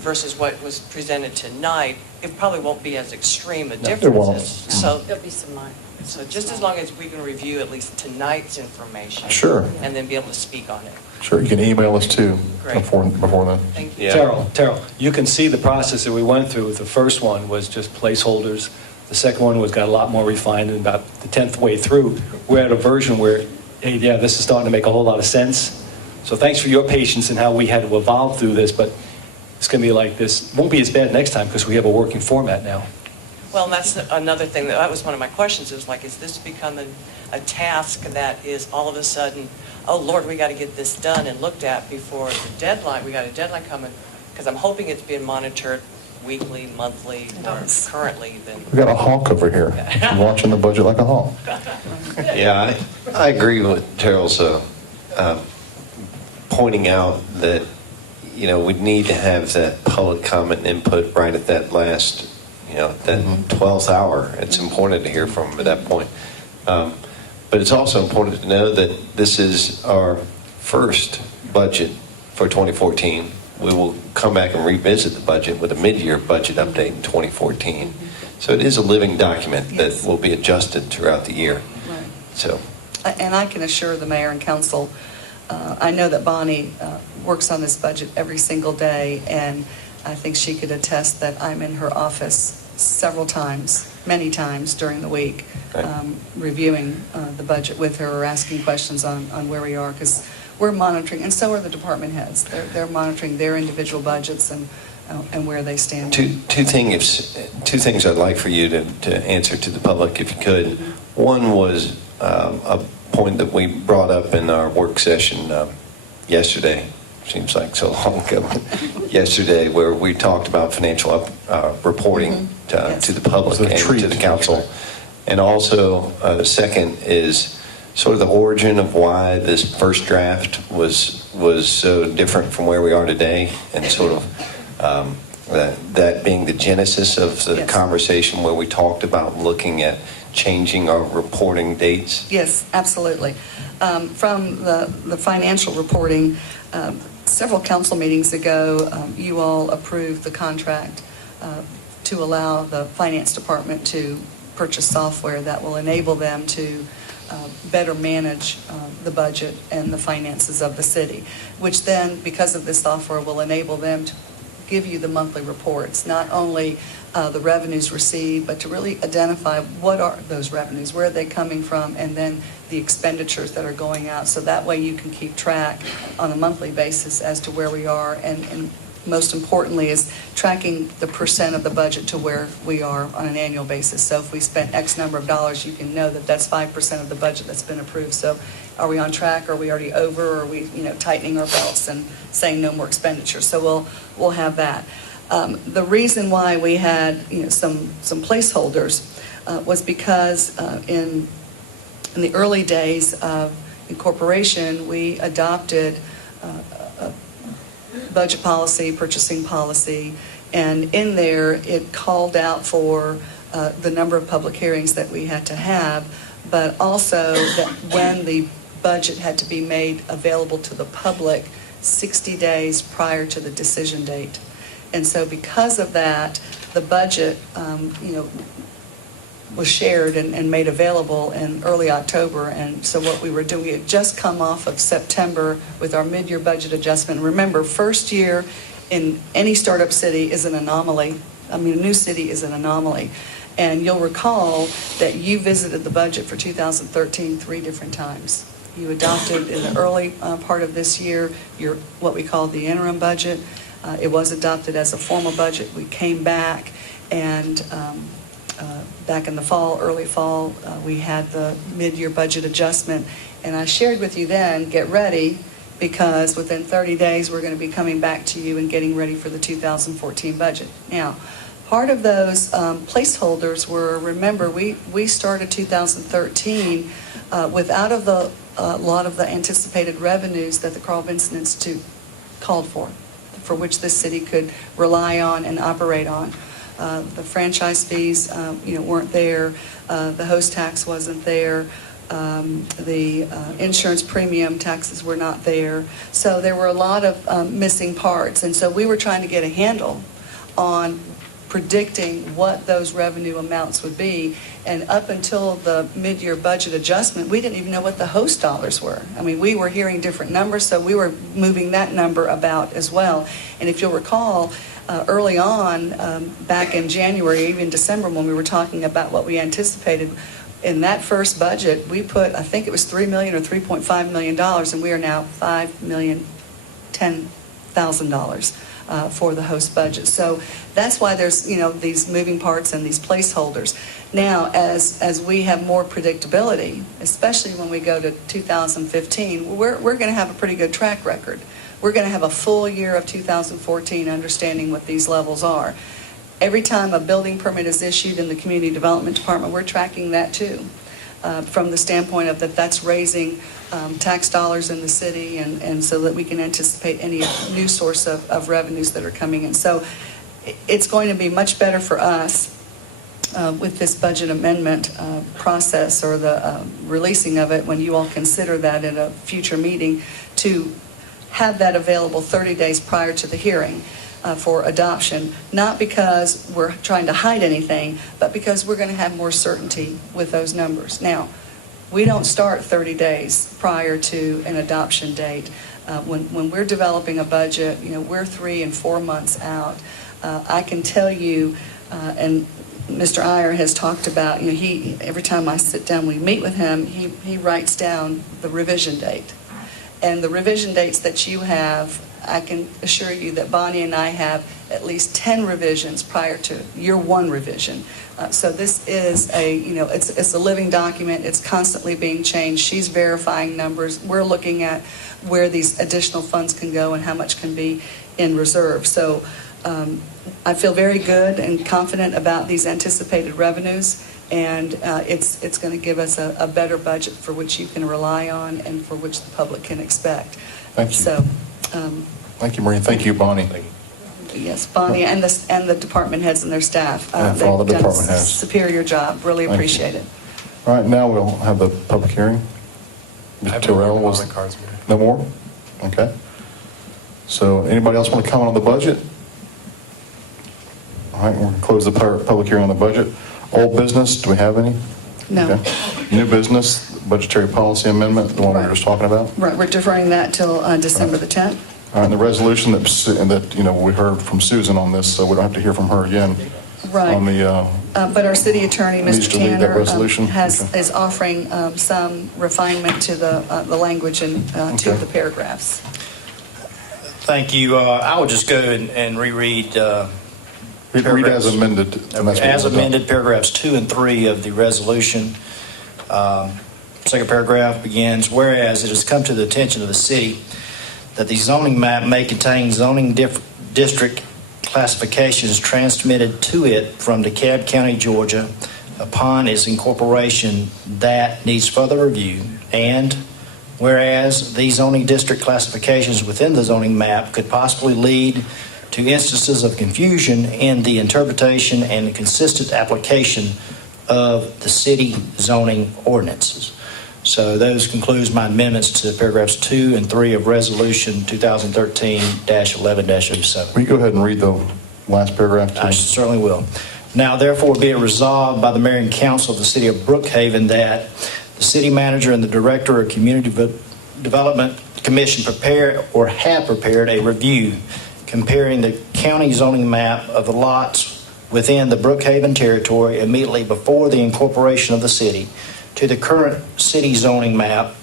versus what was presented tonight, it probably won't be as extreme a difference. won't. So, There'll be some money. so just as long as we can review at least tonight's information. Sure. And then be able to speak on it. Sure, you can email us too, Great. before then. Thank you. Yeah. Terrell, you can see the process that we went through. The first one was just placeholders. The second one got a lot more refined, and about the 10th way through, we're at a version where, hey, yeah, this is starting to make a whole lot of sense. So thanks for your patience and how we had to evolve through this, but it's going to be like this. Won't be as bad next time because we have a working format now. Well, that's another thing, that was one of my questions, is like, is this becoming a task that is all of a sudden, oh, Lord, we got to get this done and looked at before the deadline, we got a deadline coming, because I'm hoping it's being monitored weekly, monthly, or currently then. We got a hawk over here, watching the budget like a hawk. Yeah, I agree with Terrell's pointing out that, we'd need to have that public comment and input right at that last, that 12th hour. It's important to hear from them at that point. But it's also important to know that this is our first budget for 2014. We will come back and revisit the budget with a mid-year budget update in 2014. So it is a living document Yes. that will be adjusted throughout the year. Right. So, And I can assure the mayor and council, I know that Bonnie works on this budget every single day, and I think she could attest that I'm in her office several times, many times during the week, Right. reviewing the budget with her or asking questions on where we are, because we're monitoring, and so are the department heads. They're monitoring their individual budgets and where they stand. two things I'd like for you to answer to the public, if you could. One was a point that we brought up in our work session yesterday. Seems like so long ago. Yesterday, where we talked about financial reporting to the public It was a and treat. to the council. And also, the second is sort of the origin of why this first draft was so different from where we are today, and sort of that being the genesis of the Yes. conversation where we talked about looking at changing our reporting dates. Yes, absolutely. From the financial reporting, several council meetings ago, you all approved the contract to allow the finance department to purchase software that will enable them to better manage the budget and the finances of the city, which then, because of this software, will enable them to give you the monthly reports, not only the revenues received, but to really identify what are those revenues, where are they coming from, and then the expenditures that are going out. So that way you can keep track on a monthly basis as to where we are, and most importantly is tracking the percent of the budget to where we are on an annual basis. So if we spent X number of dollars, you can know that that's 5% of the budget that's been approved. So are we on track? Are we already over? Are we, tightening our belts and saying no more expenditures? So we'll have that. The reason why we had, some placeholders was because in the early days of incorporation, we adopted a budget policy, purchasing policy, and in there it called out for the number of public hearings that we had to have, but also that when the budget had to be made available to the public 60 days prior to the decision date. And so because of that, the budget, was shared and made available in early October. And so what we were doing, we had just come off of September with our mid-year budget adjustment. Remember, first year in any startup city is an anomaly. I mean, a new city is an anomaly. And you'll recall that you visited the budget for 2013 3 different times. You adopted in the early part of this year your what we call the interim budget. It was adopted as a formal budget. We came back and back in the fall, early fall, we had the mid-year budget adjustment. And I shared with you then, get ready, because within 30 days we're going to be coming back to you and getting ready for the 2014 budget. Now, part of those placeholders were, remember, we started 2013 without a lot of the anticipated revenues that the Carl Vinson Institute called for which this city could rely on and operate on. The franchise fees, weren't there. The host tax wasn't there. The insurance premium taxes were not there. So there were a lot of missing parts. And so we were trying to get a handle on predicting what those revenue amounts would be. And up until the mid-year budget adjustment, we didn't even know what the host dollars were. I mean, we were hearing different numbers, so we were moving that number about as well. And if you'll recall, early on, back in January, even December, when we were talking about what we anticipated, in that first budget, we put, I think it was $3 million or $3.5 million, and we are now $5,010,000 for the host budget. So that's why there's, these moving parts and these placeholders. Now, as we have more predictability, especially when we go to 2015, we're going to have a pretty good track record. We're going to have a full year of 2014 understanding what these levels are. Every time a building permit is issued in the Community Development Department, we're tracking that too, from the standpoint of that's raising tax dollars in the city, and so that we can anticipate any new source of revenues that are coming in. So it's going to be much better for us with this budget amendment process, or the releasing of it, when you all consider that in a future meeting, to have that available 30 days prior to the hearing for adoption, not because we're trying to hide anything, but because we're going to have more certainty with those numbers. Now, we don't start 30 days prior to an adoption date. When we're developing a budget, we're 3 and 4 months out. I can tell you, and Mr. Iyer has talked about, every time I sit down, we meet with him, he writes down the revision date. And the revision dates that you have, I can assure you that Bonnie and I have at least 10 revisions prior to year 1 revision. So this is it's a living document. It's constantly being changed. She's verifying numbers. We're looking at where these additional funds can go and how much can be in reserve. So I feel very good and confident about these anticipated revenues, and it's going to give us a better budget for which you can rely on and for which the public can expect. Thank you. So, thank you, Maureen. Thank you, Bonnie. yes, Bonnie and the department heads and their staff. And for all the they've done department a heads. superior job. Really Thank appreciate you. it. All right, now we'll have the public hearing. I have Mr. no more Terrell was comment cards, Mayor. no more? Okay. So anybody else want to comment on the budget? All right, we're going to close the public hearing on the budget. Old business, do we have any? No. Okay. New business, budgetary policy amendment, the one we were just talking about? Right, we're deferring that till December the 10th. All right, and the resolution that we heard from Susan on this, so we don't have to hear from her again. Right. On the, But our city attorney, Needs Mr. to lead that Tanner, resolution? Okay. is offering some refinement to the language and to Okay. the paragraphs. Thank you. I will just go and reread. read as amended. And that's what As we'll do. amended, paragraphs 2 and 3 of the resolution. Second paragraph begins, whereas it has come to the attention of the city that the zoning map may contain zoning district classifications transmitted to it from DeKalb County, Georgia, upon its incorporation that needs further review, and whereas these zoning district classifications within the zoning map could possibly lead to instances of confusion in the interpretation and consistent application of the city zoning ordinances. So those concludes my amendments to paragraphs 2 and 3 of Resolution 2013-11-07. Will you go ahead and read the last paragraph? I certainly will. Now therefore be it resolved by the Mayor and Council of the City of Brookhaven that the City Manager and the Director of Community Development Commission prepare or have prepared a review comparing the county zoning map of the lots within the Brookhaven territory immediately before the incorporation of the city to the current city zoning map.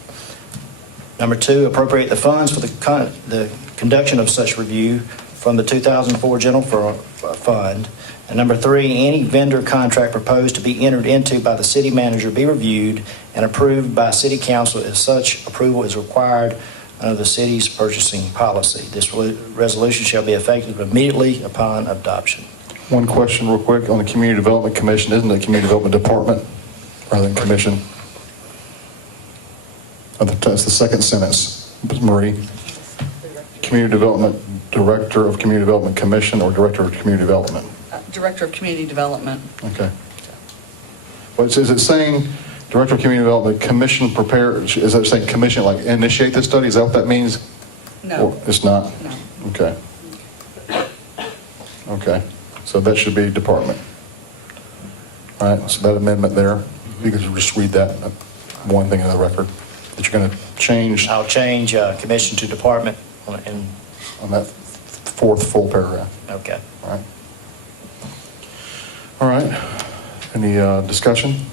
Number 2, appropriate the funds for the conduction of such review from the 2004 General Fund. And number 3, any vendor contract proposed to be entered into by the city manager be reviewed and approved by city council if such approval is required under the city's purchasing policy. This resolution shall be effective immediately upon adoption. One question real quick on the Community Development Commission. Isn't it Community Development Department rather than Commission? That's the second sentence, Marie. Community Development, Director of Community Development Commission or Director of Community Development? Director of Community Development. Okay. But is it saying Director of Community Development Commission prepare, is that saying commission like initiate the study? Is that what that means? No. Or it's not? No. Okay. Okay. So that should be department. All right, so that amendment there, you can just read that one thing in the record that you're going to change. I'll change commission to department on that fourth full paragraph. Okay. All right. All right. Any discussion?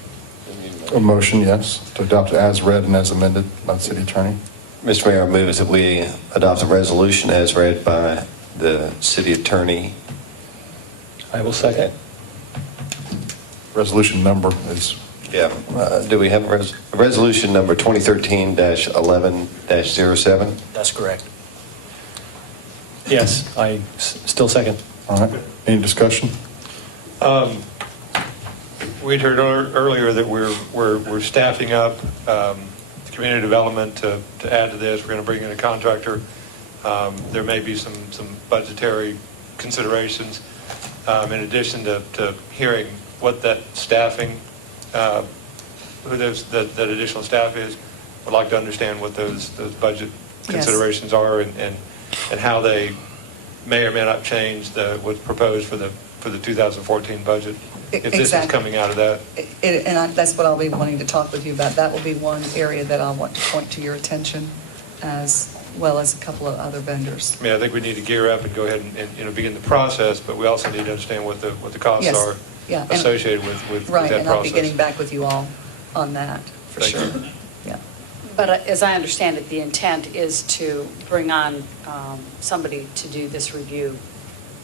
A motion, yes, to adopt as read and as amended by the city attorney. Mr. Mayor, I move that we adopt a resolution as read by the city attorney. I will second. Resolution number is? Yeah. Do we have a resolution number 2013-11-07? That's correct. Yes, I still second. All right. Any discussion? We'd heard earlier that we're staffing up community development to add to this. We're going to bring in a contractor. There may be some budgetary considerations. In addition to hearing what that staffing, who that additional staff is, would like to understand what those budget considerations are and how they may or may not change what's proposed for the 2014 budget. If this is coming out of that. That's what I'll be wanting to talk with you about. That will be one area that I'll want to point to your attention, as well as a couple of other vendors. I mean, I think we need to gear up and go ahead and begin the process, but we also need to understand what the costs are associated with that process. Right, and I'll be getting back with you all on that, for Thank sure. you. Yeah. But as I understand it, the intent is to bring on somebody to do this review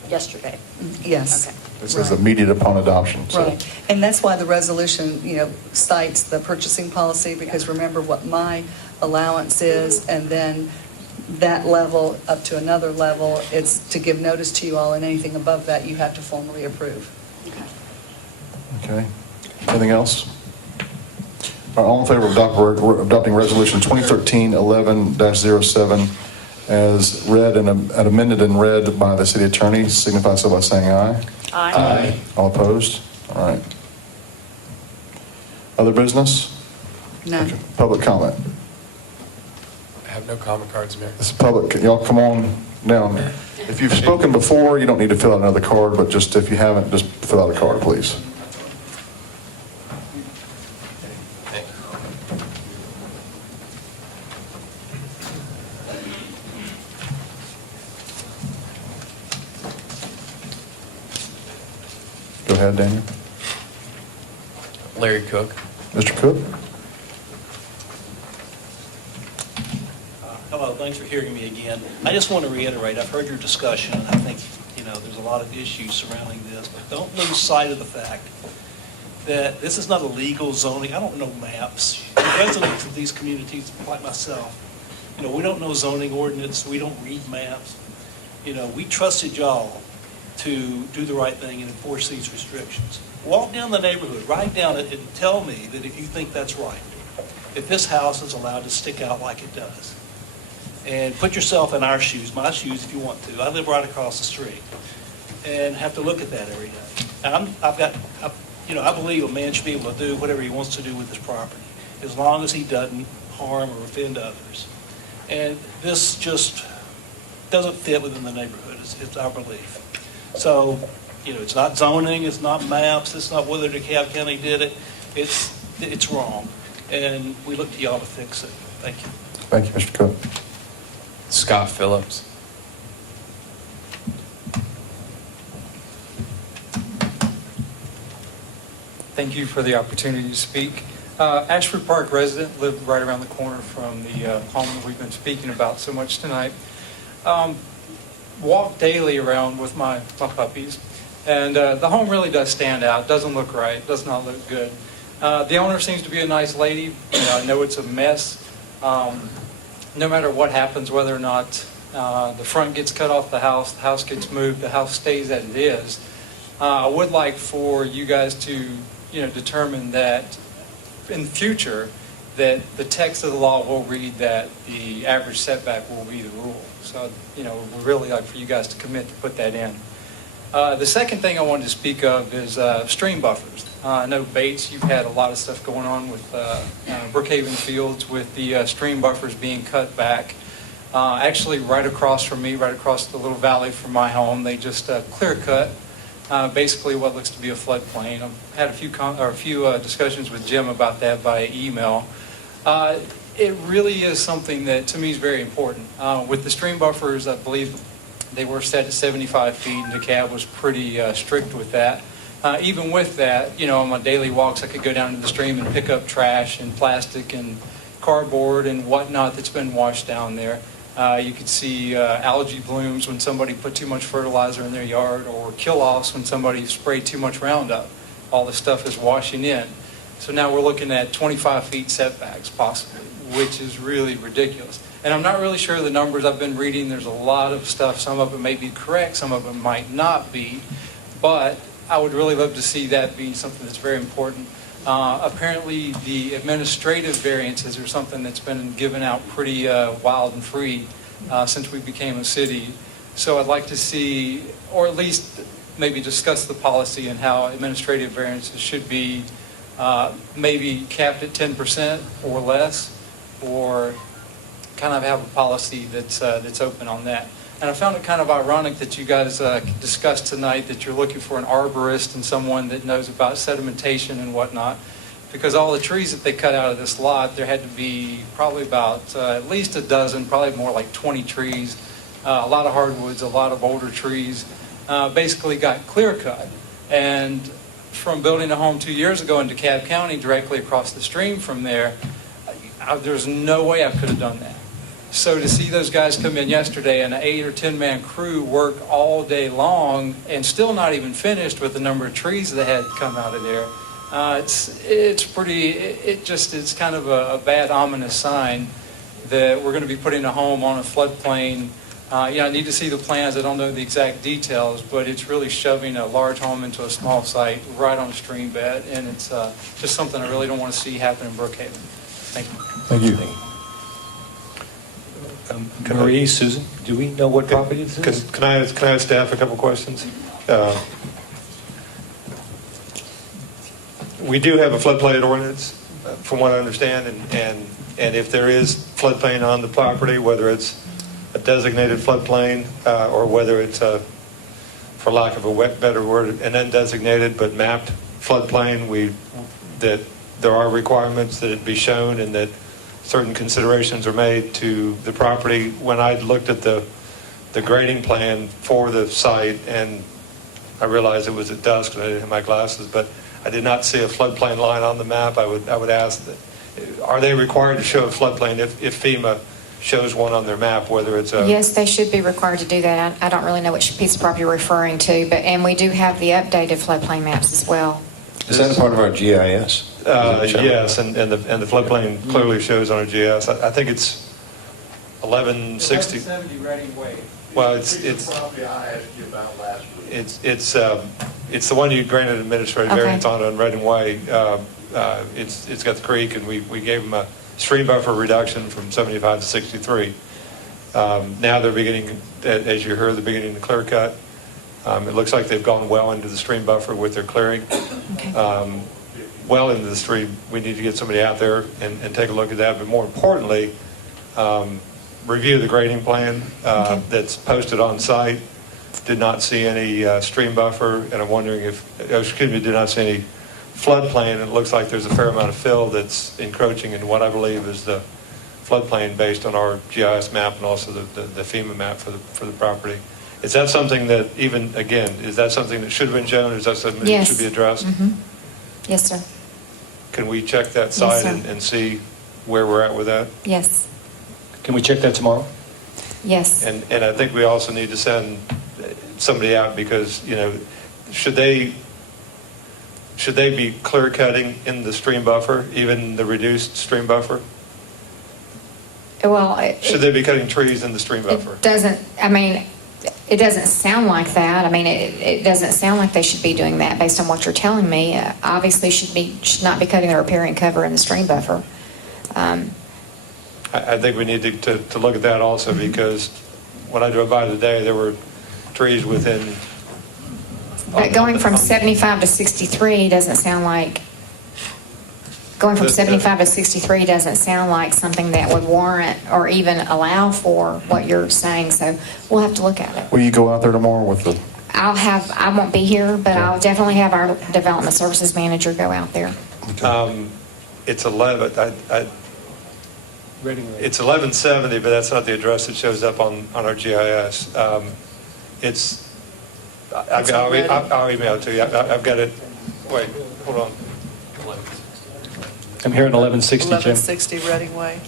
yesterday. Yes. Okay. This is immediate upon adoption. So. Right, and that's why the resolution, cites the purchasing policy, because remember what my allowance is, and then that level up to another level, it's to give notice to you all, and anything above that, you have to formally approve. Okay. Anything else? All in favor of adopting resolution 2013-11-07 as read and amended and read by the city attorney, signify so by saying aye. Aye. Aye. All opposed? All right. Other business? None. Okay. Public comment. I have no comment cards, Mayor. This is public. Y'all come on down. If you've spoken before, you don't need to fill out another card, but just if you haven't, just fill out a card, please. Go ahead, Daniel. Larry Cook. Mr. Cook? Hello, thanks for hearing me again. I just want to reiterate, I've heard your discussion, and I think, there's a lot of issues surrounding this, but don't lose sight of the fact that this is not a legal zoning. I don't know maps. The residents of these communities, like myself, we don't know zoning ordinance, we don't read maps. We trusted y'all to do the right thing and enforce these restrictions. Walk down the neighborhood, write down it, and tell me that if you think that's right, if this house is allowed to stick out like it does. And put yourself in our shoes, my shoes if you want to. I live right across the street and have to look at that every day. And I believe a man should be able to do whatever he wants to do with his property, as long as he doesn't harm or offend others. And this just doesn't fit within the neighborhood, it's our belief. So it's not zoning, it's not maps, it's not whether DeKalb County did it. It's wrong. And we look to y'all to fix it. Thank you. Thank you, Mr. Cook. Scott Phillips. Thank you for the opportunity to speak. Ashford Park resident, lived right around the corner from the home that we've been speaking about so much tonight. Walk daily around with my puppies, and the home really does stand out. Doesn't look right, does not look good. The owner seems to be a nice lady. I know it's a mess. No matter what happens, whether or not the front gets cut off the house gets moved, the house stays as it is. I would like for you guys to determine that in the future that the text of the law will read that the average setback will be the rule. So, we'd really like for you guys to commit to put that in. The second thing I wanted to speak of is stream buffers. I know Bates, you've had a lot of stuff going on with Brookhaven Fields with the stream buffers being cut back. Actually, right across from me, right across the little valley from my home, they just clear cut basically what looks to be a floodplain. I've had a few discussions with Jim about that by email. It really is something that to me is very important. With the stream buffers, I believe they were set at 75 feet, and DeKalb was pretty strict with that. Even with that, on my daily walks, I could go down to the stream and pick up trash and plastic and cardboard and whatnot that's been washed down there. You could see algae blooms when somebody put too much fertilizer in their yard, or kill-offs when somebody sprayed too much Roundup. All the stuff is washing in. So now we're looking at 25 feet setbacks possibly, which is really ridiculous. And I'm not really sure of the numbers I've been reading. There's a lot of stuff. Some of it may be correct, some of it might not be. But I would really love to see that being something that's very important. Apparently, the administrative variances are something that's been given out pretty wild and free since we became a city. So I'd like to see, or at least maybe discuss the policy and how administrative variances should be maybe capped at 10% or less, or kind of have a policy that's open on that. And I found it kind of ironic that you guys discussed tonight that you're looking for an arborist and someone that knows about sedimentation and whatnot, because all the trees that they cut out of this lot, there had to be probably about at least a dozen, probably more like 20 trees, a lot of hardwoods, a lot of older trees, basically got clear cut. And from building a home 2 years ago in DeKalb County, directly across the stream from there, there's no way I could have done that. So to see those guys come in yesterday and an 8 or 10 man crew work all day long and still not even finished with the number of trees that had come out of there, it's kind of a bad ominous sign that we're going to be putting a home on a floodplain. I need to see the plans. I don't know the exact details, but it's really shoving a large home into a small site right on a stream bed, and it's just something I really don't want to see happen in Brookhaven. Thank you. Thank you. Marie, Susan, do we know what property this is? Can I ask staff a couple questions? We do have a floodplain ordinance, from what I understand, and if there is floodplain on the property, whether it's a designated floodplain or whether it's for lack of a better word, an undesignated but mapped floodplain, that there are requirements that it be shown and that certain considerations are made to the property. When I looked at the grading plan for the site, and I realized it was at dusk and I didn't have my glasses, but I did not see a floodplain line on the map. I would ask that, are they required to show a floodplain if FEMA shows one on their map, whether it's a... Yes, they should be required to do that. I don't really know which piece of property you're referring to, and we do have the updated floodplain maps as well. Is that a part of our GIS? Yes, and the floodplain clearly shows on our GIS. I think it's 1160. 1170 Reading Way. Well, it's Probably I asked you about last week. it's the one you granted administrative Okay. variance on Reading Way. It's got the creek, and we gave them a stream buffer reduction from 75 to 63. Now they're beginning, as you heard, they're beginning to clear cut. It looks like they've gone well into the stream buffer with their clearing. Okay. Well into the stream. We need to get somebody out there and take a look at that. But more importantly, review the grading plan that's posted on site. did not see any stream buffer, and I'm wondering did not see any floodplain. It looks like there's a fair amount of fill that's encroaching in what I believe is the floodplain based on our GIS map and also the FEMA map for the property. Is that something that is that something that should have been shown, or is that something that should be addressed? Yes, sir. Can we check that site and see where we're at with that? Yes. Can we check that tomorrow? Yes. And I think we also need to send somebody out because, should they be clear cutting in the stream buffer, even the reduced stream buffer? Well, Should they be cutting trees in the stream buffer? it doesn't sound like that. It doesn't sound like they should be doing that based on what you're telling me. Obviously should not be cutting the riparian cover in the stream buffer. I think we need to look at that also because when I drove by today, there were trees within. But going from 75 to 63 doesn't sound like, going from 75 to 63 doesn't sound like something that would warrant or even allow for what you're saying. So we'll have to look at it. Will you go out there tomorrow with the? I won't be here, but I'll definitely have our development services manager go out there. It's 11. It's 1170, but that's not the address that shows up on our GIS. I'll email it to you. I've got it. Wait, hold on. I'm here at 1160, Jim. 1160 Reading Way.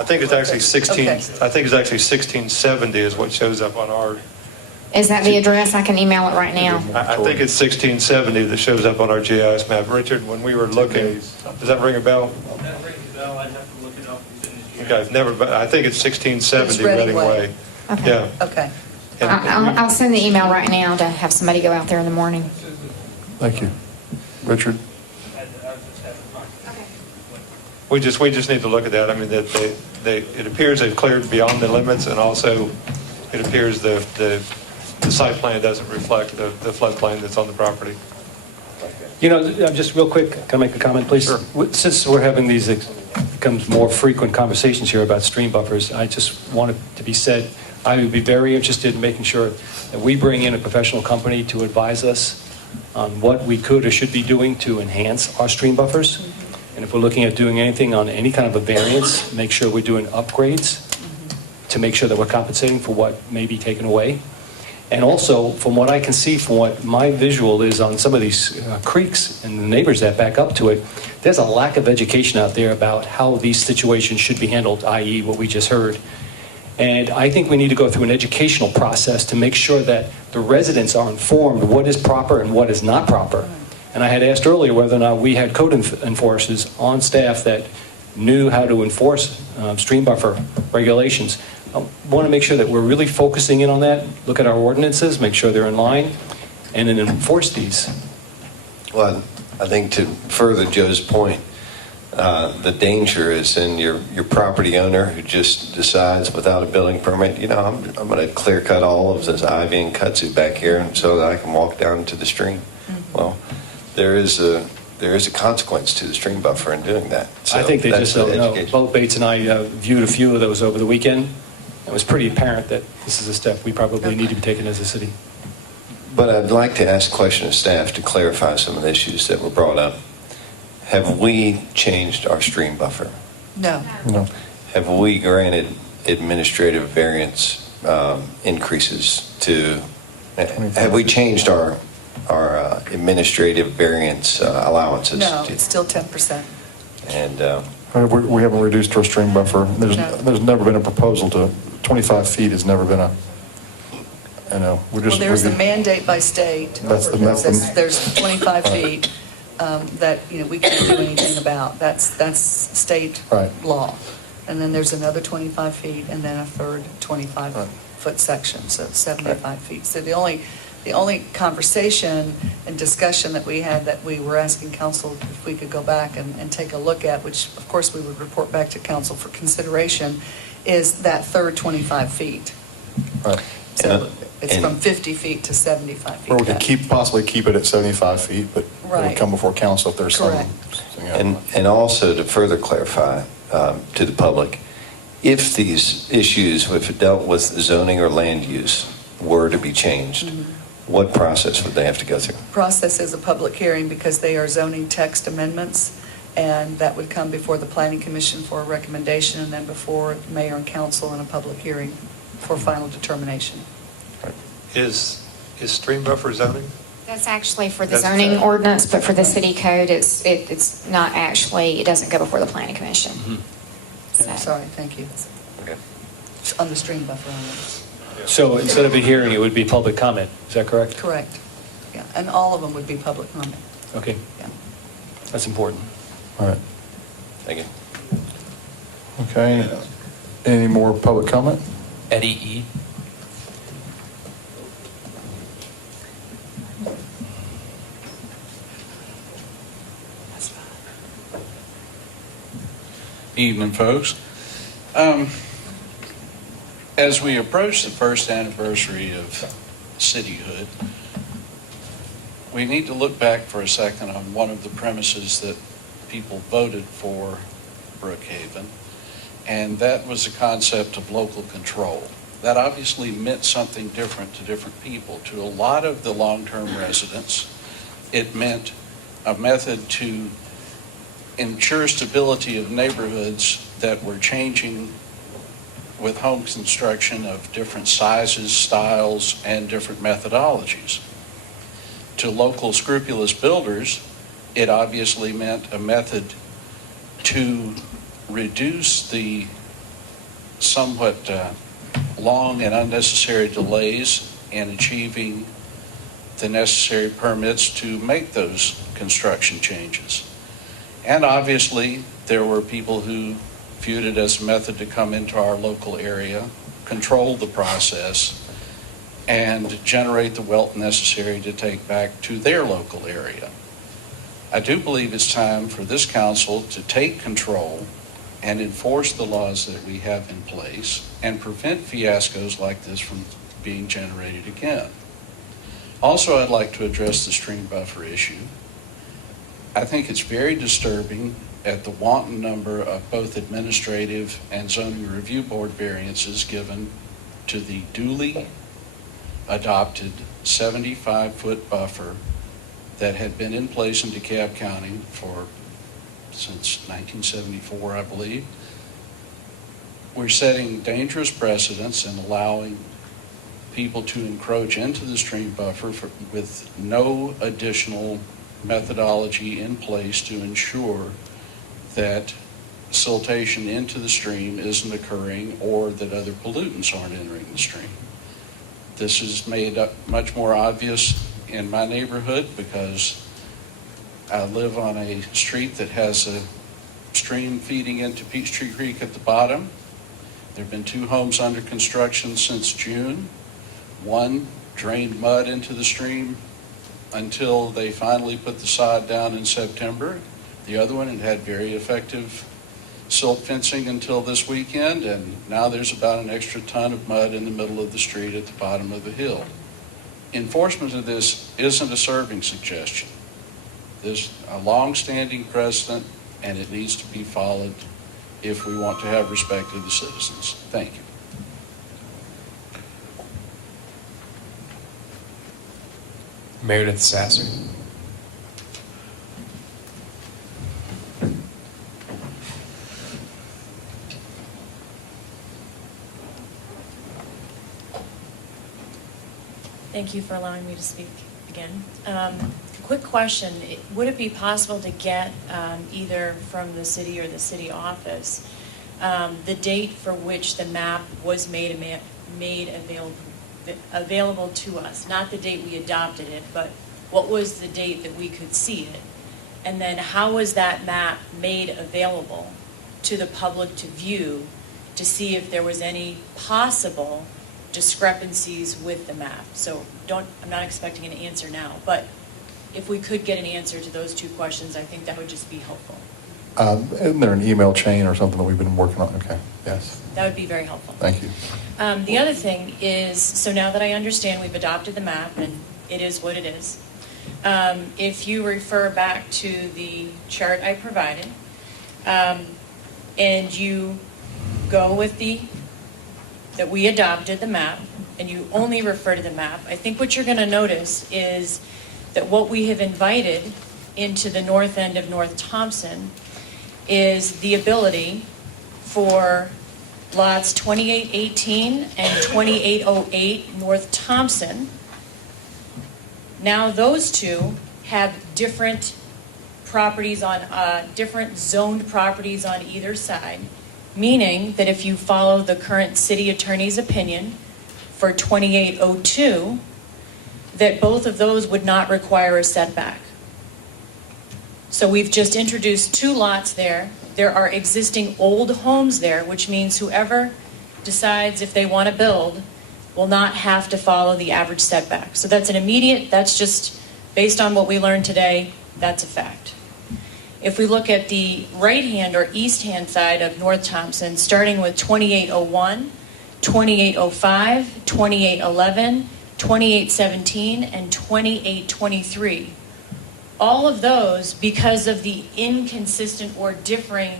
I think it's actually 16. Okay. I think it's actually 1670 is what shows up on our. Is that the address? I can email it right now. I think it's 1670 that shows up on our GIS map. Richard, when we were looking, does that ring a bell? That rings a bell. I'd have to look it up. Okay, I've never. But I think it's 1670 It's Reading Reading Way. Way. Okay. Yeah. Okay. I'll send the email right now to have somebody go out there in the morning. Thank you. Richard? We just need to look at that. I mean, it appears they've cleared beyond the limits, and also it appears the site plan doesn't reflect the floodplain that's on the property. Just real quick, can I make a comment, please? Sure. Since we're having these becomes more frequent conversations here about stream buffers, I just want it to be said, I would be very interested in making sure that we bring in a professional company to advise us on what we could or should be doing to enhance our stream buffers. And if we're looking at doing anything on any kind of a variance, make sure we're doing upgrades to make sure that we're compensating for what may be taken away. And also, from what I can see, from what my visual is on some of these creeks and the neighbors that back up to it, there's a lack of education out there about how these situations should be handled, i.e. what we just heard. And I think we need to go through an educational process to make sure that the residents are informed what is proper and what is not proper. And I had asked earlier whether or not we had code enforcers on staff that knew how to enforce stream buffer regulations. I want to make sure that we're really focusing in on that, look at our ordinances, make sure they're in line, and then enforce these. Well, I think to further Joe's point, the danger is in your property owner who just decides without a building permit, I'm going to clear cut all of this ivy and kudzu back here so that I can walk down to the stream. Well, there is a consequence to the stream buffer in doing that. So I think they that's just don't the know. education. Both Bates and I viewed a few of those over the weekend. It was pretty apparent that this is a step we probably need to be taking as a city. But I'd like to ask a question of staff to clarify some of the issues that were brought up. Have we changed our stream buffer? No. No. Have we granted administrative variance increases to, have we changed our administrative variance allowances? No, it's still 10%. And We haven't reduced our stream buffer. There's never been a proposal to, 25 feet has never been There's a mandate by state. There's 25 feet that, we can't do anything about. That's state law. And then there's another 25 feet and then a third 25-foot section, so 75 feet. So the only conversation and discussion that we had that we were asking council if we could go back and take a look at, which of course we would report back to council for consideration, is that third 25 feet. Right. So it's from 50 feet to 75 feet. Or we could possibly keep it at 75 feet, but it Right. would come before council if there's some. Correct. and also to further clarify to the public, If these issues, if it dealt with zoning or land use, were to be changed, what process would they have to go through? Process is a public hearing because they are zoning text amendments, and that would come before the Planning Commission for a recommendation, and then before mayor and council in a public hearing for final determination. Is stream buffer zoning? That's actually for the That's zoning correct. ordinance, but for the city code, it's not actually, it doesn't go before the planning commission. So- Sorry, thank you. Okay. It's on the stream buffer only. So instead of a hearing, it would be public comment, is that correct? Correct. Yeah, and all of them would be public comment. Okay. Yeah. That's important. All right. Thank you. Okay. Any more public comment? Eddie E. Evening, folks. As we approach the first anniversary of cityhood, we need to look back for a second on one of the premises that people voted for Brookhaven, and that was the concept of local control. That obviously meant something different to different people. To a lot of the long-term residents, it meant a method to ensure stability of neighborhoods that were changing with home construction of different sizes, styles, and different methodologies. To local scrupulous builders, it obviously meant a method to reduce the somewhat long and unnecessary delays in achieving the necessary permits to make those construction changes. And obviously, there were people who viewed it as a method to come into our local area, control the process, and generate the wealth necessary to take back to their local area. I do believe it's time for this council to take control and enforce the laws that we have in place and prevent fiascos like this from being generated again. Also, I'd like to address the stream buffer issue. I think it's very disturbing at the wanton number of both administrative and zoning review board variances given to the duly adopted 75-foot buffer that had been in place in DeKalb County since 1974, I believe. We're setting dangerous precedents and allowing people to encroach into the stream buffer with no additional methodology in place to ensure that siltation into the stream isn't occurring or that other pollutants aren't entering the stream. This is made much more obvious in my neighborhood because I live on a street that has a stream feeding into Peachtree Creek at the bottom. There have been 2 homes under construction since June. One drained mud into the stream until they finally put the sod down in September. The other one had very effective silt fencing until this weekend, and now there's about an extra ton of mud in the middle of the street at the bottom of the hill. Enforcement of this isn't a serving suggestion. There's a long-standing precedent, and it needs to be followed if we want to have respect of the citizens. Thank you. Meredith Sasser. Thank you for allowing me to speak again. Quick question, would it be possible to get either from the city or the city office the date for which the map was made available to us? Not the date we adopted it, but what was the date that we could see it? And then how was that map made available to the public to view to see if there was any possible discrepancies with the map? So I'm not expecting an answer now, but if we could get an answer to those 2 questions, I think that would just be helpful. Isn't there an email chain or something that we've been working on? Okay, yes. That would be very helpful. Thank you. The other thing is, so now that I understand we've adopted the map and it is what it is, if you refer back to the chart I provided, and you go with that we adopted the map, and you only refer to the map, I think what you're going to notice is that what we have invited into the north end of North Thompson is the ability for lots 2818 and 2808 North Thompson. Now those two have different properties on, different zoned properties on either side, meaning that if you follow the current city attorney's opinion for 2802, that both of those would not require a setback. So we've just introduced two lots there. There are existing old homes there, which means whoever decides if they want to build will not have to follow the average setback. So that's an immediate, that's just based on what we learned today, that's a fact. If we look at the right-hand or east-hand side of North Thompson, starting with 2801, 2805, 2811, 2817, and 2823, all of those, because of the inconsistent or differing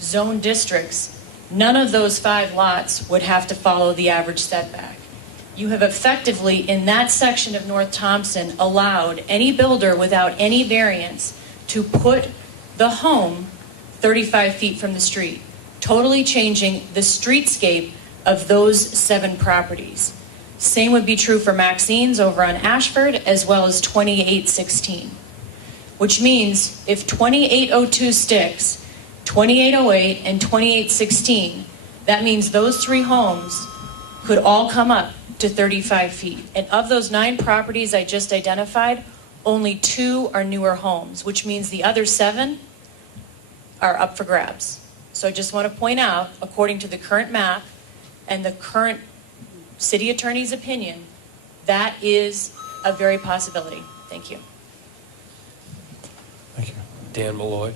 zone districts, none of those 5 lots would have to follow the average setback. You have effectively, in that section of North Thompson, allowed any builder without any variance to put the home 35 feet from the street, totally changing the streetscape of those 7 properties. Same would be true for Maxine's over on Ashford, as well as 2816. Which means if 2802 sticks, 2808 and 2816, that means those 3 homes could all come up to 35 feet. And of those 9 properties I just identified, only 2 are newer homes, which means the other 7 are up for grabs. So I just want to point out, according to the current map and the current city attorney's opinion, that is a very possibility. Thank you. Thank you. Dan Malloy.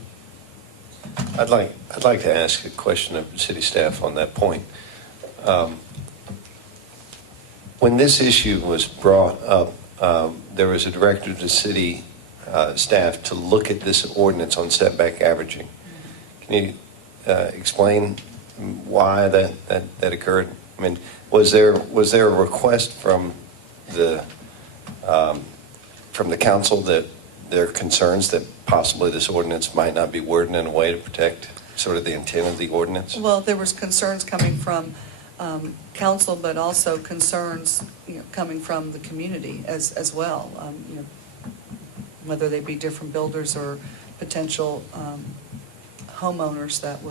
I'd like to ask a question of city staff on that point. When this issue was brought up, there was a directive to city staff to look at this ordinance on setback averaging. Can you explain why that occurred? I mean, was there a request from the council that there are concerns that possibly this ordinance might not be worded in a way to protect sort of the intent of the ordinance? Well, there was concerns coming from council, but also concerns coming from the community as well. Whether they be different builders or potential homeowners that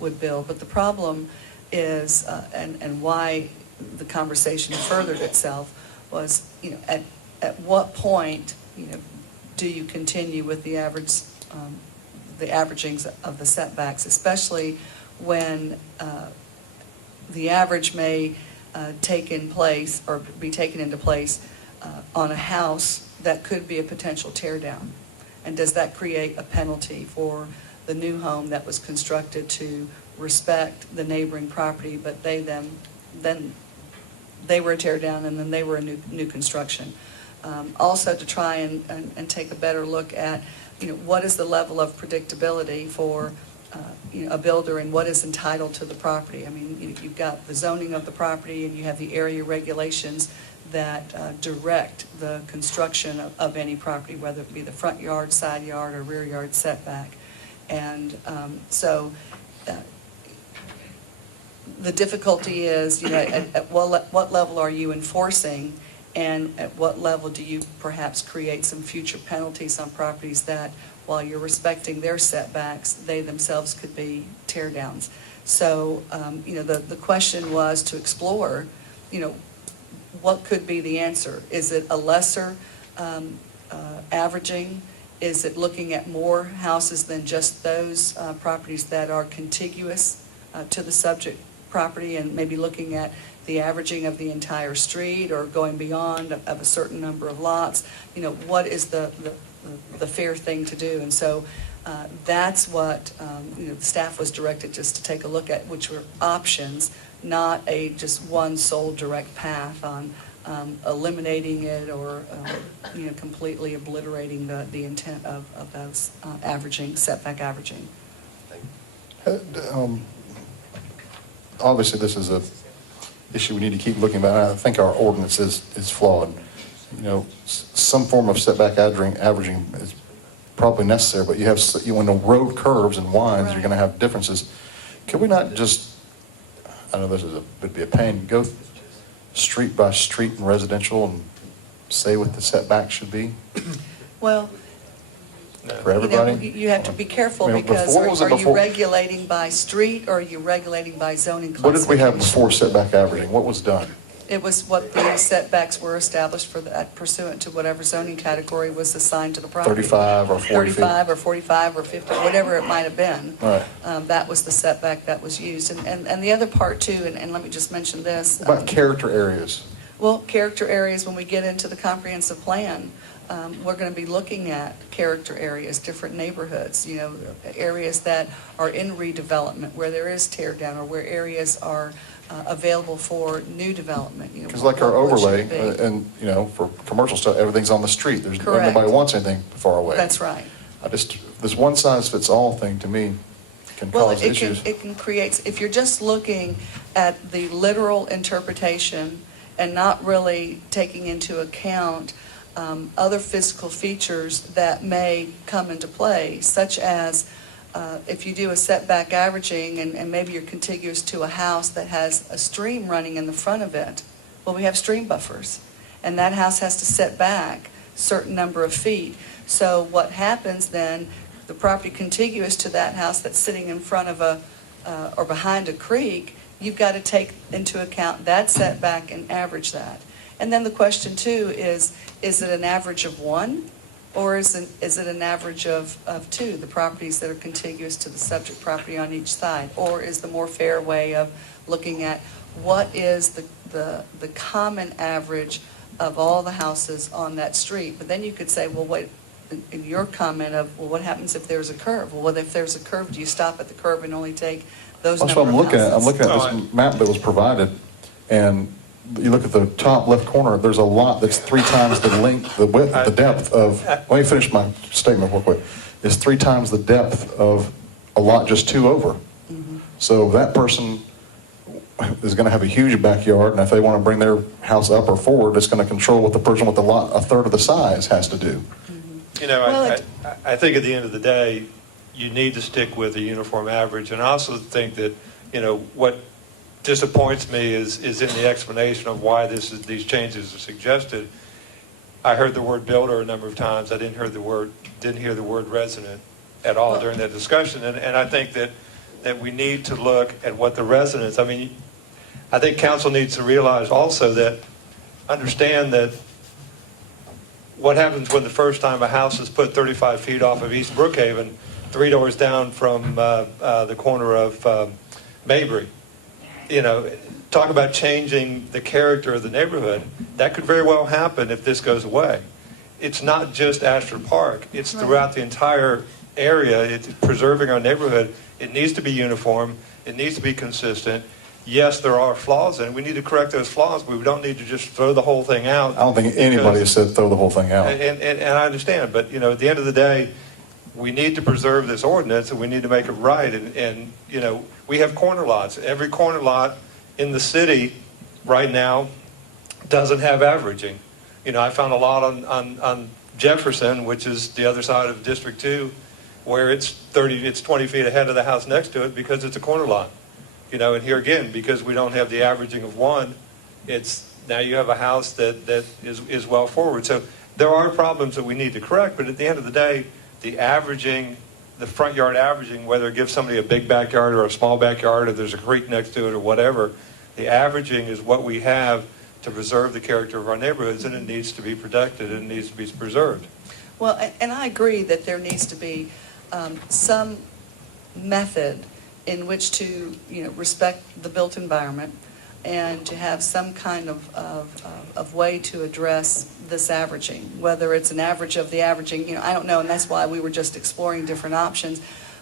would build. But the problem is, and why the conversation furthered itself was, at what point, do you continue with the averagings of the setbacks, especially when the average may take in place or be taken into place on a house that could be a potential tear down? And does that create a penalty for the new home that was constructed to respect the neighboring property, but then they were a tear down and then they were a new construction? Also to try and take a better look at, what is the level of predictability for a builder and what is entitled to the property. I mean, you've got the zoning of the property and you have the area regulations that direct the construction of any property, whether it be the front yard, side yard, or rear yard setback. And so the difficulty is, at what level are you enforcing, and at what level do you perhaps create some future penalties on properties that, while you're respecting their setbacks, they themselves could be tear downs. So, the question was to explore, what could be the answer? Is it a lesser averaging? Is it looking at more houses than just those properties that are contiguous to the subject property, and maybe looking at the averaging of the entire street, or going beyond of a certain number of lots? What is the fair thing to do? And so that's what the staff was directed just to take a look at, which were options, not just one sole direct path on eliminating it or completely obliterating the intent of those setback averaging. obviously this is a issue we need to keep looking at. I think our ordinance is flawed. You know, some form of setback averaging is probably necessary, but when the road curves and winds, you're going to have differences. Can we not just, I know this would be a pain, go street by street in residential and say what the setback should be Well, for everybody? you have to be careful I mean, because before, was it are you before- regulating by street or are you regulating by zoning What did we have classification? before setback averaging? What was done? It was what the setbacks were established for that pursuant to whatever zoning category was assigned to the property. 35 or 40 feet? 35 or 45 or 50, whatever it might have been. Right. That was the setback that was used. And the other part too, and let me just mention this. What about character areas? Well, character areas, when we get into the comprehensive plan, we're going to be looking at character areas, different neighborhoods, you know, areas that are in redevelopment, where there is tear down, or where areas are available for new development. You know, Because like our what should overlay, it be? and, you know, for commercial stuff, everything's on the street. Correct. Nobody wants anything far away. That's right. This one-size-fits-all thing, to me, can Well, cause issues. it can create, if you're just looking at the literal interpretation and not really taking into account other physical features that may come into play, such as if you do a setback averaging and maybe you're contiguous to a house that has a stream running in the front of it, well, we have stream buffers, and that house has to set back a certain number of feet. So what happens then, the property contiguous to that house that's sitting in front of or behind a creek, you've got to take into account that setback and average that. And then the question too is it an average of one? Or is it an average of two, the properties that are contiguous to the subject property on each side? Or is the more fair way of looking at what is the common average of all the houses on that street? But then you could say, well, what, in your comment of, well, what happens if there's a curve? Well, if there's a curve, do you stop at the curve and only take those That's number what of houses? I'm looking at this map that was provided, and you look at the top left corner, there's a lot that's 3 times the length, the width, the depth of, let me finish my statement real quick. It's 3 times the depth of a lot just 2 over. So that person is going to have a huge backyard, and if they want to bring their house up or forward, it's going to control what the person with the lot a third of the size has to do. You know, I think at the end of the day, you need to stick with a uniform average. And I also think that, you know, what disappoints me is in the explanation of why these changes are suggested. I heard the word builder a number of times. I didn't hear the word resident at all during that discussion. And I think that we need to look at what the residents, I mean, I think council needs to realize also that, understand that what happens when the first time a house is put 35 feet off of East Brookhaven, 3 doors down from the corner of Mabry. You know, talk about changing the character of the neighborhood. That could very well happen if this goes away. It's not just Ashford Park. It's throughout the entire area. It's preserving our neighborhood. It needs to be uniform. It needs to be consistent. Yes, there are flaws in it. We need to correct those flaws, but we don't need to just throw the whole thing out. I don't think anybody has said throw the whole thing out. And I understand, but, you know, at the end of the day, we need to preserve this ordinance, and we need to make it right. And you know, we have corner lots. Every corner lot in the city right now doesn't have averaging. You know, I found a lot on Jefferson, which is the other side of District 2, where it's 20 feet ahead of the house next to it because it's a corner lot. You know, and here again, because we don't have the averaging of one, it's now you have a house that is well forward. So there are problems that we need to correct, but at the end of the day, the averaging, the front yard averaging, whether it gives somebody a big backyard or a small backyard, or there's a creek next to it or whatever, the averaging is what we have to preserve the character of our neighborhoods, and it needs to be protected and it needs to be preserved. Well, and I agree that there needs to be some method in which to, you know, respect the built environment and to have some kind of way to address this averaging, whether it's an average of the averaging, you know, I don't know, and that's why we were just exploring different options.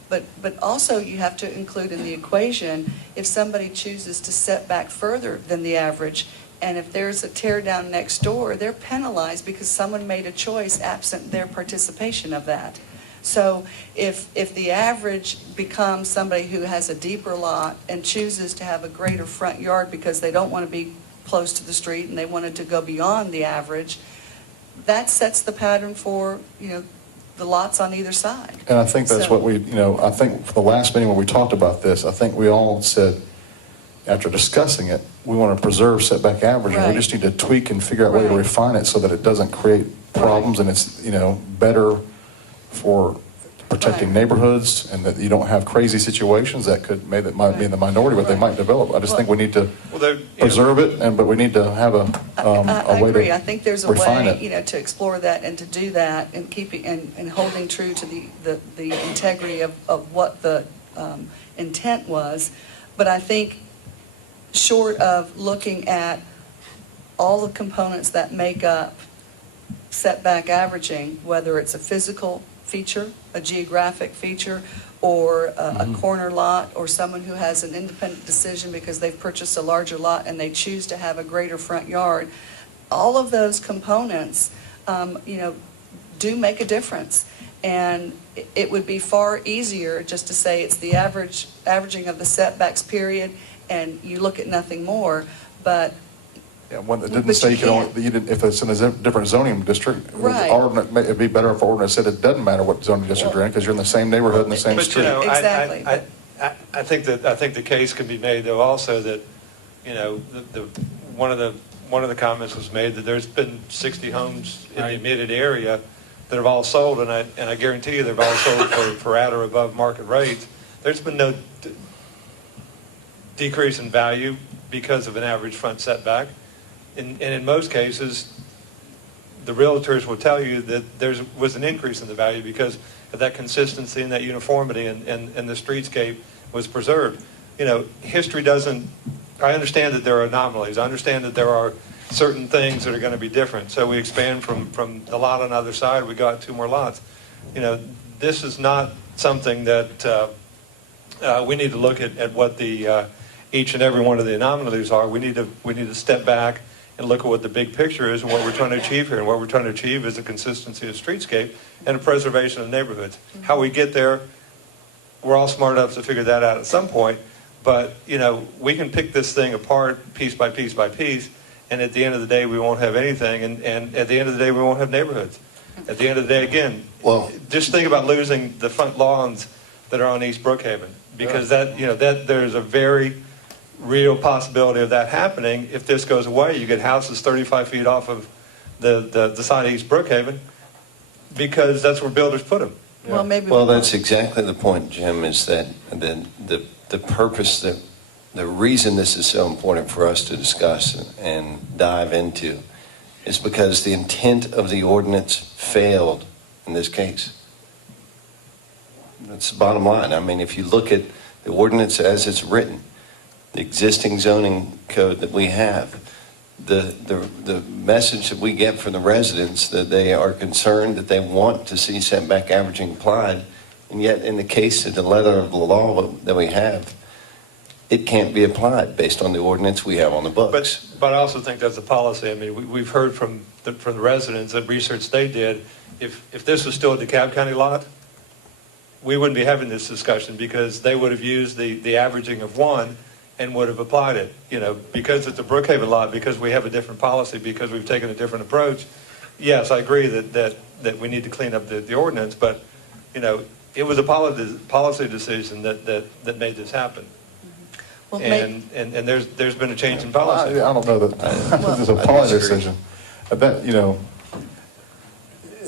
But also you have to include in the equation if somebody chooses to set back further than the average, and if there's a tear down next door, they're penalized because someone made a choice absent their participation of that. So if the average becomes somebody who has a deeper lot and chooses to have a greater front yard because they don't want to be close to the street and they wanted to go beyond the average, that sets the pattern for, the lots on either side. And I think that's So- what I think for the last meeting when we talked about this, I think we all said, after discussing it, we want to preserve setback averaging. We Right. just need to tweak and figure out a way to Right. refine it so that it doesn't create problems and it's, better for protecting Right. neighborhoods and that you don't have crazy situations that might be in the minority, but they might develop. I just think we need to preserve it, but we need to have a I way agree. to I think there's a refine way, it. to explore that and to do that and keeping, and holding true to the integrity of what the intent was. But I think short of looking at all the components that make up setback averaging, whether it's a physical feature, a geographic feature, or a corner lot, or someone who has an independent decision because they've purchased a larger lot and they choose to have a greater front yard, all of those components, do make a difference. And it would be far easier just to say it's the averaging of the setbacks period, and you look at nothing more, but Yeah, one that didn't But say you you can only, can't. if it's in a different zoning district, Right. it'd be better if ordinance said it doesn't matter what zoning district you're in, because you're in the same neighborhood and the same But, street. Exactly, I think the case can be made though also that, one of the comments was made that there's been 60 homes in the admitted area that have all sold, and I guarantee you they've all sold for at or above market rates. There's been no decrease in value because of an average front setback. And in most cases, the realtors will tell you that there was an increase in the value because of that consistency and that uniformity, and the streetscape was preserved. History doesn't, I understand that there are anomalies. I understand that there are certain things that are going to be different. So we expand from the lot on the other side, we got 2 more lots. This is not something that we need to look at what the each and every one of the anomalies are. We need to step back and look at what the big picture is and what we're trying to achieve here. And what we're trying to achieve is a consistency of streetscape and a preservation of neighborhoods. How we get there, we're all smart enough to figure that out at some point. But, we can pick this thing apart piece by piece by piece, and at the end of the day, we won't have anything. And at the end of the day, we won't have neighborhoods. At the end of the day, again, just think about losing the front lawns that are on East Brookhaven. Because that there's a very real possibility of that happening. If this goes away, you get houses 35 feet off of the side of East Brookhaven, because that's where builders put them. well, maybe. Well, that's exactly the point, Jim, is that the purpose, the reason this is so important for us to discuss and dive into is because the intent of the ordinance failed in this case. That's the bottom line. I mean, if you look at the ordinance as it's written, the existing zoning code that we have, the message that we get from the residents that they are concerned, that they want to see setback averaging applied, and yet in the case of the letter of the law that we have, it can't be applied based on the ordinance we have on the books. But I also think that's a policy. I mean, we've heard from the residents that research they did. If this was still a DeKalb County lot, we wouldn't be having this discussion, because they would have used the averaging of 1 and would have applied it. Because it's a Brookhaven lot, because we have a different policy, because we've taken a different approach. Yes, I agree that we need to clean up the ordinance, but it was a policy decision that made this happen. Well, And there's been a change in policy. I don't know that there's a policy decision. I bet,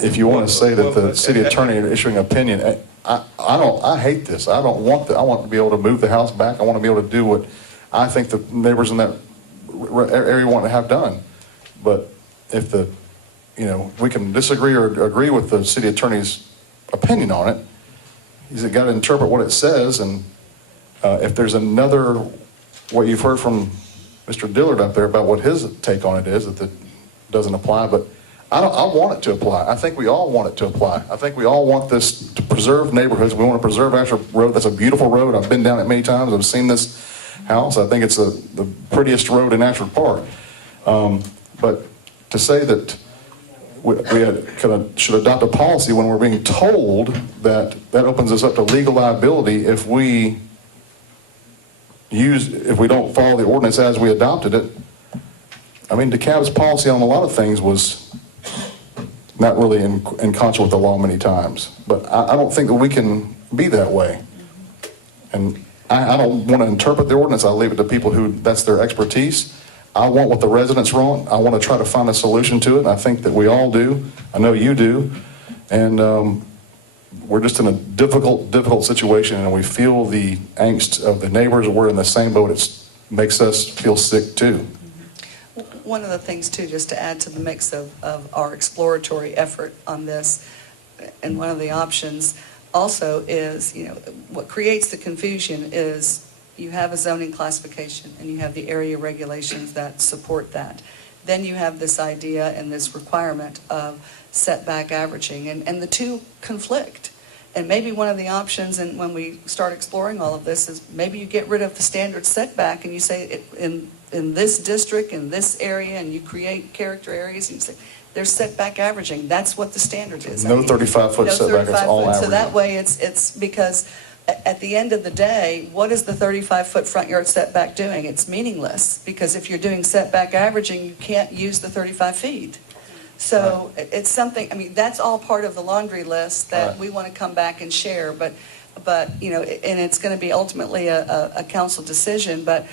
if you want to say that the city attorney is issuing an opinion, I hate this. I don't want that. I want to be able to move the house back. I want to be able to do what I think the neighbors in that area want to have done. But if we can disagree or agree with the city attorney's opinion on it, he's got to interpret what it says. And if there's another, what you've heard from Mr. Dillard up there about what his take on it is, that doesn't apply, but I want it to apply. I think we all want it to apply. I think we all want this to preserve neighborhoods. We want to preserve Asher Road. That's a beautiful road. I've been down it many times. I've seen this house. I think it's the prettiest road in Ashford Park. But to say that should adopt a policy when we're being told that opens us up to legal liability if we don't follow the ordinance as we adopted it. I mean, DeKalb's policy on a lot of things was not really in concert with the law many times. But I don't think that we can be that way. And I don't want to interpret the ordinance. I leave it to people who, that's their expertise. I want what the residents want. I want to try to find a solution to it. And I think that we all do. I know you do. And we're just in a difficult situation, and we feel the angst of the neighbors. We're in the same boat. It makes us feel sick too. One of the things too, just to add to the mix of our exploratory effort on this, and one of the options also is, what creates the confusion is you have a zoning classification and you have the area regulations that support that. Then you have this idea and this requirement of setback averaging, and the two conflict. And maybe one of the options, and when we start exploring all of this, is maybe you get rid of the standard setback and you say in this district, in this area, and you create character areas, and you say, there's setback averaging. That's what the standard is. No 35-foot setback, it's all average. So that way it's because at the end of the day, what is the 35-foot front yard setback doing? It's meaningless, because if you're doing setback averaging, you can't use the 35 feet. So it's something, I mean, that's all part of the laundry list that we want to come back and share, but and it's going to be ultimately a council decision, but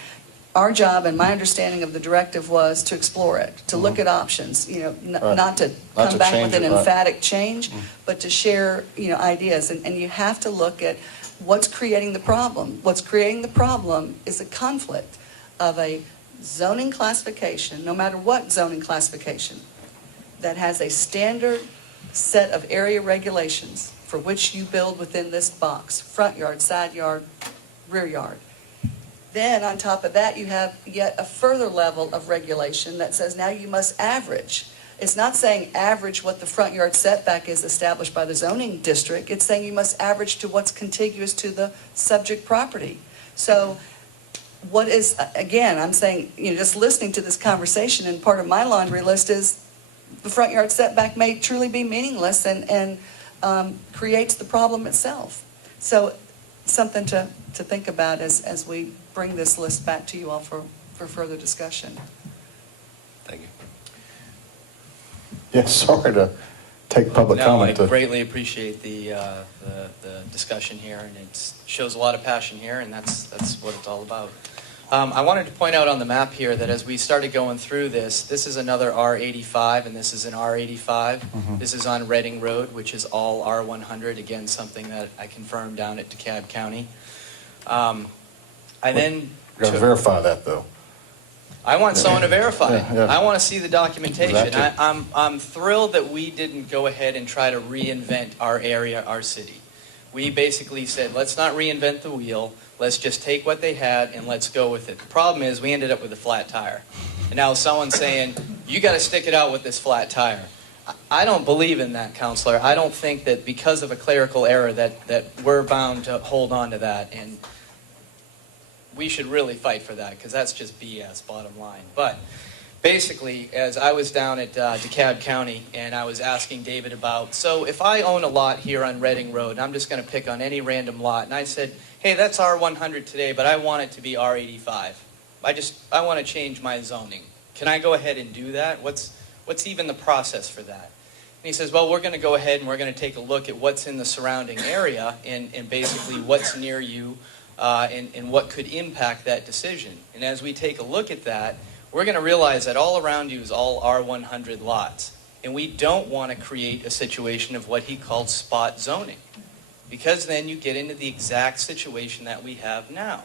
our job and my understanding of the directive was to explore it, to look at options, not to come back with an emphatic change, but to share, ideas. And you have to look at what's creating the problem. What's creating the problem is a conflict of a zoning classification, no matter what zoning classification, that has a standard set of area regulations for which you build within this box: front yard, side yard, rear yard. Then on top of that, you have yet a further level of regulation that says now you must average. It's not saying average what the front yard setback is established by the zoning district. It's saying you must average to what's contiguous to the subject property. So what is, again, I'm saying, just listening to this conversation, and part of my laundry list is the front yard setback may truly be meaningless and creates the problem itself. So something to think about as we bring this list back to you all for further discussion. Thank you. Yes, sorry to take public comment. I greatly appreciate the discussion here, and it shows a lot of passion here, and that's what it's all about. I wanted to point out on the map here that as we started going through this is another R85, and this is an R85. Mm-hmm. This is on Reading Road, which is all R100. Again, something that I confirmed down at DeKalb County. You got to verify that, though. I want someone to verify it. Yeah. I want to see the documentation. Exactly. I'm thrilled that we didn't go ahead and try to reinvent our area, our city. We basically said, let's not reinvent the wheel. Let's just take what they had and let's go with it. The problem is we ended up with a flat tire. And now someone's saying, you got to stick it out with this flat tire. I don't believe in that, Counselor. I don't think that because of a clerical error that we're bound to hold on to that. And we should really fight for that, because that's just BS, bottom line. But basically, as I was down at DeKalb County and I was asking David about, so if I own a lot here on Reading Road, and I'm just going to pick on any random lot, and I said, hey, that's R100 today, but I want it to be R85. I want to change my zoning. Can I go ahead and do that? What's even the process for that? And he says, well, we're going to go ahead and we're going to take a look at what's in the surrounding area and basically what's near you and what could impact that decision. And as we take a look at that, we're going to realize that all around you is all R100 lots. And we don't want to create a situation of what he called spot zoning, because then you get into the exact situation that we have now.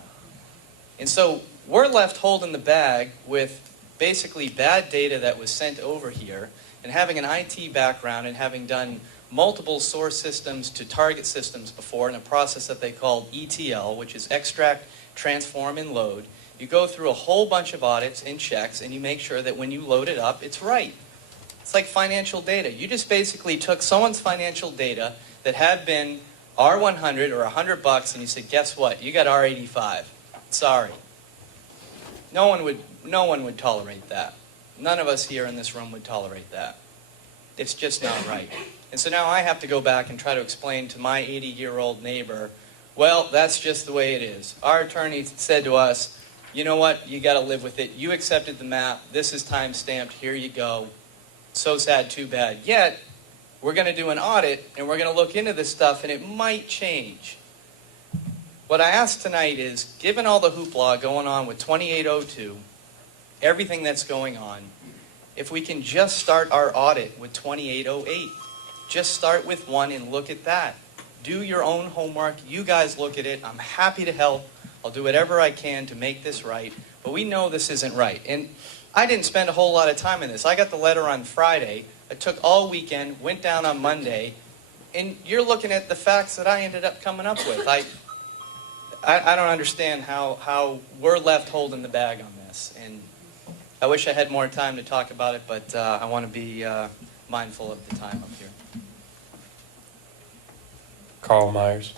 And so we're left holding the bag with basically bad data that was sent over here, and having an IT background and having done multiple source systems to target systems before in a process that they called ETL, which is extract, transform, and load. You go through a whole bunch of audits and checks, and you make sure that when you load it up, it's right. It's like financial data. You just basically took someone's financial data that had been R100 or $100, and you said, guess what? You got R85. Sorry. No one would tolerate that. None of us here in this room would tolerate that. It's just not right. And so now I have to go back and try to explain to my 80-year-old neighbor, well, that's just the way it is. Our attorney said to us, you know what, you got to live with it. You accepted the map. This is time stamped. Here you go. So sad, too bad. Yet, we're going to do an audit, and we're going to look into this stuff, and it might change. What I ask tonight is, given all the hoopla going on with 2802, everything that's going on, if we can just start our audit with 2808, just start with one and look at that. Do your own homework. You guys look at it. I'm happy to help. I'll do whatever I can to make this right. But we know this isn't right. And I didn't spend a whole lot of time in this. I got the letter on Friday. I took all weekend, went down on Monday, and you're looking at the facts that I ended up coming up with. I don't understand how we're left holding the bag on this. And I wish I had more time to talk about it, but I want to be mindful of the time up here. Carl Myers.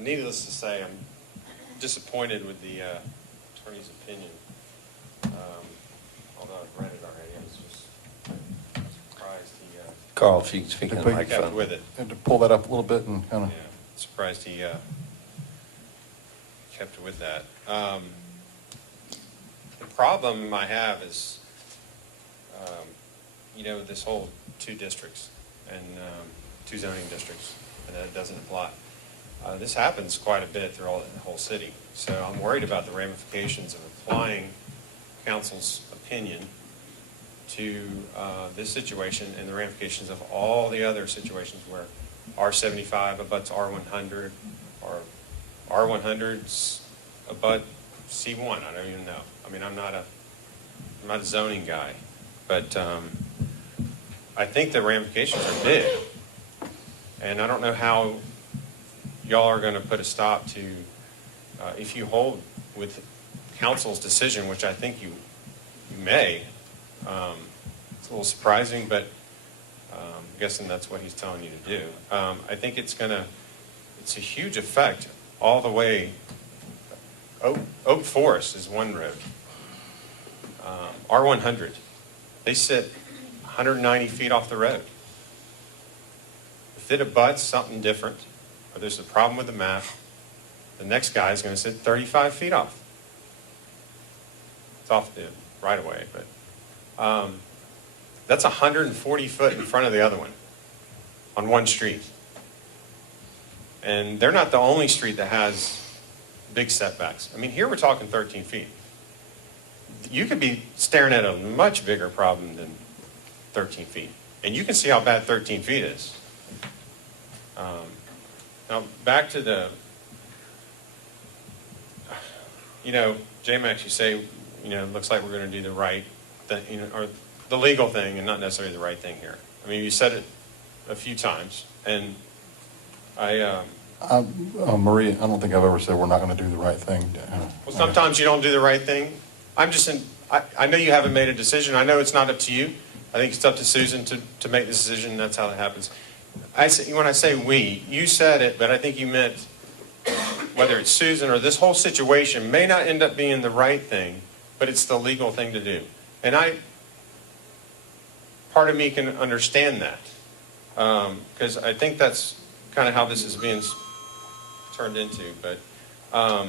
Needless to say, I'm disappointed with the attorney's opinion. Although I've read it already, I was just surprised he Carl, if you can speak in the kept microphone. with it. And to pull that up a little bit and kind of. Yeah, surprised he kept with that. The problem I have is, this whole two districts and two zoning districts, and that it doesn't apply. This happens quite a bit throughout the whole city. So I'm worried about the ramifications of applying council's opinion to this situation and the ramifications of all the other situations where R75 abuts R100 or R100's abut C1. I don't even know. I mean, I'm not a zoning guy, but I think the ramifications are big. And I don't know how y'all are going to put a stop to, if you hold with council's decision, which I think you may. It's a little surprising, but I'm guessing that's what he's telling you to do. I think it's a huge effect all the way. Oak Forest is one road. R100, they sit 190 feet off the road. If it abuts something different, or there's a problem with the map, the next guy is going to sit 35 feet off. It's off the right of way, but that's 140 foot in front of the other one on one street. And they're not the only street that has big setbacks. I mean, here we're talking 13 feet. You could be staring at a much bigger problem than 13 feet. And you can see how bad 13 feet is. Now, back to the, JMAX, you say, it looks like we're going to do the right thing, or the legal thing and not necessarily the right thing here. I mean, you said it a few times, and Marie, I don't think I've ever said we're not going to do the right thing. Well, sometimes you don't do the right thing. I know you haven't made a decision. I know it's not up to you. I think it's up to Susan to make the decision, and that's how that happens. When I say we, you said it, but I think you meant whether it's Susan or this whole situation may not end up being the right thing, but it's the legal thing to do. And part of me can understand that, because I think that's kind of how this is being turned into. But I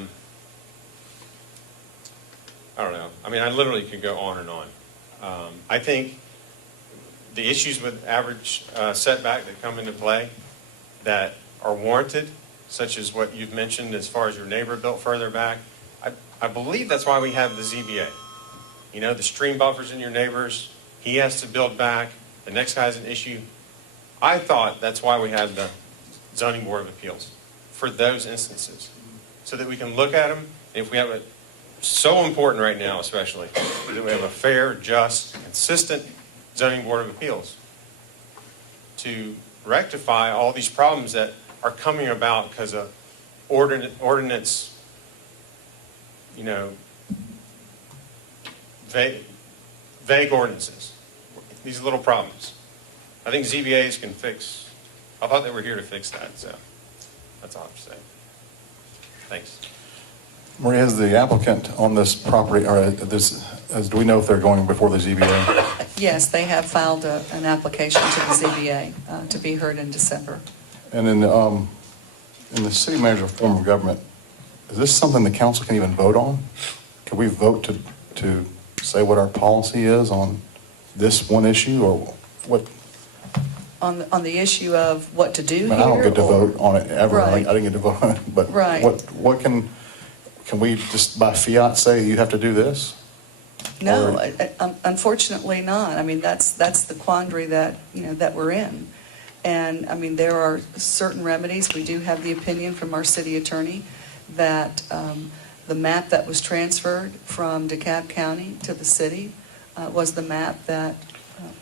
don't know. I mean, I literally could go on and on. I think the issues with average setback that come into play that are warranted, such as what you've mentioned as far as your neighbor built further back, I believe that's why we have the ZBA. The stream buffers in your neighbors, he has to build back, the next guy has an issue. I thought that's why we had the Zoning Board of Appeals, for those instances, so that we can look at them, and if we have a, so important right now especially, that we have a fair, just, consistent Zoning Board of Appeals to rectify all these problems that are coming about because of ordinance, vague ordinances, these little problems. I think ZBAs can fix. I thought they were here to fix that. So, That's all I'm saying. Thanks. Maria, has the applicant on this property, or do we know if they're going before the ZBA? Yes, they have filed an application to the ZBA to be heard in December. And then, in the city manager form of government, is this something the council can even vote on? Can we vote to say what our policy is on this one issue, or what? On the issue of what to do here? I don't get to vote on it ever. Right. I didn't get to vote on it, but Right. what can we just by fiat say you have to do this? No, Or- unfortunately not. I mean, that's the quandary that, that we're in. And, I mean, there are certain remedies. We do have the opinion from our city attorney that the map that was transferred from DeKalb County to the city was the map that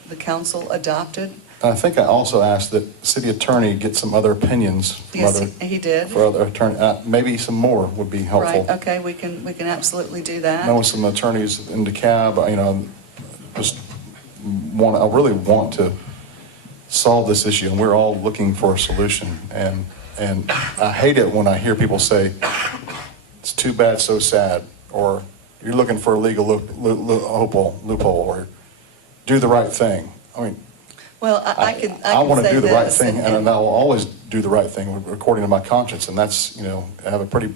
the council adopted. I think I also asked that city attorney get some other opinions from Yes, other. he did. For other attorney, maybe some more would be helpful. Right, okay, we can absolutely do I that. know some attorneys in DeKalb, just I really want to solve this issue, and we're all looking for a solution. And I hate it when I hear people say, it's too bad, so sad, or you're looking for a legal loophole, or do the right thing. I mean, Well, I can want to say do the right this, thing, and I will always do the right thing according to my conscience. And that's, I have a pretty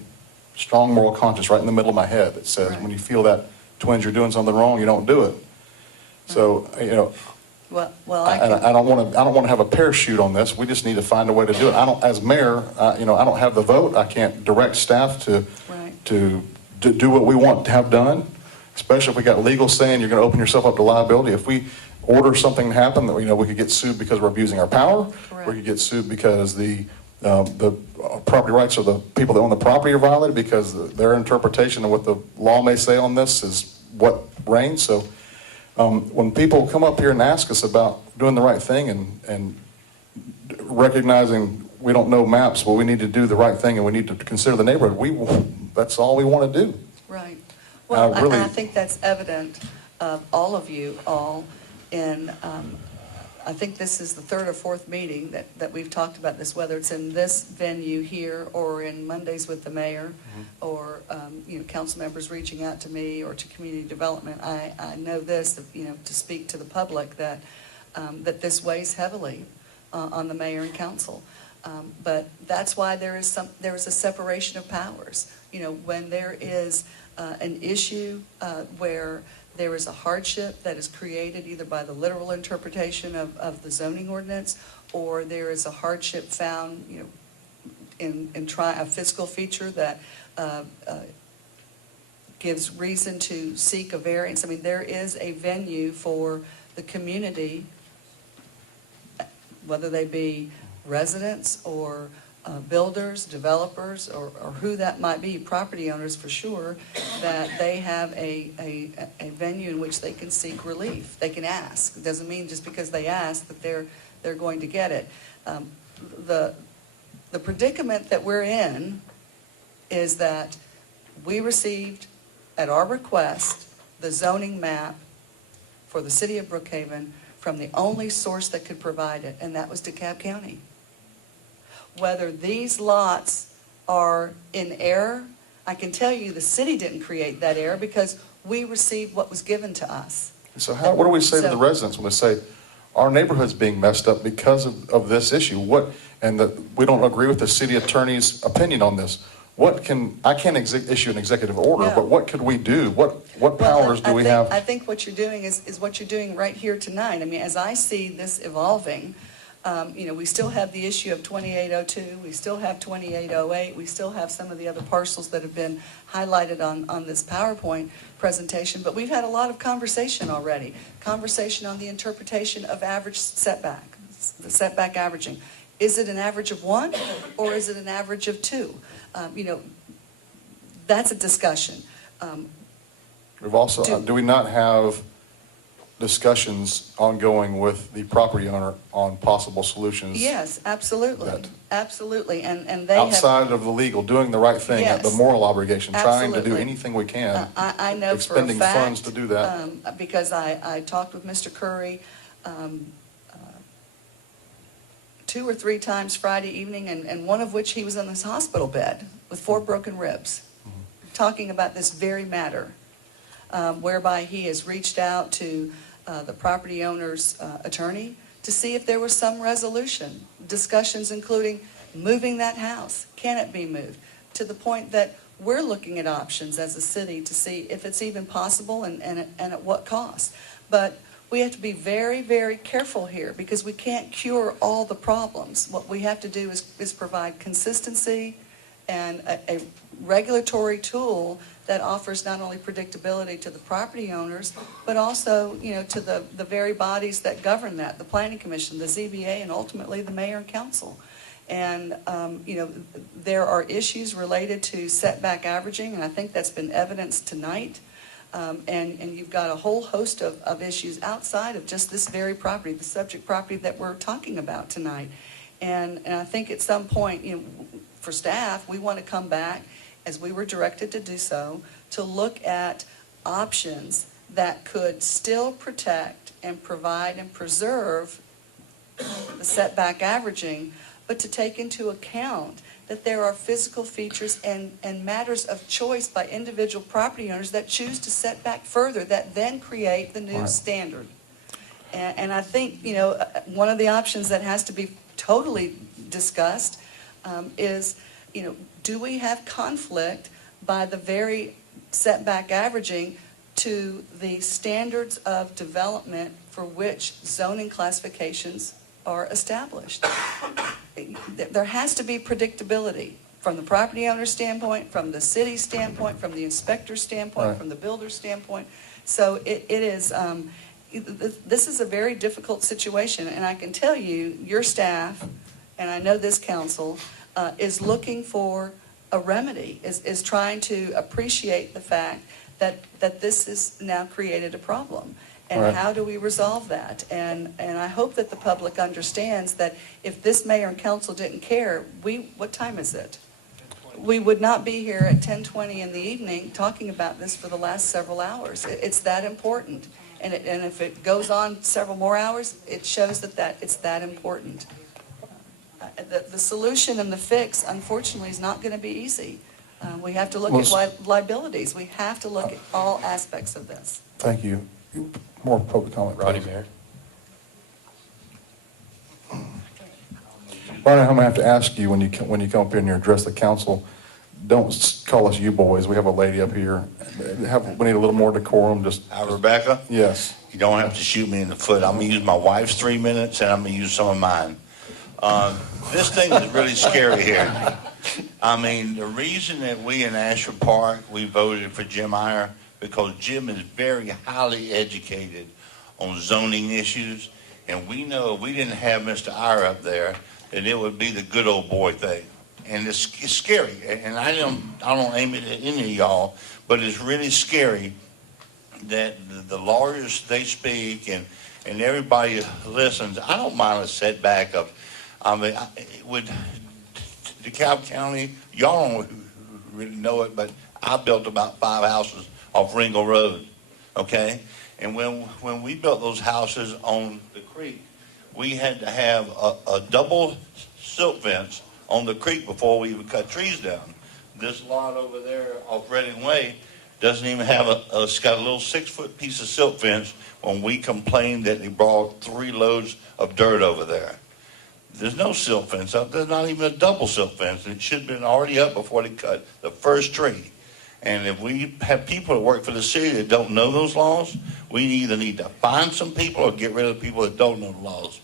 strong moral conscience right in the middle of my head that says when you feel that twinge you're doing something wrong, you don't do it. So, Well, I don't want to have a parachute on this. We just need to find a way to do it. As mayor, I don't have the vote. I can't direct staff to do what we want to have done, especially if we got legal saying you're going to open yourself up to liability. If we order something to happen, that we could get sued because we're abusing our power. Correct. We could get sued because the property rights of the people that own the property are violated because their interpretation of what the law may say on this is what reigns. So when people come up here and ask us about doing the right thing and recognizing we don't know maps, well, we need to do the right thing and we need to consider the neighborhood. That's all we want to do. Right. Well, really- I think that's evident of all of you all in, I think this is the third or fourth meeting that we've talked about this, whether it's in this venue here or in Mondays with the mayor or, council members reaching out to me or to community development. I know this, to speak to the public that this weighs heavily on the mayor and council. But that's why there is a separation of powers. When there is an issue where there is a hardship that is created either by the literal interpretation of the zoning ordinance, or there is a hardship found, in a fiscal feature that gives reason to seek a variance. I mean, there is a venue for the community, whether they be residents or builders, developers, or who that might be, property owners for sure, that they have a venue in which they can seek relief. They can ask. It doesn't mean just because they ask that they're going to get it. The predicament that we're in is that we received, at our request, the zoning map for the city of Brookhaven from the only source that could provide it, and that was DeKalb County. Whether these lots are in error, I can tell you the city didn't create that error because we received what was given to us. So what do we say to the residents when they say, our neighborhood's being messed up because of this issue? We don't agree with the city attorney's opinion on this. I can't issue an executive order, No. But what could we do? What powers do we have? I think what you're doing is what you're doing right here tonight. I mean, as I see this evolving, we still have the issue of 2802, we still have 2808, we still have some of the other parcels that have been highlighted on this PowerPoint presentation, but we've had a lot of conversation already. Conversation on the interpretation of average setback, the setback averaging. Is it an average of 1 or is it an average of 2? That's a discussion. We've also, do we not have discussions ongoing with the property owner on possible solutions? Yes, absolutely. Absolutely. And they have. Outside of the legal, doing the right thing, Yes. the moral obligation, trying to do Absolutely. anything we can. I know for a Expending fact, funds to do that. because I talked with Mr. Curry 2 or 3 times Friday evening, and one of which he was in his hospital bed with 4 broken ribs, talking about this very matter, whereby he has reached out to the property owner's attorney to see if there was some resolution, discussions including moving that house. Can it be moved? To the point that we're looking at options as a city to see if it's even possible and at what cost. But we have to be very, very careful here because we can't cure all the problems. What we have to do is provide consistency and a regulatory tool that offers not only predictability to the property owners, but also, to the very bodies that govern that, the Planning Commission, the ZBA, and ultimately the mayor and council. And, there are issues related to setback averaging, and I think that's been evidenced tonight. And you've got a whole host of issues outside of just this very property, the subject property that we're talking about tonight. And I think at some point, for staff, we want to come back, as we were directed to do so, to look at options that could still protect and provide and preserve the setback averaging, but to take into account that there are physical features and matters of choice by individual property owners that choose to set back further, that then create the new standard. And I think, one of the options that has to be totally discussed is, do we have conflict by the very setback averaging to the standards of development for which zoning classifications are established? There has to be predictability from the property owner's standpoint, from the city's standpoint, from the inspector's standpoint, from the builder's standpoint. So it is, this is a very difficult situation, and I can tell you, your staff, and I know this council, is looking for a remedy, is trying to appreciate the fact that this has now created a problem. And how do we resolve that? And I hope that the public understands that if this mayor and council didn't care, what time is it? We would not be here at 10:20 in the evening talking about this for the last several hours. It's that important. And if it goes on several more hours, it shows that it's that important. The solution and the fix, unfortunately, is not going to be easy. We have to look at liabilities. We have to look at all aspects of this. Thank you. More public comment. Rodney, Mayor. Ronnie, I'm going to have to ask you when you come up here and you address the council, don't call us you boys. We have a lady up here. We need a little more decorum. Rebecca? Yes. You don't have to shoot me in the foot. I'm going to use my wife's 3 minutes, and I'm going to use some of mine. This thing is really scary here. I mean, the reason that we in Ashford Park, we voted for Jim Iyer, because Jim is very highly educated on zoning issues, and we know if we didn't have Mr. Iyer up there, that it would be the good old boy thing. And it's scary, and I don't aim it at any of y'all, but it's really scary that the lawyers, they speak, and everybody listens. I don't mind a setback of, with DeKalb County, y'all don't really know it, but I built about 5 houses off Ringo Road, okay? And when we built those houses on the creek, we had to have a double silt fence on the creek before we even cut trees down. This lot over there off Reading Way doesn't even have it's got a little 6-foot piece of silt fence when we complained that they brought 3 loads of dirt over there. There's no silt fence up. There's not even a double silt fence. It should have been already up before they cut the first tree. And if we have people that work for the city that don't know those laws, we either need to find some people or get rid of the people that don't know the laws.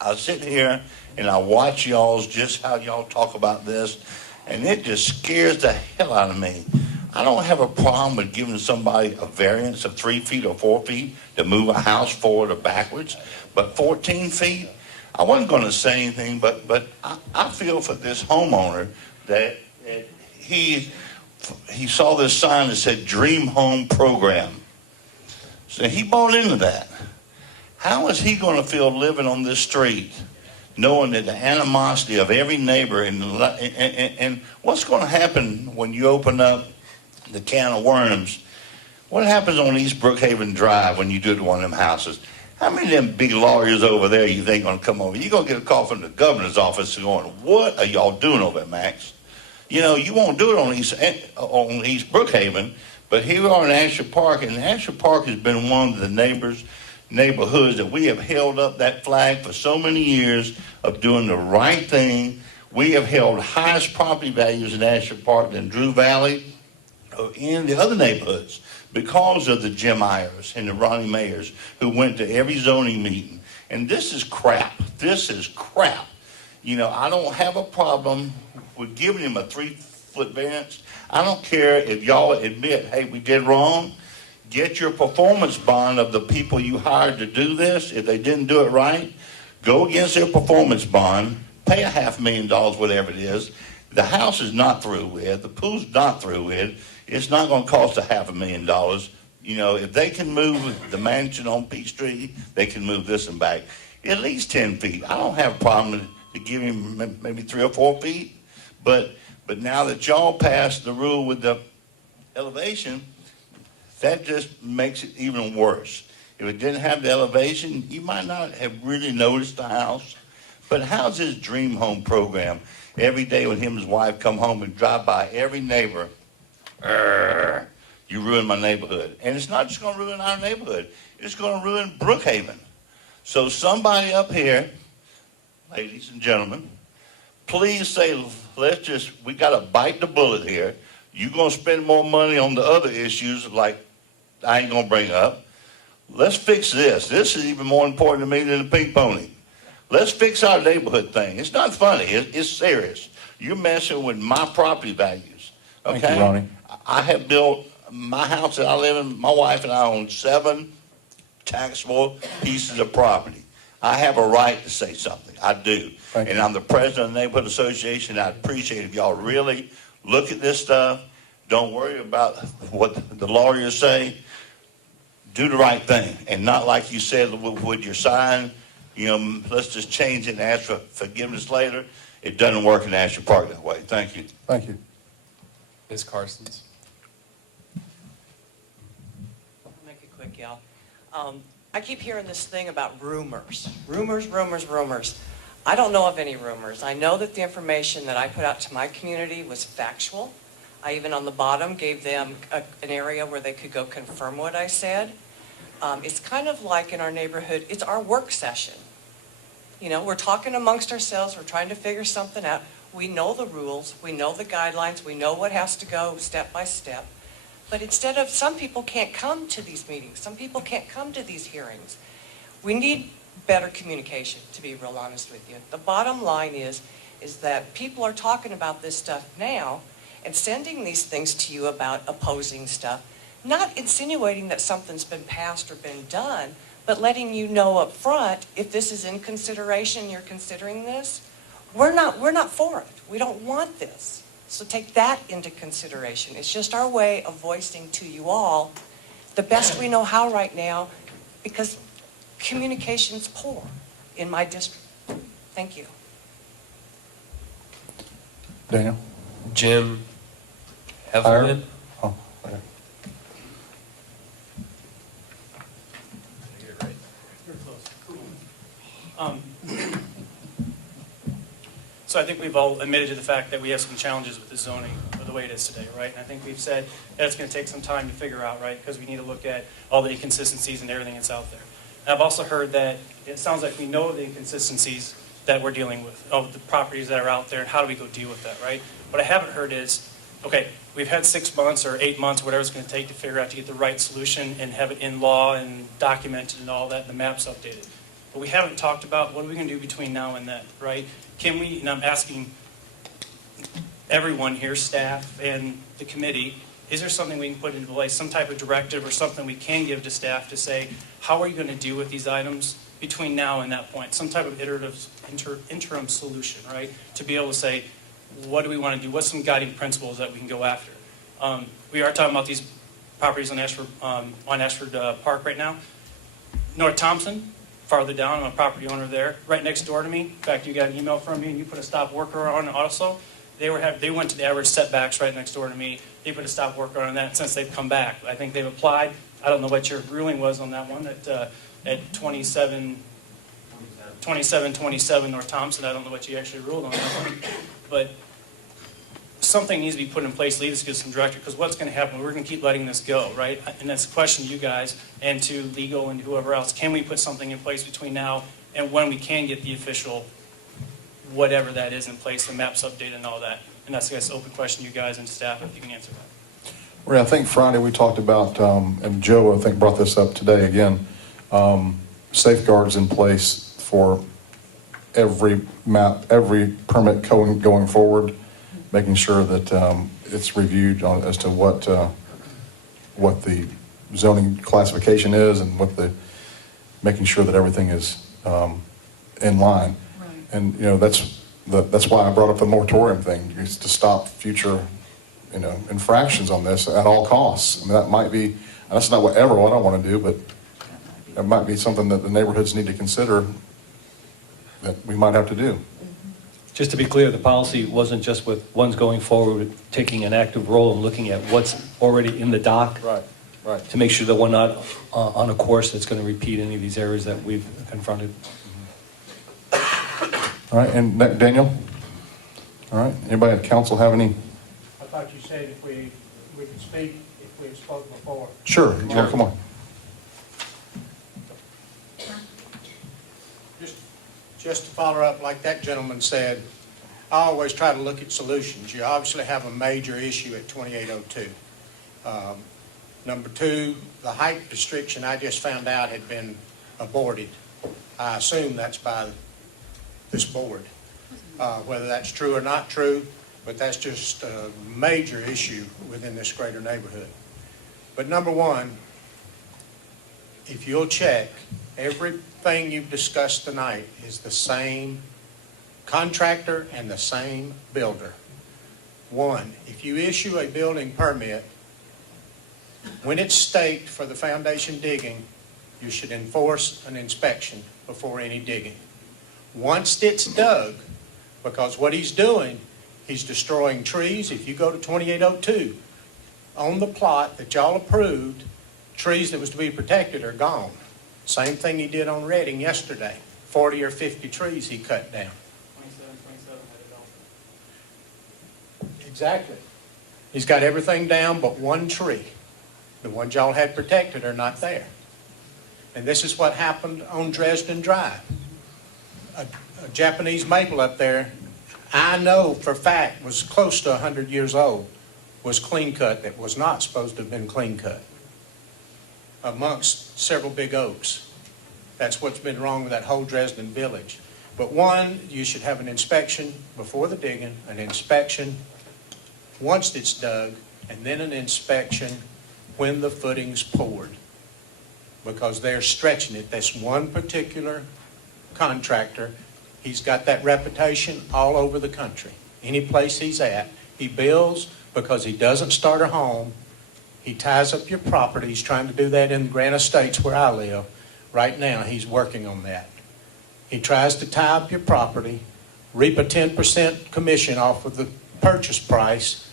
I sit here and I watch y'all's, just how y'all talk about this, and it just scares the hell out of me. I don't have a problem with giving somebody a variance of 3 feet or 4 feet to move a house forward or backwards, but 14 feet, I wasn't going to say anything, but I feel for this homeowner that he saw this sign that said Dream Home Program. So he bought into that. How is he going to feel living on this street, knowing that the animosity of every neighbor and what's going to happen when you open up the can of worms? What happens on East Brookhaven Drive when you do it to one of them houses? How many of them big lawyers over there you think gonna come over? You're gonna get a call from the governor's office going, what are y'all doing over there, Max? You know, you won't do it on East Brookhaven, but here we are in Asher Park, and Asher Park has been one of the neighborhoods that we have held up that flag for so many years of doing the right thing. We have held highest property values in Asher Park than Drew Valley or in the other neighborhoods because of the Jim Ayers and the Ronnie Mayers who went to every zoning meeting. And this is crap. This is crap. You know, I don't have a problem with giving him a 3-foot variance. I don't care if y'all admit, hey, we did wrong. Get your performance bond of the people you hired to do this. If they didn't do it right, go against their performance bond, pay $500,000, whatever it is. The house is not through with. The pool's not through with. It's not going to cost $500,000. You know, if they can move the mansion on Peachtree, they can move this one back at least 10 feet. I don't have a problem to give him maybe 3 or 4 feet. But now that y'all passed the rule with the elevation, that just makes it even worse. If it didn't have the elevation, you might not have really noticed the house. But how's his dream home program? Every day when him and his wife come home and drive by every neighbor, you ruined my neighborhood. And it's not just going to ruin our neighborhood. It's going to ruin Brookhaven. So somebody up here, ladies and gentlemen, please say, we got to bite the bullet here. You're going to spend more money on the other issues like I ain't going to bring up. Let's fix this. This is even more important to me than the pink pony. Let's fix our neighborhood thing. It's not funny. It's serious. You're messing with my property values. Okay? Thank you, Ronnie. I have built my house that I live in. My wife and I own 7 taxable pieces of property. I have a right to say something. I do. And I'm the president of the Neighborhood Association. I appreciate if y'all really look at this stuff. Don't worry about what the lawyers say. Do the right thing. And not like you said with your sign, you know, let's just change it and ask for forgiveness later. It doesn't work in Asher Park that way. Thank you. Thank you. Ms. Carson's. I'll make it quick, y'all. I keep hearing this thing about rumors. Rumors. I don't know of any rumors. I know that the information that I put out to my community was factual. I even on the bottom gave them an area where they could go confirm what I said. It's kind of like in our neighborhood, it's our work session. You know, we're talking amongst ourselves, we're trying to figure something out. We know the rules, we know the guidelines, we know what has to go step by step. But instead of, some people can't come to these meetings, some people can't come to these hearings. We need better communication, to be real honest with you. The bottom line is that people are talking about this stuff now and sending these things to you about opposing stuff, not insinuating that something's been passed or been done, but letting you know up front, if this is in consideration, you're considering this, we're not for it. We don't want this. So take that into consideration. It's just our way of voicing to you all the best we know how right now, because communication's poor in my district. Thank you. Daniel? Jim Evelyn. Oh, okay. So I think we've all admitted to the fact that we have some challenges with the zoning or the way it is today, right? And I think we've said that it's going to take some time to figure out, right? Because we need to look at all the inconsistencies and everything that's out there. And I've also heard that it sounds like we know the inconsistencies that we're dealing with, of the properties that are out there, and how do we go deal with that, right? What I haven't heard is, okay, we've had 6 months or 8 months, whatever it's going to take to figure out to get the right solution and have it in law and documented and all that, and the maps updated. But we haven't talked about what are we going to do between now and then, right? Can we, and I'm asking everyone here, staff and the committee, is there something we can put into place, some type of directive or something we can give to staff to say, how are you going to deal with these items between now and that point? Some type of interim solution, right? To be able to say, what do we want to do? What's some guiding principles that we can go after? We are talking about these properties on Ashford Park right now. North Thompson, farther down, I'm a property owner there, right next door to me. In fact, you got an email from me and you put a stop worker on it also. They went to the average setbacks right next door to me. They put a stop worker on that since they've come back. I think they've applied. I don't know what your ruling was on that one. at 2727 North Thompson. I don't know what you actually ruled on that one. But something needs to be put in place, lead us to some direction, because what's going to happen, we're going to keep letting this go, right? And that's a question to you guys and to legal and whoever else. Can we put something in place between now and when we can get the official, whatever that is in place, the maps updated and all that? And that's, I guess, an open question to you guys and staff, if you can answer that. Ray, I think Friday we talked about, and Joe, I think, brought this up today again, safeguards in place for every map, every permit going forward, making sure that it's reviewed as to what the zoning classification is and making sure that everything is in line. Right. And, that's why I brought up the moratorium thing, is to stop future, infractions on this at all costs. I mean, that might be, that's not what I want to do, but it might be something that the neighborhoods need to consider that we might have to do. Just to be clear, the policy wasn't just with ones going forward, taking an active role and looking at what's already in the dock. Right. To make sure that we're not on a course that's going to repeat any of these areas that we've confronted. All right, and Daniel? All right, anybody at council have any? I thought you said if we could speak, if we had spoken before. Sure, come on. Just to follow up, like that gentleman said, I always try to look at solutions. You obviously have a major issue at 2802. Number two, the height restriction I just found out had been aborted. I assume that's by this board. Whether that's true or not true, but that's just a major issue within this greater neighborhood. But number one, if you'll check, everything you've discussed tonight is the same contractor and the same builder. One, if you issue a building permit, when it's staked for the foundation digging, you should enforce an inspection before any digging. Once it's dug, because what he's doing, he's destroying trees. If you go to 2802, on the plot that y'all approved, trees that was to be protected are gone. Same thing he did on Reading yesterday. 40 or 50 trees he cut down. 27 had it all. Exactly. He's got everything down but one tree. The ones y'all had protected are not there. And this is what happened on Dresden Drive. A Japanese maple up there, I know for a fact was close to 100 years old, was clean cut that was not supposed to have been clean cut, amongst several big oaks. That's what's been wrong with that whole Dresden village. But one, you should have an inspection before the digging, an inspection once it's dug, and then an inspection when the footing's poured. Because they're stretching it. This one particular contractor, he's got that reputation all over the country. Any place he's at, he builds because he doesn't start a home. He ties up your property. He's trying to do that in the Grand Estates where I live. Right now, he's working on that. He tries to tie up your property, reap a 10% commission off of the purchase price,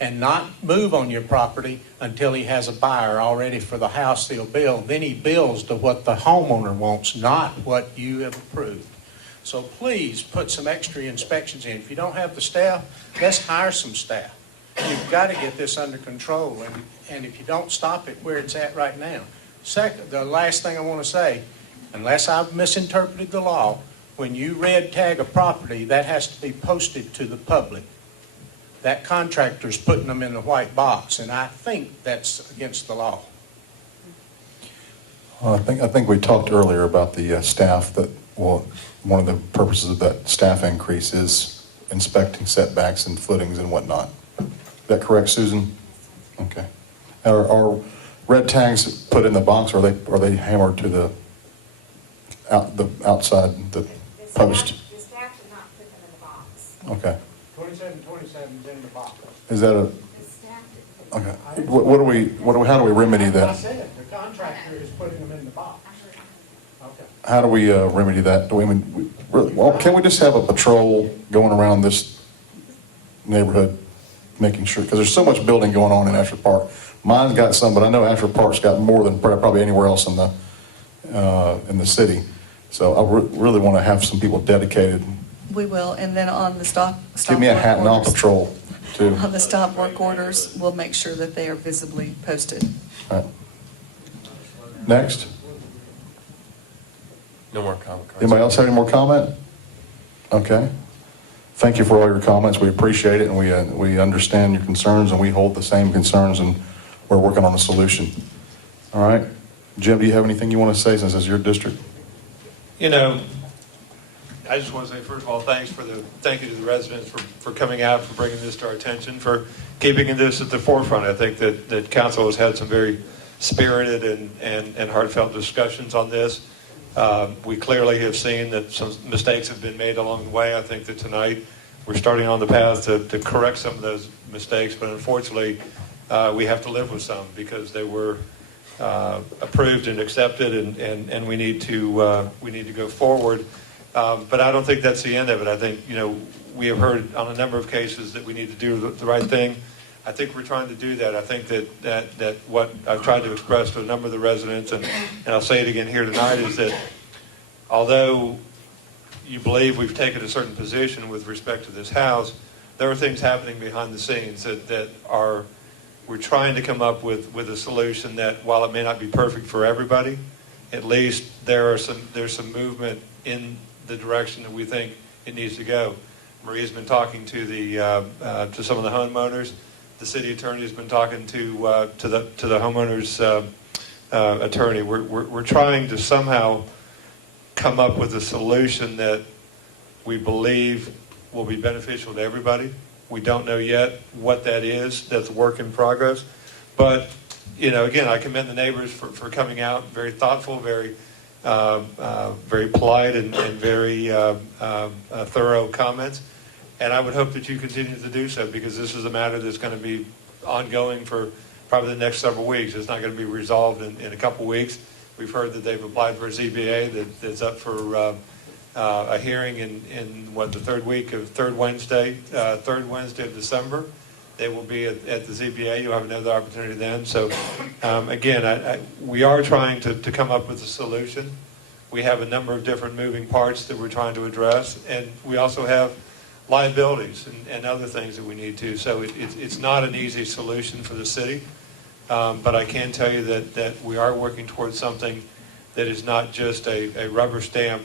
and not move on your property until he has a buyer already for the house he'll build. Then he builds to what the homeowner wants, not what you have approved. So please put some extra inspections in. If you don't have the staff, let's hire some staff. You've got to get this under control, and if you don't stop it where it's at right now. Second, the last thing I want to say, unless I've misinterpreted the law, when you red tag a property, that has to be posted to the public. That contractor's putting them in the white box, and I think that's against the law. Well, I think we talked earlier about the staff that, well, one of the purposes of that staff increase is inspecting setbacks and footings and whatnot. Is that correct, Susan? Okay. Are red tags put in the box, or are they hammered to the outside the post? The staff did not put them in the box. Okay. 2727 is in the box. Is that a? The staff did put them Okay. How do we remedy I that? said, the contractor is putting them in the box. Okay. How do we remedy that? Can we just have a patrol going around this neighborhood, making sure, because there's so much building going on in Ashford Park. Mine's got some, but I know Ashford Park's got more than probably anywhere else in in the city. So I really want to have some people dedicated. We will, and then on the stop Give me a work hat and I'll orders- patrol too. On the stop work orders, we'll make sure that they are visibly posted. All right. Next. No more comment cards. Anybody else have any more comment? Okay. Thank you for all your comments. We appreciate it, and we understand your concerns, and we hold the same concerns, and we're working on a solution. All right. Jim, do you have anything you want to say since it's your district? You know, I just want to say, first of all, thank you to the residents for coming out, for bringing this to our attention, for keeping this at the forefront. I think that council has had some very spirited and heartfelt discussions on this. We clearly have seen that some mistakes have been made along the way. I think that tonight we're starting on the path to correct some of those mistakes, but unfortunately we have to live with some because they were approved and accepted, and we need to go forward. But I don't think that's the end of it. I think, we have heard on a number of cases that we need to do the right thing. I think we're trying to do that. I think that what I've tried to express to a number of the residents, and I'll say it again here tonight, is that although you believe we've taken a certain position with respect to this house, there are things happening behind the scenes that are, we're trying to come up with a solution that, while it may not be perfect for everybody, at least there's some movement in the direction that we think it needs to go. Maria's been talking to to some of the homeowners. The city attorney has been talking to the homeowners attorney. We're trying to somehow come up with a solution that we believe will be beneficial to everybody. We don't know yet what that is. That's a work in progress. But, again, I commend the neighbors for coming out, very thoughtful, very polite and very thorough comments. And I would hope that you continue to do so, because this is a matter that's going to be ongoing for probably the next several weeks. It's not going to be resolved in a couple weeks. We've heard that they've applied for a ZBA that's up for a hearing in the third Wednesday of December. They will be at the ZBA. You'll have another opportunity then. So again, we are trying to come up with a solution. We have a number of different moving parts that we're trying to address, and we also have liabilities and other things that we need to. So it's not an easy solution for the city, but I can tell you that we are working towards something that is not just a rubber stamp.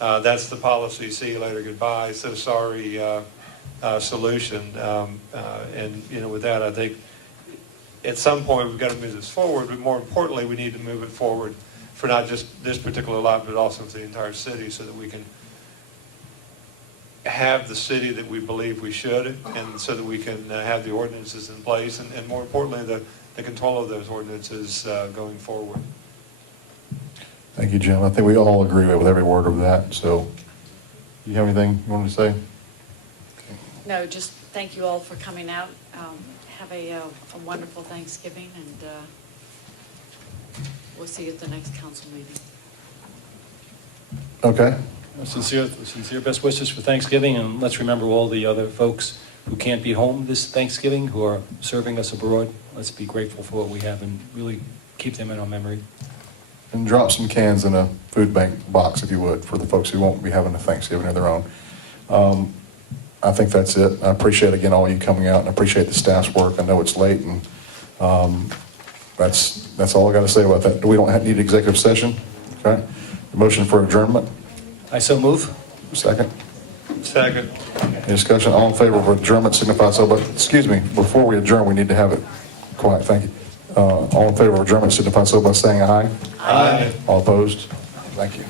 That's the policy, see you later, goodbye, so sorry solution. And with that, I think at some point we've got to move this forward, but more importantly, we need to move it forward for not just this particular lot, but also for the entire city, so that we can have the city that we believe we should, and so that we can have the ordinances in place, and more importantly, the control of those ordinances going forward. Thank you, Jim. I think we all agree with every word of that. So, you have anything you want to say? No, just thank you all for coming out. Have a wonderful Thanksgiving, and we'll see you at the next council meeting. Okay. Sincere best wishes for Thanksgiving, and let's remember all the other folks who can't be home this Thanksgiving, who are serving us abroad. Let's be grateful for what we have and really keep them in our memory. And drop some cans in a food bank box, if you would, for the folks who won't be having a Thanksgiving of their own. I think that's it. I appreciate, again, all you coming out, and I appreciate the staff's work. I know it's late, and that's all I got to say about that. We don't need executive session. Okay. Motion for adjournment. I so move. Second. Second. Any discussion? All in favor of adjournment signify so, but excuse me, before we adjourn, we need to have it quiet. Thank you. All in favor of adjournment signify so by saying aye. Aye. All opposed? Thank you.